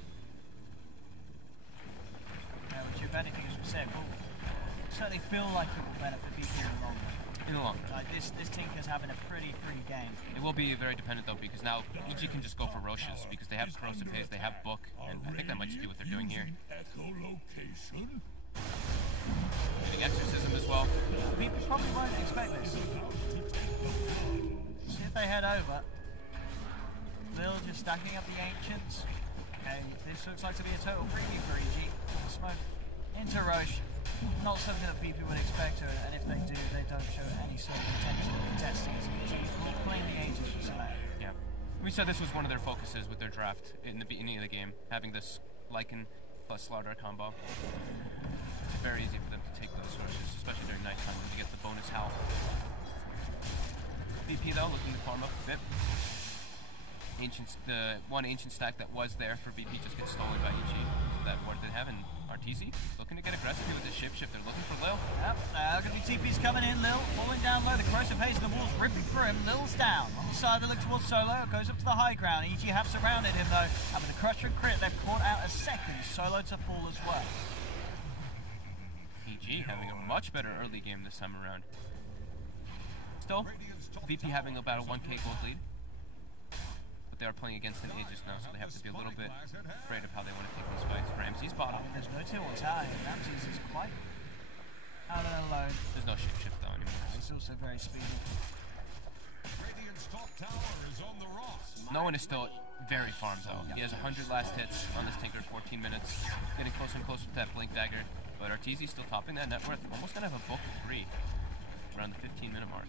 Which if anything, as we said, will certainly feel like it will benefit people in the long run. in the long run. Like this Tinker's having a pretty free game. It will be very dependent though, because now EG can just go for Roches because they have Corrosive Haze, they have Book, and I think that might just be what they're doing here. Getting Exorcism as well. People probably won't expect this. See if they head over. Lil just stacking up the Ancients. Okay, this looks like to be a total freebie for EG. Smoke into Roche. Not something that people would expect, and if they do, they don't show any sort of intention of contesting as EG will claim the Ancients from Select. Yeah. We said this was one of their focuses with their draft in the beginning of the game, having this Lycan plus Slaughter combo. It's very easy for them to take those sources, especially during nighttime when they get the bonus howl. VP though, looking to farm up a bit. The one Ancient stack that was there for VP just gets stolen by EG. So that ward they have, and RTZ looking to get aggressive here with his shapeshift. They're looking for Lil. Yep, going to be TPs coming in. Lil falling down low. The Corrosive Haze and the walls ripping through him. Lil's down. On the side, they look towards Solo. Goes up to the high ground. EG have surrounded him though. And with the Crusher and Crit, they've caught out a second Solo to fall as well. EG having a much better early game this time around. Still, VP having about a 1k gold lead. But they are playing against an Aegis now, so they have to be a little bit afraid of how they want to take these fights. Ramsey's bottom. There's no tier 1 tower here. Ramsey's is quite out and alone. There's no shapeshift though anymore. He's also very speedy. No one is still very farmed though. He has 100 last hits on this Tinker, 14 minutes. Getting closer and closer to that Blink Dagger. But RTZ still topping that net worth. Almost gonna have a book 3 around the 15-minute mark.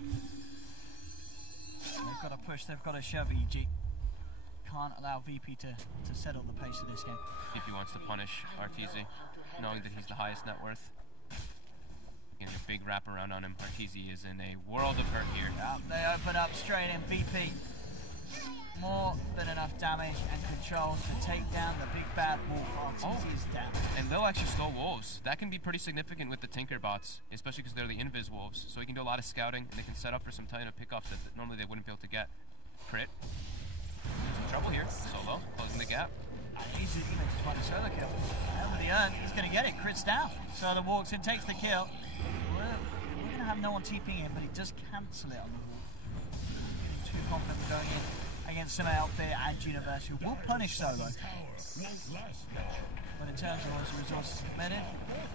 They've got to push, they've got to shove EG. Can't allow VP to settle the pace of this game. VP wants to punish RTZ, knowing that he's the highest net worth. Getting a big wraparound on him. RTZ is in a world of hurt here. Yeah, they open up straight in. VP. More than enough damage and control to take down the big bad wolf. RTZ is down. And Lil actually stole wolves. That can be pretty significant with the Tinker bots, especially because they're the invis wolves. So he can do a lot of scouting, and they can set up for some tight pickoffs that normally they wouldn't be able to get. Crit. Some trouble here. Solo closing the gap. He's even just find a solo kill. And with the urn, he's going to get it. Crit's down. Solo walks in, takes the kill. We're going to have no one TPing in, but he does cancel it on the wall. Getting too confident going in against some outfit and Universe, who will punish Solo. But in terms of those resources committed,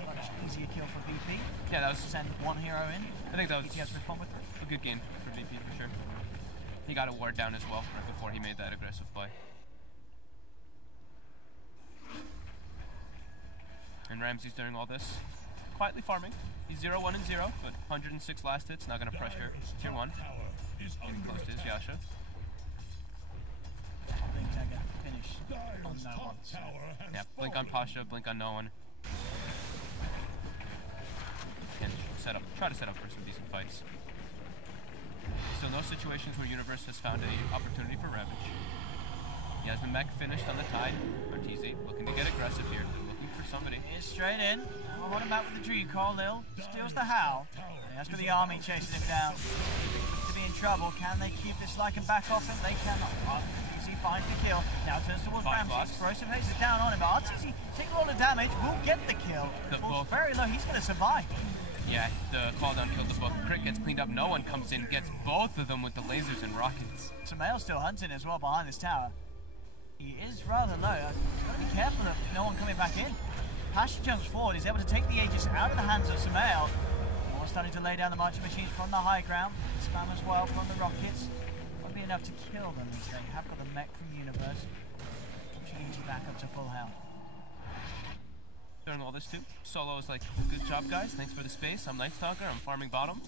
much easier kill for VP. Yeah, that was Send one hero in. I think that was ETS respond with it. a good game for VP for sure. He got a ward down as well right before he made that aggressive play. And Ramsey's doing all this, quietly farming. He's 0-1 and 0, but 106 last hits, not going to pressure tier 1. Getting close to his Yasha. Blink Dagger finished on no one. Yeah, blink on Pasha, blink on no one. And try to set up for some decent fights. Still no situations where Universe has found an opportunity for revenge. He has the mech finished on the tide. RTZ looking to get aggressive here. They're looking for somebody. He's straight in. I'll hold him back with the Dream Call. Lil steals the Howl. And that's with the army chasing him down. To be in trouble. Can they keep this Lycan back off him? They cannot. RTZ finds the kill. Now turns towards Ramsey. Corrosive Haze is down on him. But RTZ taking all the damage. Will get the kill. Falls very low. He's going to survive. Yeah, the call down killed the book. Crit gets cleaned up. No one comes in, gets both of them with the lasers and rockets. Samael's still hunting as well behind this tower. He is rather low. He's got to be careful of no one coming back in. Pasha jumps forward. He's able to take the Aegis out of the hands of Samael. More starting to lay down the marching machines from the high ground. Spam as well from the rockets. Won't be enough to kill them as they have got the mech from Universe. Pushing EG back up to full health. Doing all this too. Solo is like, good job guys, thanks for the space. I'm Night Stalker, I'm farming bottom.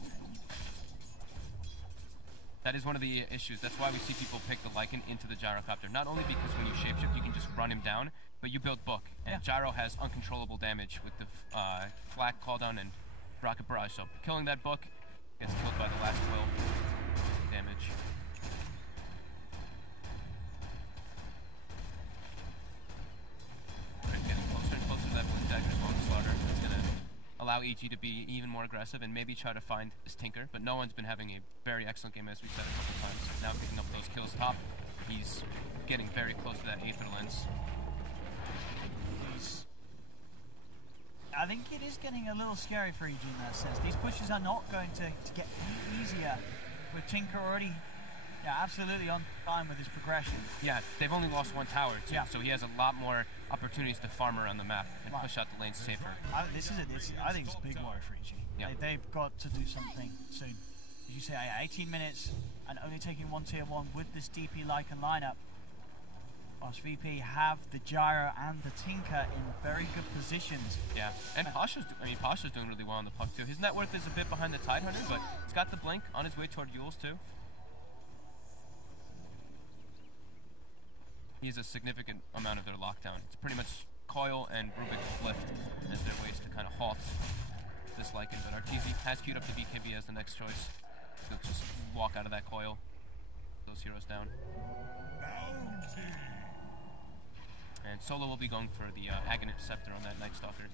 That is one of the issues. That's why we see people pick the Lycan into the Gyrocopter. Not only because when you shapeshift you can just run him down, but you build Book. And Gyro has uncontrollable damage with the Flak, Calldown, and Rocket Barrage. So killing that Book gets killed by the last will damage. Getting closer and closer to that Blink Dagger as well as Slaughter. That's going to allow EG to be even more aggressive and maybe try to find this Tinker, but no one's been having a very excellent game as we said a couple times. Now picking up those kills top, he's getting very close to that Aether Lens. I think it is getting a little scary for EG in that sense. These pushes are not going to get any easier with Tinker already absolutely on time with his progression. Yeah, they've only lost one tower too, Yeah. so he has a lot more opportunities to farm around the map and push out the lanes safer. I think it's a big worry for EG. Yeah. They've got to do something soon. As you say, 18 minutes and only taking one tier 1 with this DP Lycan lineup. Whilst VP have the Gyro and the Tinker in very good positions. Yeah, and Pasha's doing really well on the puck too. His net worth is a bit behind the Tidehunter, but he's got the blink on his way toward Yules too. He has a significant amount of their lockdown. It's pretty much Coil and Rubik's Lift as their ways to kind of halt this Lycan. But Arteezy has queued up the BKB as the next choice. He'll just walk out of that Coil. Those heroes down. And Solo will be going for the Aghanim Scepter on that Night Stalker.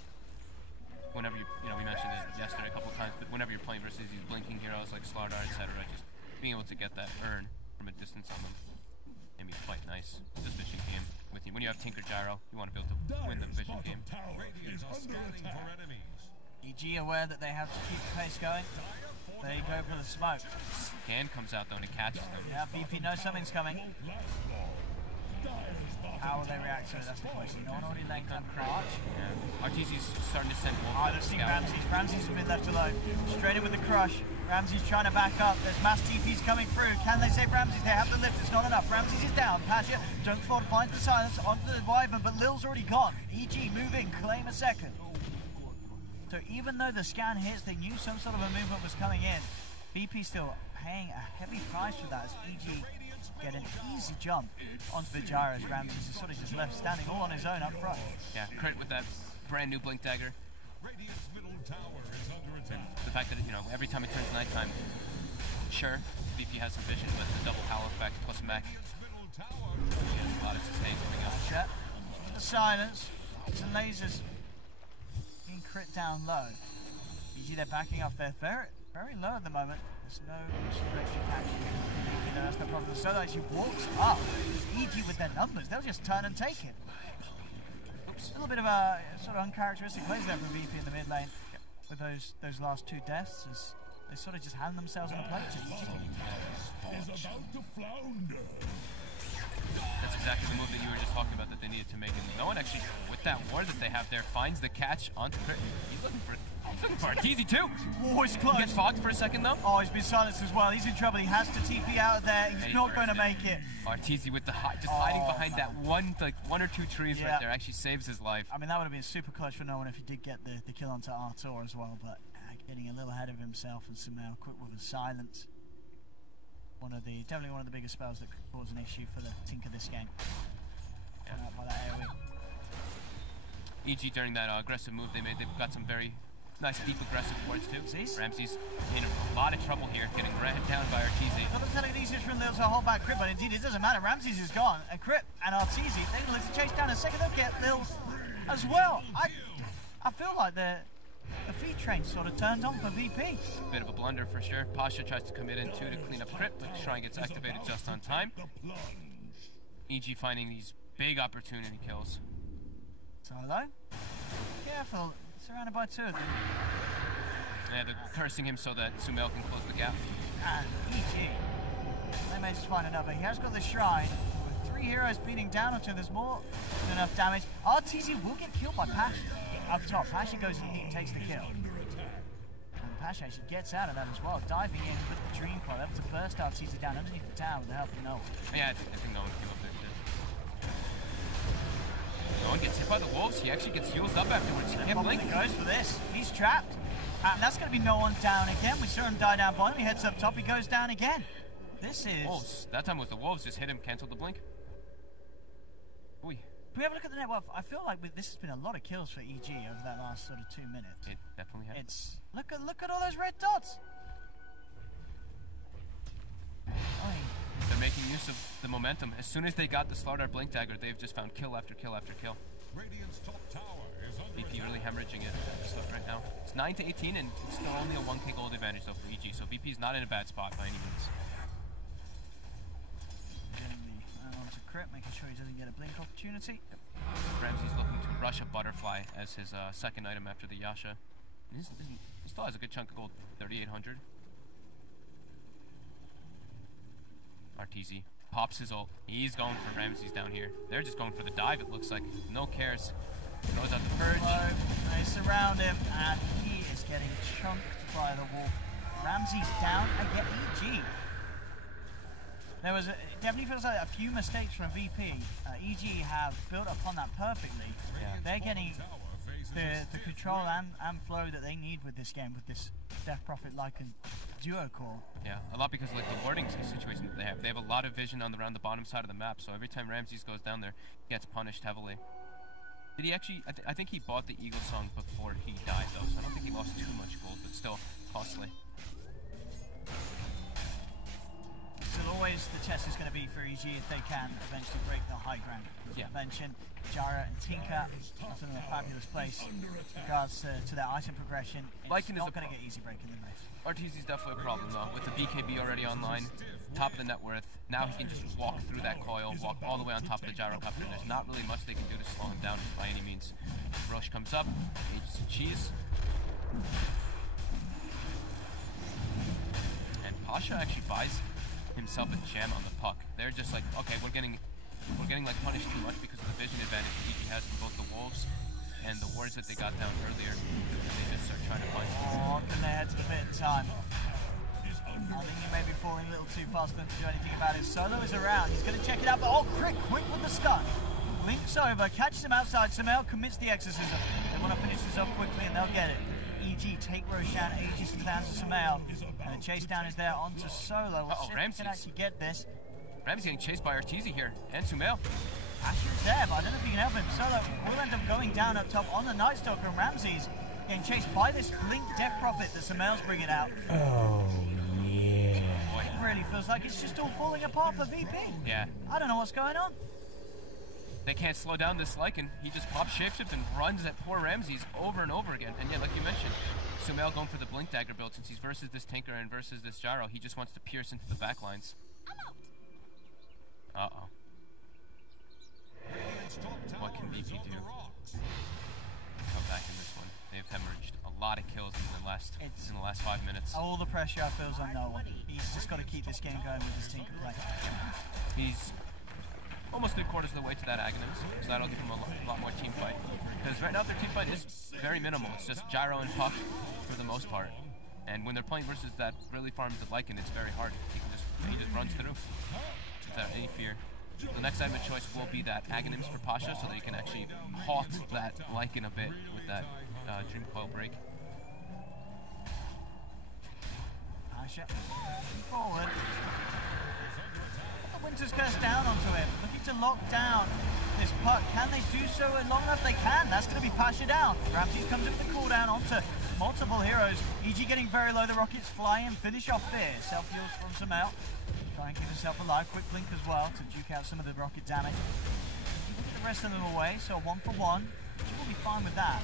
Whenever we mentioned it yesterday a couple of times, but whenever you're playing versus these blinking heroes like Slardar, etc., just being able to get that urn from a distance on them can be quite nice. This vision game with you. When you have Tinker Gyro, you want to be able to win the vision game. EG aware that they have to keep the pace going. They go for the smoke. Scan comes out though and it catches them. Yeah, BP knows something's coming. How will they react to it? That's the question. No one already laid down Crouch. Yeah. Arteezy's starting to send Wolf. They've seen Ramses. Ramses has been left alone. Straight in with the crush. Ramses trying to back up. There's mass TPs coming through. Can they save Ramses? They have the lift. It's not enough. Ramses is down. Pasha, don't fall to find the silence onto the Wyvern, but Lil's already gone. EG moving. Claim a second. So even though the scan hits, they knew some sort of a movement was coming in. BP still paying a heavy price for that as EG get an easy jump onto the Gyros. Ramses is sort of just left standing all on his own up front. Yeah, crit with that brand new Blink Dagger. The fact that, every time it turns nighttime, sure, VP has some vision, but the double power effect plus mech, he has a lot of sustain coming up. Check. The silence. Some lasers being crit down low. EG, they're backing up. They're very low at the moment. There's no extra catching. That's no problem. So actually walks up. EG with their numbers. They'll just turn and take it. Oops. A little bit of a sort of uncharacteristic plays there from VP in the mid lane with those last two deaths as they sort of just hand themselves on a plate to EG. That's exactly the move that you were just talking about that they needed to make. And no one actually, with that ward that they have there, finds the catch onto crit. He's looking for Arteezy too. Oh, he's close. He gets fogged for a second though. Oh, he's been silenced as well. He's in trouble. He has to TP out of there. He's not going to make it. Arteezy with the just hiding behind that one or two trees right there actually saves his life. I mean, that would have been super clutch for no one if he did get the kill onto Artur as well, but getting a little ahead of himself and Sumail quick with a silence. Definitely one of the biggest spells that could cause an issue for the Tinker this game. By that AoE. EG during that aggressive move they made, they've got some very nice deep aggressive wards too. Ramses in a lot of trouble here, getting ran down by Arteezy. Not telling it easier for Lil to hold back Crip, but indeed it doesn't matter. Ramses is gone, and Crip and Arteezy, they look to chase down a second look at Lil as well. I feel like the feed train sort of turned on for VP. Bit of a blunder for sure. Pasha tries to commit in too to clean up Crit, but Shrine gets activated just on time. EG finding these big opportunity kills. Solo, careful, surrounded by two of them. Yeah, they're cursing him so that Sumail can close the gap. And EG, they may just find another. He has got the Shrine. With 3 heroes beating down onto him, there's more than enough damage. Arteezy will get killed by Pasha. Up top, Pasha goes in and takes the kill. And Pasha actually gets out of that as well, diving in with the Dream Pod, able to burst Arteezy down underneath the tower with the help of Noah. Yeah, I think no one came up there too. No one gets hit by the wolves, he actually gets healed up afterwards. He can't blink. He goes for this. He's trapped. And that's going to be no one down again. We saw him die down bottom, he heads up top, he goes down again. This is... Wolves. That time was the wolves, just hit him, canceled the blink. Ooh. Can we have a look at the net? Well, I feel like this has been a lot of kills for EG over that last sort of 2 minutes. It definitely has. It's look at all those red dots. They're making use of the momentum. As soon as they got the Slardar Blink Dagger, they've just found kill after kill after kill. VP really hemorrhaging it right now. It's 9-18 and it's still only a 1k gold advantage though for EG, so VP's not in a bad spot by any means. Getting the onto Crit, making sure he doesn't get a blink opportunity. Ramsey's looking to rush a butterfly as his second item after the Yasha. He still has a good chunk of gold, 3,800. Arteezy pops his ult. He's going for Ramsey's down here. They're just going for the dive, it looks like. No cares. Throws out the purge. They surround him, and he is getting chunked by the wolf. Ramsey's down again. EG. There was it definitely feels like a few mistakes from VP. EG have built upon that perfectly. Yeah. They're getting the control and flow that they need with this game, with this Death Prophet Lycan duo core. Yeah, a lot because like the warding situation that they have. They have a lot of vision around the bottom side of the map, so every time Ramses goes down there, he gets punished heavily. Did he actually? I think he bought the Eagle Song before he died, though, so I don't think he lost too much gold, but still costly. Still, always the test is going to be for EG if they can eventually break the high ground. As Yeah. I mentioned, Jara and Tinker, that's in a fabulous place in regards to their item progression. It's Lycan is not a going to get easy breaking the race. Arteezy's definitely a problem, though, with the BKB already online, top of the net worth. Now he can just walk through that coil, walk all the way on top of the gyrocopter, and there's not really much they can do to slow him down by any means. Roche comes up, ages some cheese. And Pasha actually buys himself a gem on the puck. They're just like, okay, we're getting like punished too much because of the vision advantage that EG has from both the wolves and the wards that they got down earlier. And they just start trying to find Oh, can they head to the pit in time? I think he may be falling a little too fast for them to do anything about it. Solo is around. He's going to check it out, but oh, quick with the stun. Links over, catches him outside. Sumail commits the exorcism. They want to finish this up quickly and they'll get it. EG take Roshan, Aegis into the hands of Sumail. And the chase down is there onto Solo. We'll see if he Ramses can actually get this. Ramsey's getting chased by Arteezy here, and Sumail. Asher's there, but I don't know if he can help him. Solo will end up going down up top on the Night Stalker, and Ramses getting chased by this Blink Death Prophet that Sumail's bringing out. Oh, yeah. It really feels like it's just all falling apart for VP. Yeah. I don't know what's going on. They can't slow down this Lycan. He just pops shapeshift and runs at poor Ramses over and over again. And yeah, like you mentioned, Sumail going for the Blink Dagger build since he's versus this Tinker and versus this Gyro. He just wants to pierce into the back lines. Uh-oh. What can VP do? Come back in this one. They've hemorrhaged a lot of kills in the last 5 minutes. All the pressure I feels on no one. He's just got to keep this game going with his Tinker play. He's almost 3/4 of the way to that Aghanim, so that'll give him a lot more team fight. Because right now their team fight is very minimal. It's just Gyro and Puck for the most part. And when they're playing versus that really farmed Lycan, it's very hard. He just runs through without any fear. The next item of choice will be that Aghanims for Pasha, so that you can actually halt that Lycan a bit with that Dream Coil break. Pasha forward. The Winter's Curse down onto him, looking to lock down this Puck. Can they do so long enough? They can. That's going to be Pasha down. Ramses comes in with the cooldown onto multiple heroes. EG getting very low. The rockets fly and finish off there. Self-heals from Sumail. Try and keep himself alive. Quick blink as well to duke out some of the rocket damage. Keep the rest of them away, so 1 for 1. She will be fine with that.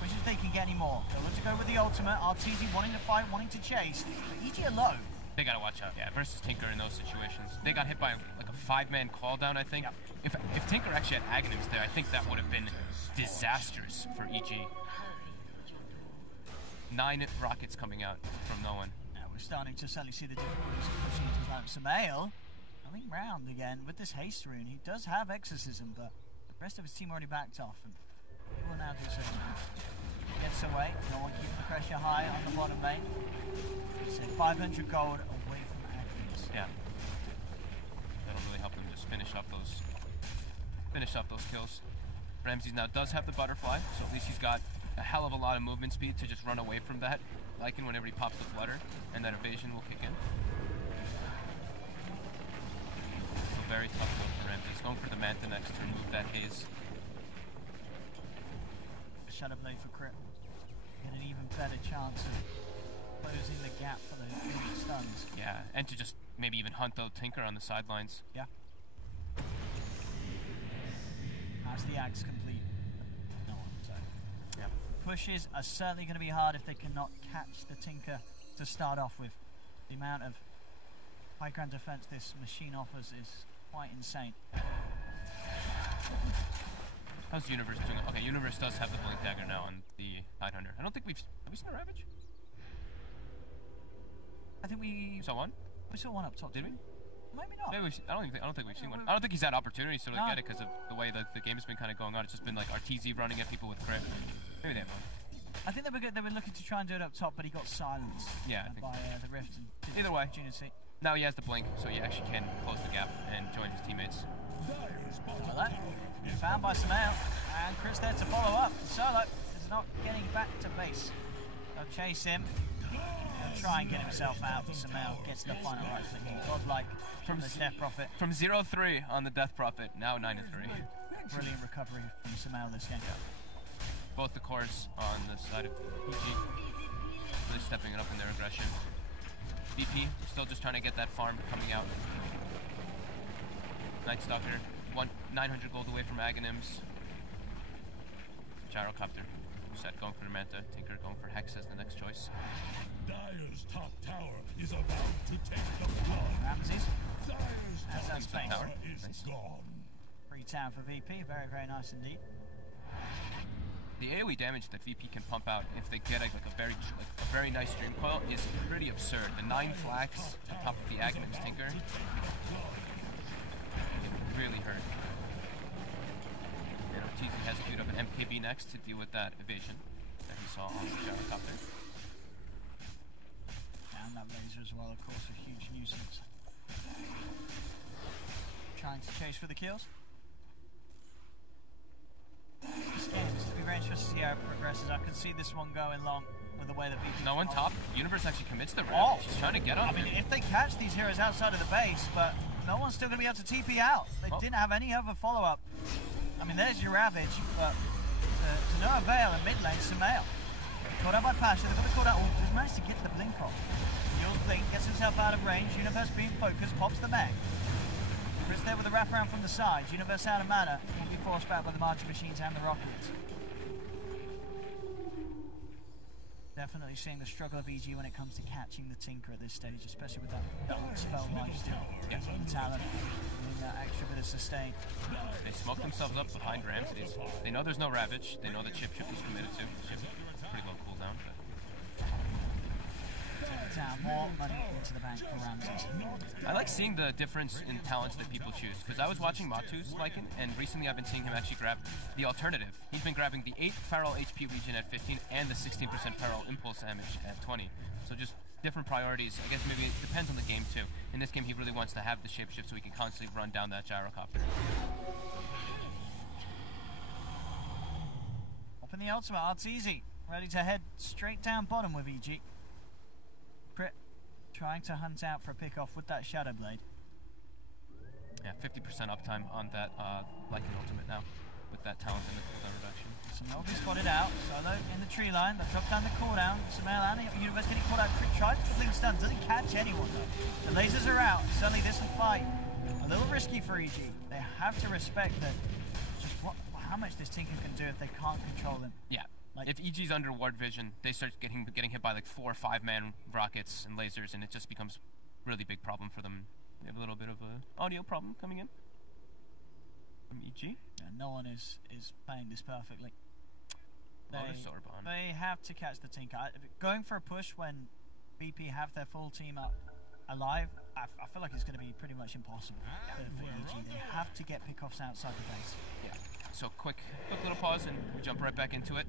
Wishes they can get any more. They'll look to go with the ultimate. Arteezy wanting to fight, wanting to chase. But EG alone. They gotta watch out, yeah, versus Tinker in those situations. They got hit by like a 5-man call down, I think. Yep. If Tinker actually had Aghanims there, I think that would have been disastrous for EG. 9 rockets coming out from no one. We're starting to suddenly see the difficulties of pushing into like Sumail. Coming round again with this haste rune. He does have exorcism, but the rest of his team already backed off, and he will now do so. Gets away. No one keeping the pressure high on the bottom lane. So 500 gold away from Agnes. Yeah. That'll really help him just finish off those kills. Ramses now does have the butterfly, so at least he's got a hell of a lot of movement speed to just run away from that Lycan whenever he pops the flutter, and that evasion will kick in. So very tough look for Ramses. Going for the Manta next to remove that haze. Shadow Blade for crit. Get an even better chance of closing the gap for those stuns. Yeah, and to just maybe even hunt the Tinker on the sidelines. Yeah. That's the axe complete. No one, so. Yeah. Pushes are certainly going to be hard if they cannot catch the Tinker to start off with. The amount of high ground defense this machine offers is quite insane. How's Universe doing? Okay, Universe does have the Blink Dagger now on the Tidehunter. I don't think have we seen a Ravage? I think we saw one. We saw one up top. Did we? Maybe not. Maybe I don't think we've seen one. I don't think he's had opportunities to really get it because of the way the game's been kind of going on. It's just been like RTZ running at people with crit. Maybe they have one. I think they were looking to try and do it up top, but he got silenced by the Rift. And either way, opportunity. Now he has the blink, so he actually can close the gap and join his teammates. Like that. Found by Samael, and Chris there to follow up. Solo is not getting back to base. They'll chase him. He'll try and get himself out, but Samael gets the final right click. Godlike from the Death Prophet. From 0-3 on the Death Prophet, now 9-3. Brilliant recovery from Samael this game. Both the cores on the side of PG, really stepping it up in their aggression. VP still just trying to get that farm coming out. Night Stalker, 900 gold away from Aghanims. Gyrocopter, set going for the Manta. Tinker going for Hex as the next choice. Dire's top tower is about to take the flood. Ramses Dire's that space. tower is gone. Free town for VP, very, very nice indeed. The AoE damage that VP can pump out if they get a very nice Dream Coil is pretty absurd. The 9 flax on top of the Aghanims Tinker, it really hurt. And TZ has queued up an MKB next to deal with that evasion that he saw on the Gyrocopter. And that laser as well, of course, a huge nuisance. Trying to chase for the kills. This game is to be very interested to see how it progresses. I can see this one going long with the way that VP. No one top. Universe actually commits the Ravage. She's trying to get on. I mean, if they catch these heroes outside of the base, but no one's still going to be able to TP out. They didn't have any other follow-up. I mean, there's your Ravage, but to no avail in mid lane, Samael. Caught out by Pasha, they've got the call out. Just managed to get the blink off. Heals blink, gets himself out of range. Universe being focused, pops the mag. Chris there with a wraparound from the sides. Universe out of mana. Will be forced back by the marching machines and the rockets. Definitely seeing the struggle of EG when it comes to catching the Tinker at this stage, especially with that spell life still. Yeah. Talent, needing that extra bit of sustain. They smoke themselves up behind Ramses. They know there's no Ravage. They know that Chip was committed to. Chip, pretty low cooldown. Down, more money into the bank for Ramses. I like seeing the difference in talents that people choose, because I was watching Matu's Lycan, and recently I've been seeing him actually grab the alternative. He's been grabbing the 8 Feral HP regen at 15 and the 16% Feral Impulse damage at 20. So just different priorities. I guess maybe it depends on the game too. In this game he really wants to have the shapeshift so he can constantly run down that Gyrocopter. Open the ultimate, it's easy. Ready to head straight down bottom with EG. Crit trying to hunt out for a pick off with that Shadow Blade. Yeah, 50% uptime on that Lycan ultimate now with that talent and the cooldown reduction. Samael be spotted out. Solo in the tree line. They'll drop down the cooldown. Samael and the Universe getting called out. Crit tries to blink stun. Doesn't catch anyone though. The lasers are out. Suddenly this will fight a little risky for EG. They have to respect that. Just how much this Tinker can do if they can't control him. Yeah. If EG's under ward vision, they start getting hit by like 4 or 5 man rockets and lasers, and it just becomes a really big problem for them. They have a little bit of an audio problem coming in from EG. Yeah, no one is playing this perfectly. They have to catch the Tinker. Going for a push when BP have their full team up alive, I feel like it's going to be pretty much impossible for EG. They have to get pickoffs outside the base. Yeah. So quick little pause, and we jump right back into it.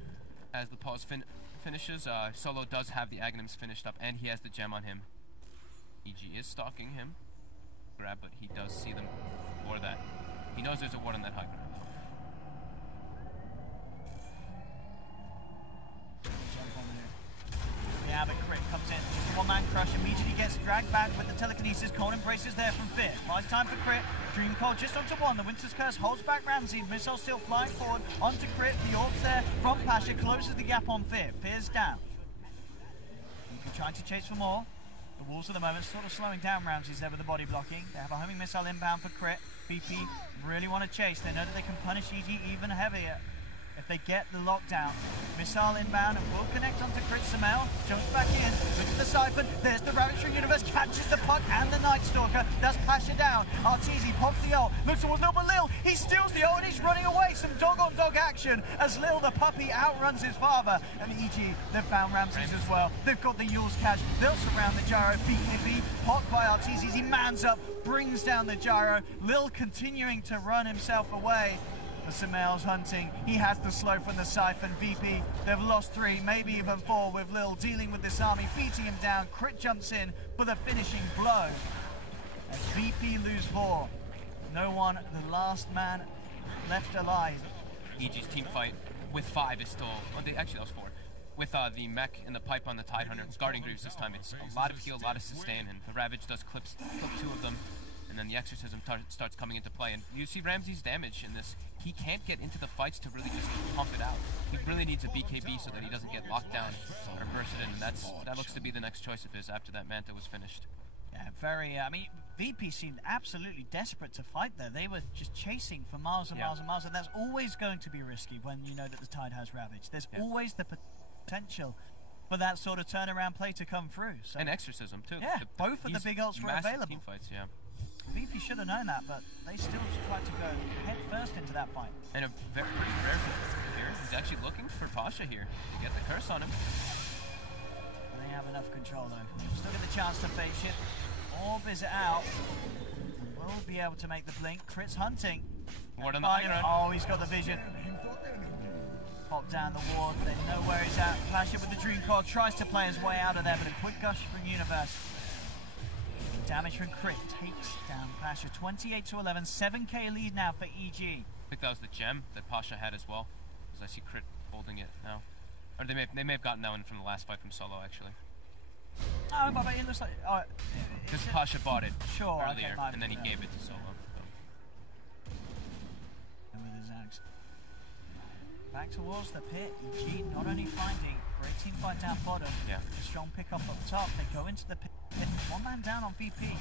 As the pause finishes, Solo does have the Aghanims finished up, and he has the gem on him. EG is stalking him. Grab, but he does see them for that. He knows there's a ward on that high ground. Yeah, but Crit comes in, just a one-man crush, immediately gets dragged back with the telekinesis. Cold embraces there from Fear. Buys time for Crit. Dream Coil just onto one. The Winter's Curse holds back Ramsey. Missile still flying forward onto Crit. The orbs there from Pasha closes the gap on Fear. Fear's down. He's trying to chase for more. The Wolves at the moment sort of slowing down Ramses there with the body blocking. They have a homing missile inbound for Crit. BP really want to chase. They know that they can punish EG even heavier. if they get the lockdown. Missile inbound and will connect onto Crit Samel. Jumps back in, looks at the Siphon. There's the Ravage from Universe, catches the puck and the Night Stalker. That's Pasha down. Arteezy pops the ult, looks towards Lil, but Lil, he steals the ult and he's running away. Some dog-on-dog action as Lil, the puppy, outruns his father. And EG, they've found Ramses as well. They've got the Yule's catch. They'll surround the gyro. BKB, popped by Arteezy. He mans up, brings down the gyro. Lil continuing to run himself away. But Samel's hunting. He has the slow from the Siphon. VP, they've lost 3, maybe even 4, with Lil dealing with this army, beating him down. Crit jumps in for the finishing blow. As VP lose 4. No one, the last man left alive. EG's team fight with 5 is still... Oh, actually, that was 4. With the mech and the pipe on the Tidehunter, guarding Greaves this time. It's a lot of heal, a lot of sustain, and the Ravage does clip 2 of them. And then the Exorcism starts coming into play. And you see Ramsey's damage in this. He can't get into the fights to really just pump it out. He really needs a BKB so that he doesn't get locked down or bursted in. And that looks to be the next choice of his after that Manta was finished. Yeah, very... I mean, VP seemed absolutely desperate to fight there. They were just chasing for miles and miles and miles. And that's always going to be risky when you know that the Tide has Ravage. There's always the potential for that sort of turnaround play to come through. So. And Exorcism, too. Yeah, both of the big ults were available. Team fights, yeah. VP should have known that, but they still tried to go head first into that fight. And a very rare here. He's actually looking for Pasha here to get the curse on him. They have enough control though. Still get the chance to face it. Orb is out. Will be able to make the blink. Crit's hunting. Ward on the high ground. Oh, he's got the vision. Pop down the ward. They know where he's at. Pasha with the Dream Core tries to play his way out of there, but a quick gush from Universe. Damage from Crit takes down Pasha. 28-11, 7k lead now for EG. I think that was the gem that Pasha had as well, because I see Crit holding it now. Or they may have gotten that one from the last fight from Solo, actually. Oh, but it looks like... Because Pasha bought it okay, earlier, and then he gave it to Solo. And with his axe. Back towards the pit. EG not only finding great team fight down bottom, a strong pick up top. They go into the pit. One man down on VP.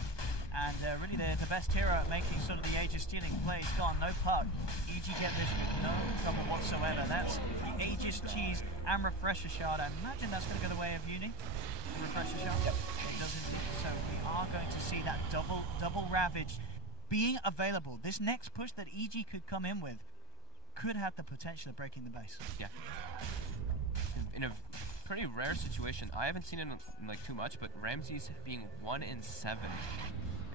And really the best hero at making sort of the Aegis stealing plays gone. No puck. EG get this with no trouble whatsoever. That's the Aegis cheese and refresher shard. I imagine that's going to go the way of Uni. The refresher shard. Yep. It does indeed. So we are going to see that double Ravage being available. This next push that EG could come in with could have the potential of breaking the base. Yeah. In a pretty rare situation, I haven't seen it in like too much, but Ramses being 1 in 7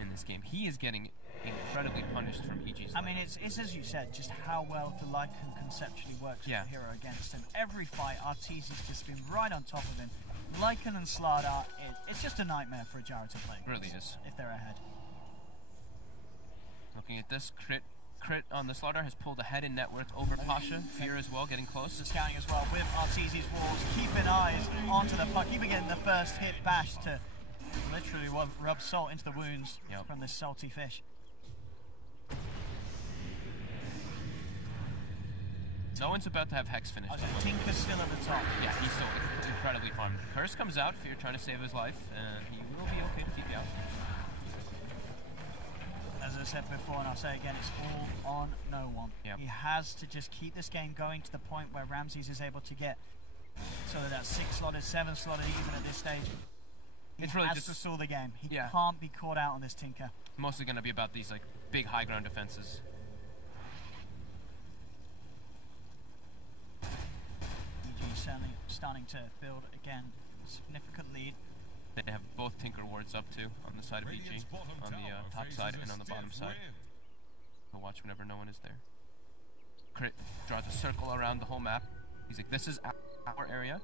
in this game, he is getting incredibly punished from EG's. I mean, it's as you said, just how well the Lycan conceptually works with the hero against him. Every fight, Arteezy's just been right on top of him. Lycan and Slardar, it's just a nightmare for a Gyro to play. It really is. If they're ahead. Looking at this, Crit on the Slaughter has pulled ahead in net worth over Pasha. Fear as well, getting close. The scouting as well with Arteezy's walls, keeping eyes onto the puck, even getting the first hit bash to literally rub salt into the wounds from this salty fish. No one's about to have Hex finished. Tinker's still at the top. Yeah, he's still incredibly fun. Curse comes out, Fear trying to save his life, and he will be okay to keep you out. As I said before, and I'll say again, it's all on no one. Yep. He has to just keep this game going to the point where Ramses is able to get sort of that 6-slotted, 7-slotted even at this stage. He really has just to stall the game. He can't be caught out on this Tinker. Mostly going to be about these like big high ground defenses. EG certainly starting to build again a significant lead. They have both Tinker wards up too on the side of EG, on the top side and on the bottom side. We'll watch whenever no one is there. Crit draws a circle around the whole map. He's like, this is our area.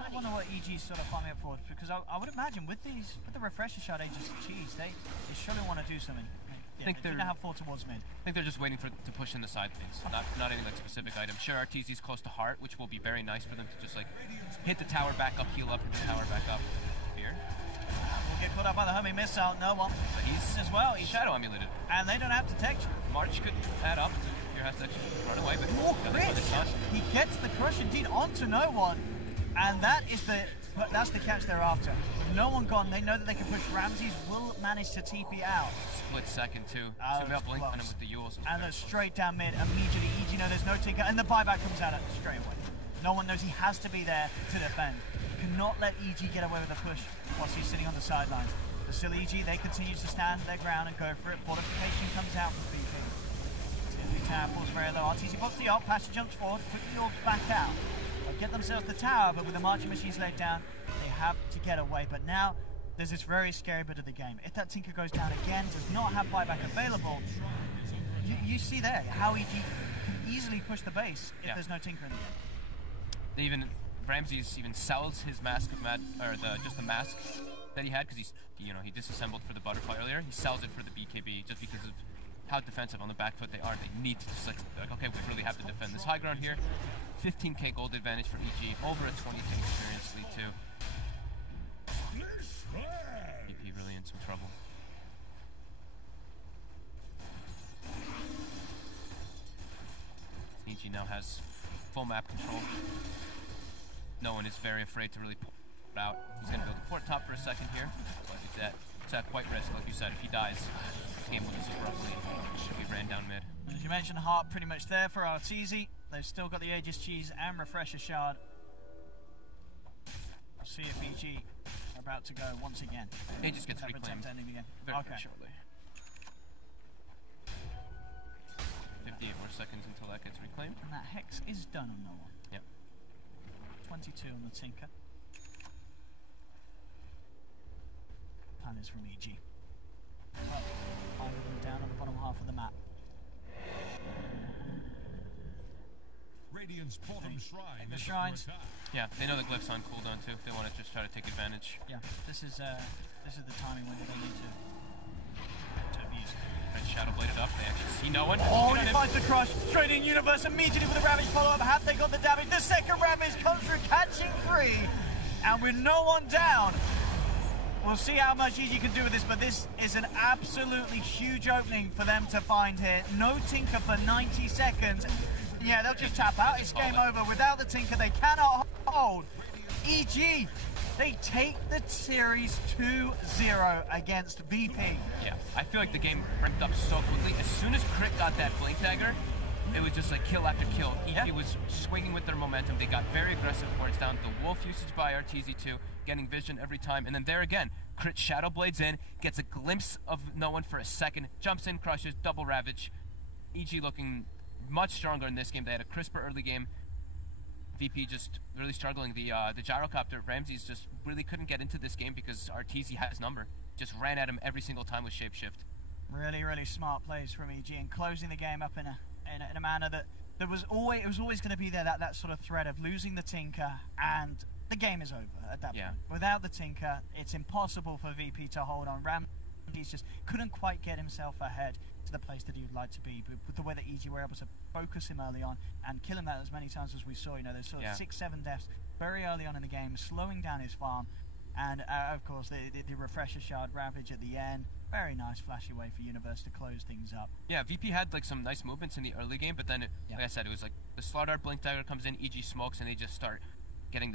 I wonder what EG's sort of farming up for, because I would imagine with the refresher shot Aegis cheese, they surely want to do something. I think they're going to have 4 towards mid. I think they're just waiting to push in the side things, not any like specific item. Sure, Arteezy's close to heart, which will be very nice for them to just like hit the tower back up, heal up, hit the tower back up. Here. We'll get caught up by the homing missile, no one. But he's as well. He's shadow emulated. And they don't have detection. March could add up. Here has to actually run away, but Crit! He gets the crush indeed onto no one. And that is the that's the catch they're after. With no one gone, they know that they can push. Ramses will manage to TP out. Split second too. Oh, so we got Blink on him close. with the Yules. And then straight down mid, immediately EG know there's no tinker, and the buyback comes out straight away. No one knows he has to be there to defend. Cannot let EG get away with a push whilst he's sitting on the sidelines. But still EG, they continue to stand their ground and go for it. Fortification comes out from VP. Tower falls very low. RTZ blocks the ult, Pasha jumps forward, quickly ults back out. They'll get themselves the tower, but with the marching machines laid down, they have to get away. But now, there's this very scary bit of the game. If that tinker goes down again, does not have buyback available, you see there how EG can easily push the base if there's no tinker in the game. Even Ramses even sells his mask of just the mask that he had because he disassembled for the butterfly earlier. He sells it for the BKB just because of how defensive on the back foot they are. They need to just like okay, we really have to defend this high ground here. 15k gold advantage for EG, over a 20k experience lead too. VP really in some trouble. EG now has full map control. No one is very afraid to really port out. He's going to build a port top for a second here, but it's at quite risk. Like you said, if he dies, the game will just abruptly be ran down mid. As you mentioned, Heart pretty much there for Arteezy. They've still got the Aegis Cheese and Refresher Shard. We'll see if EG are about to go once again. Aegis gets reclaimed very shortly. 58 more seconds until that gets reclaimed. And that Hex is done on no one. Yep. 22 on the Tinker. Plan is from EG. But 5 of them down on the bottom half of the map. Radiant's bottom shrine. The shrines. Yeah, they know the glyph's on cooldown too. They want to just try to take advantage. Yeah, this is the timing window they need to abuse. And Shadow bladed up. They actually see no one. Oh, and he finds the crush. Straight in Universe immediately with a Ravage follow-up. Have they got the damage? The second Ravage comes through, catching 3. And with no one down, we'll see how much EG can do with this, but this is an absolutely huge opening for them to find here. No Tinker for 90 seconds. Yeah, they'll just tap out. It's game over. Without the Tinker, they cannot hold. EG, they take the series 2-0 against VP. Yeah, I feel like the game ramped up so quickly. As soon as Crit got that Blink Dagger, it was just like kill after kill. EG was swinging with their momentum. They got very aggressive towards down. The Wolf usage by RTZ2, getting vision every time. And then there again, Crit Shadow Blades in, gets a glimpse of no one for a second, jumps in, crushes, double Ravage. EG looking much stronger in this game. They had a crisper early game. VP just really struggling. The gyrocopter, Ramses just really couldn't get into this game because RTZ had his number. Just ran at him every single time with Shapeshift. Really, really smart plays from EG and closing the game up in a manner that was always going to be there, that sort of threat of losing the Tinker, and the game is over at that point. Without the Tinker, it's impossible for VP to hold on. Ramses just couldn't quite get himself ahead to the place that he would like to be, but with the way that EG were able to focus him early on and kill him as many times as we saw, there's sort of 6-7 deaths very early on in the game, slowing down his farm, and of course the Refresher Shard Ravage at the end. Very nice flashy way for Universe to close things up. Yeah, VP had like some nice movements in the early game, but then like I said, it was like the Slaughter Blink Dagger comes in, EG smokes, and they just start getting the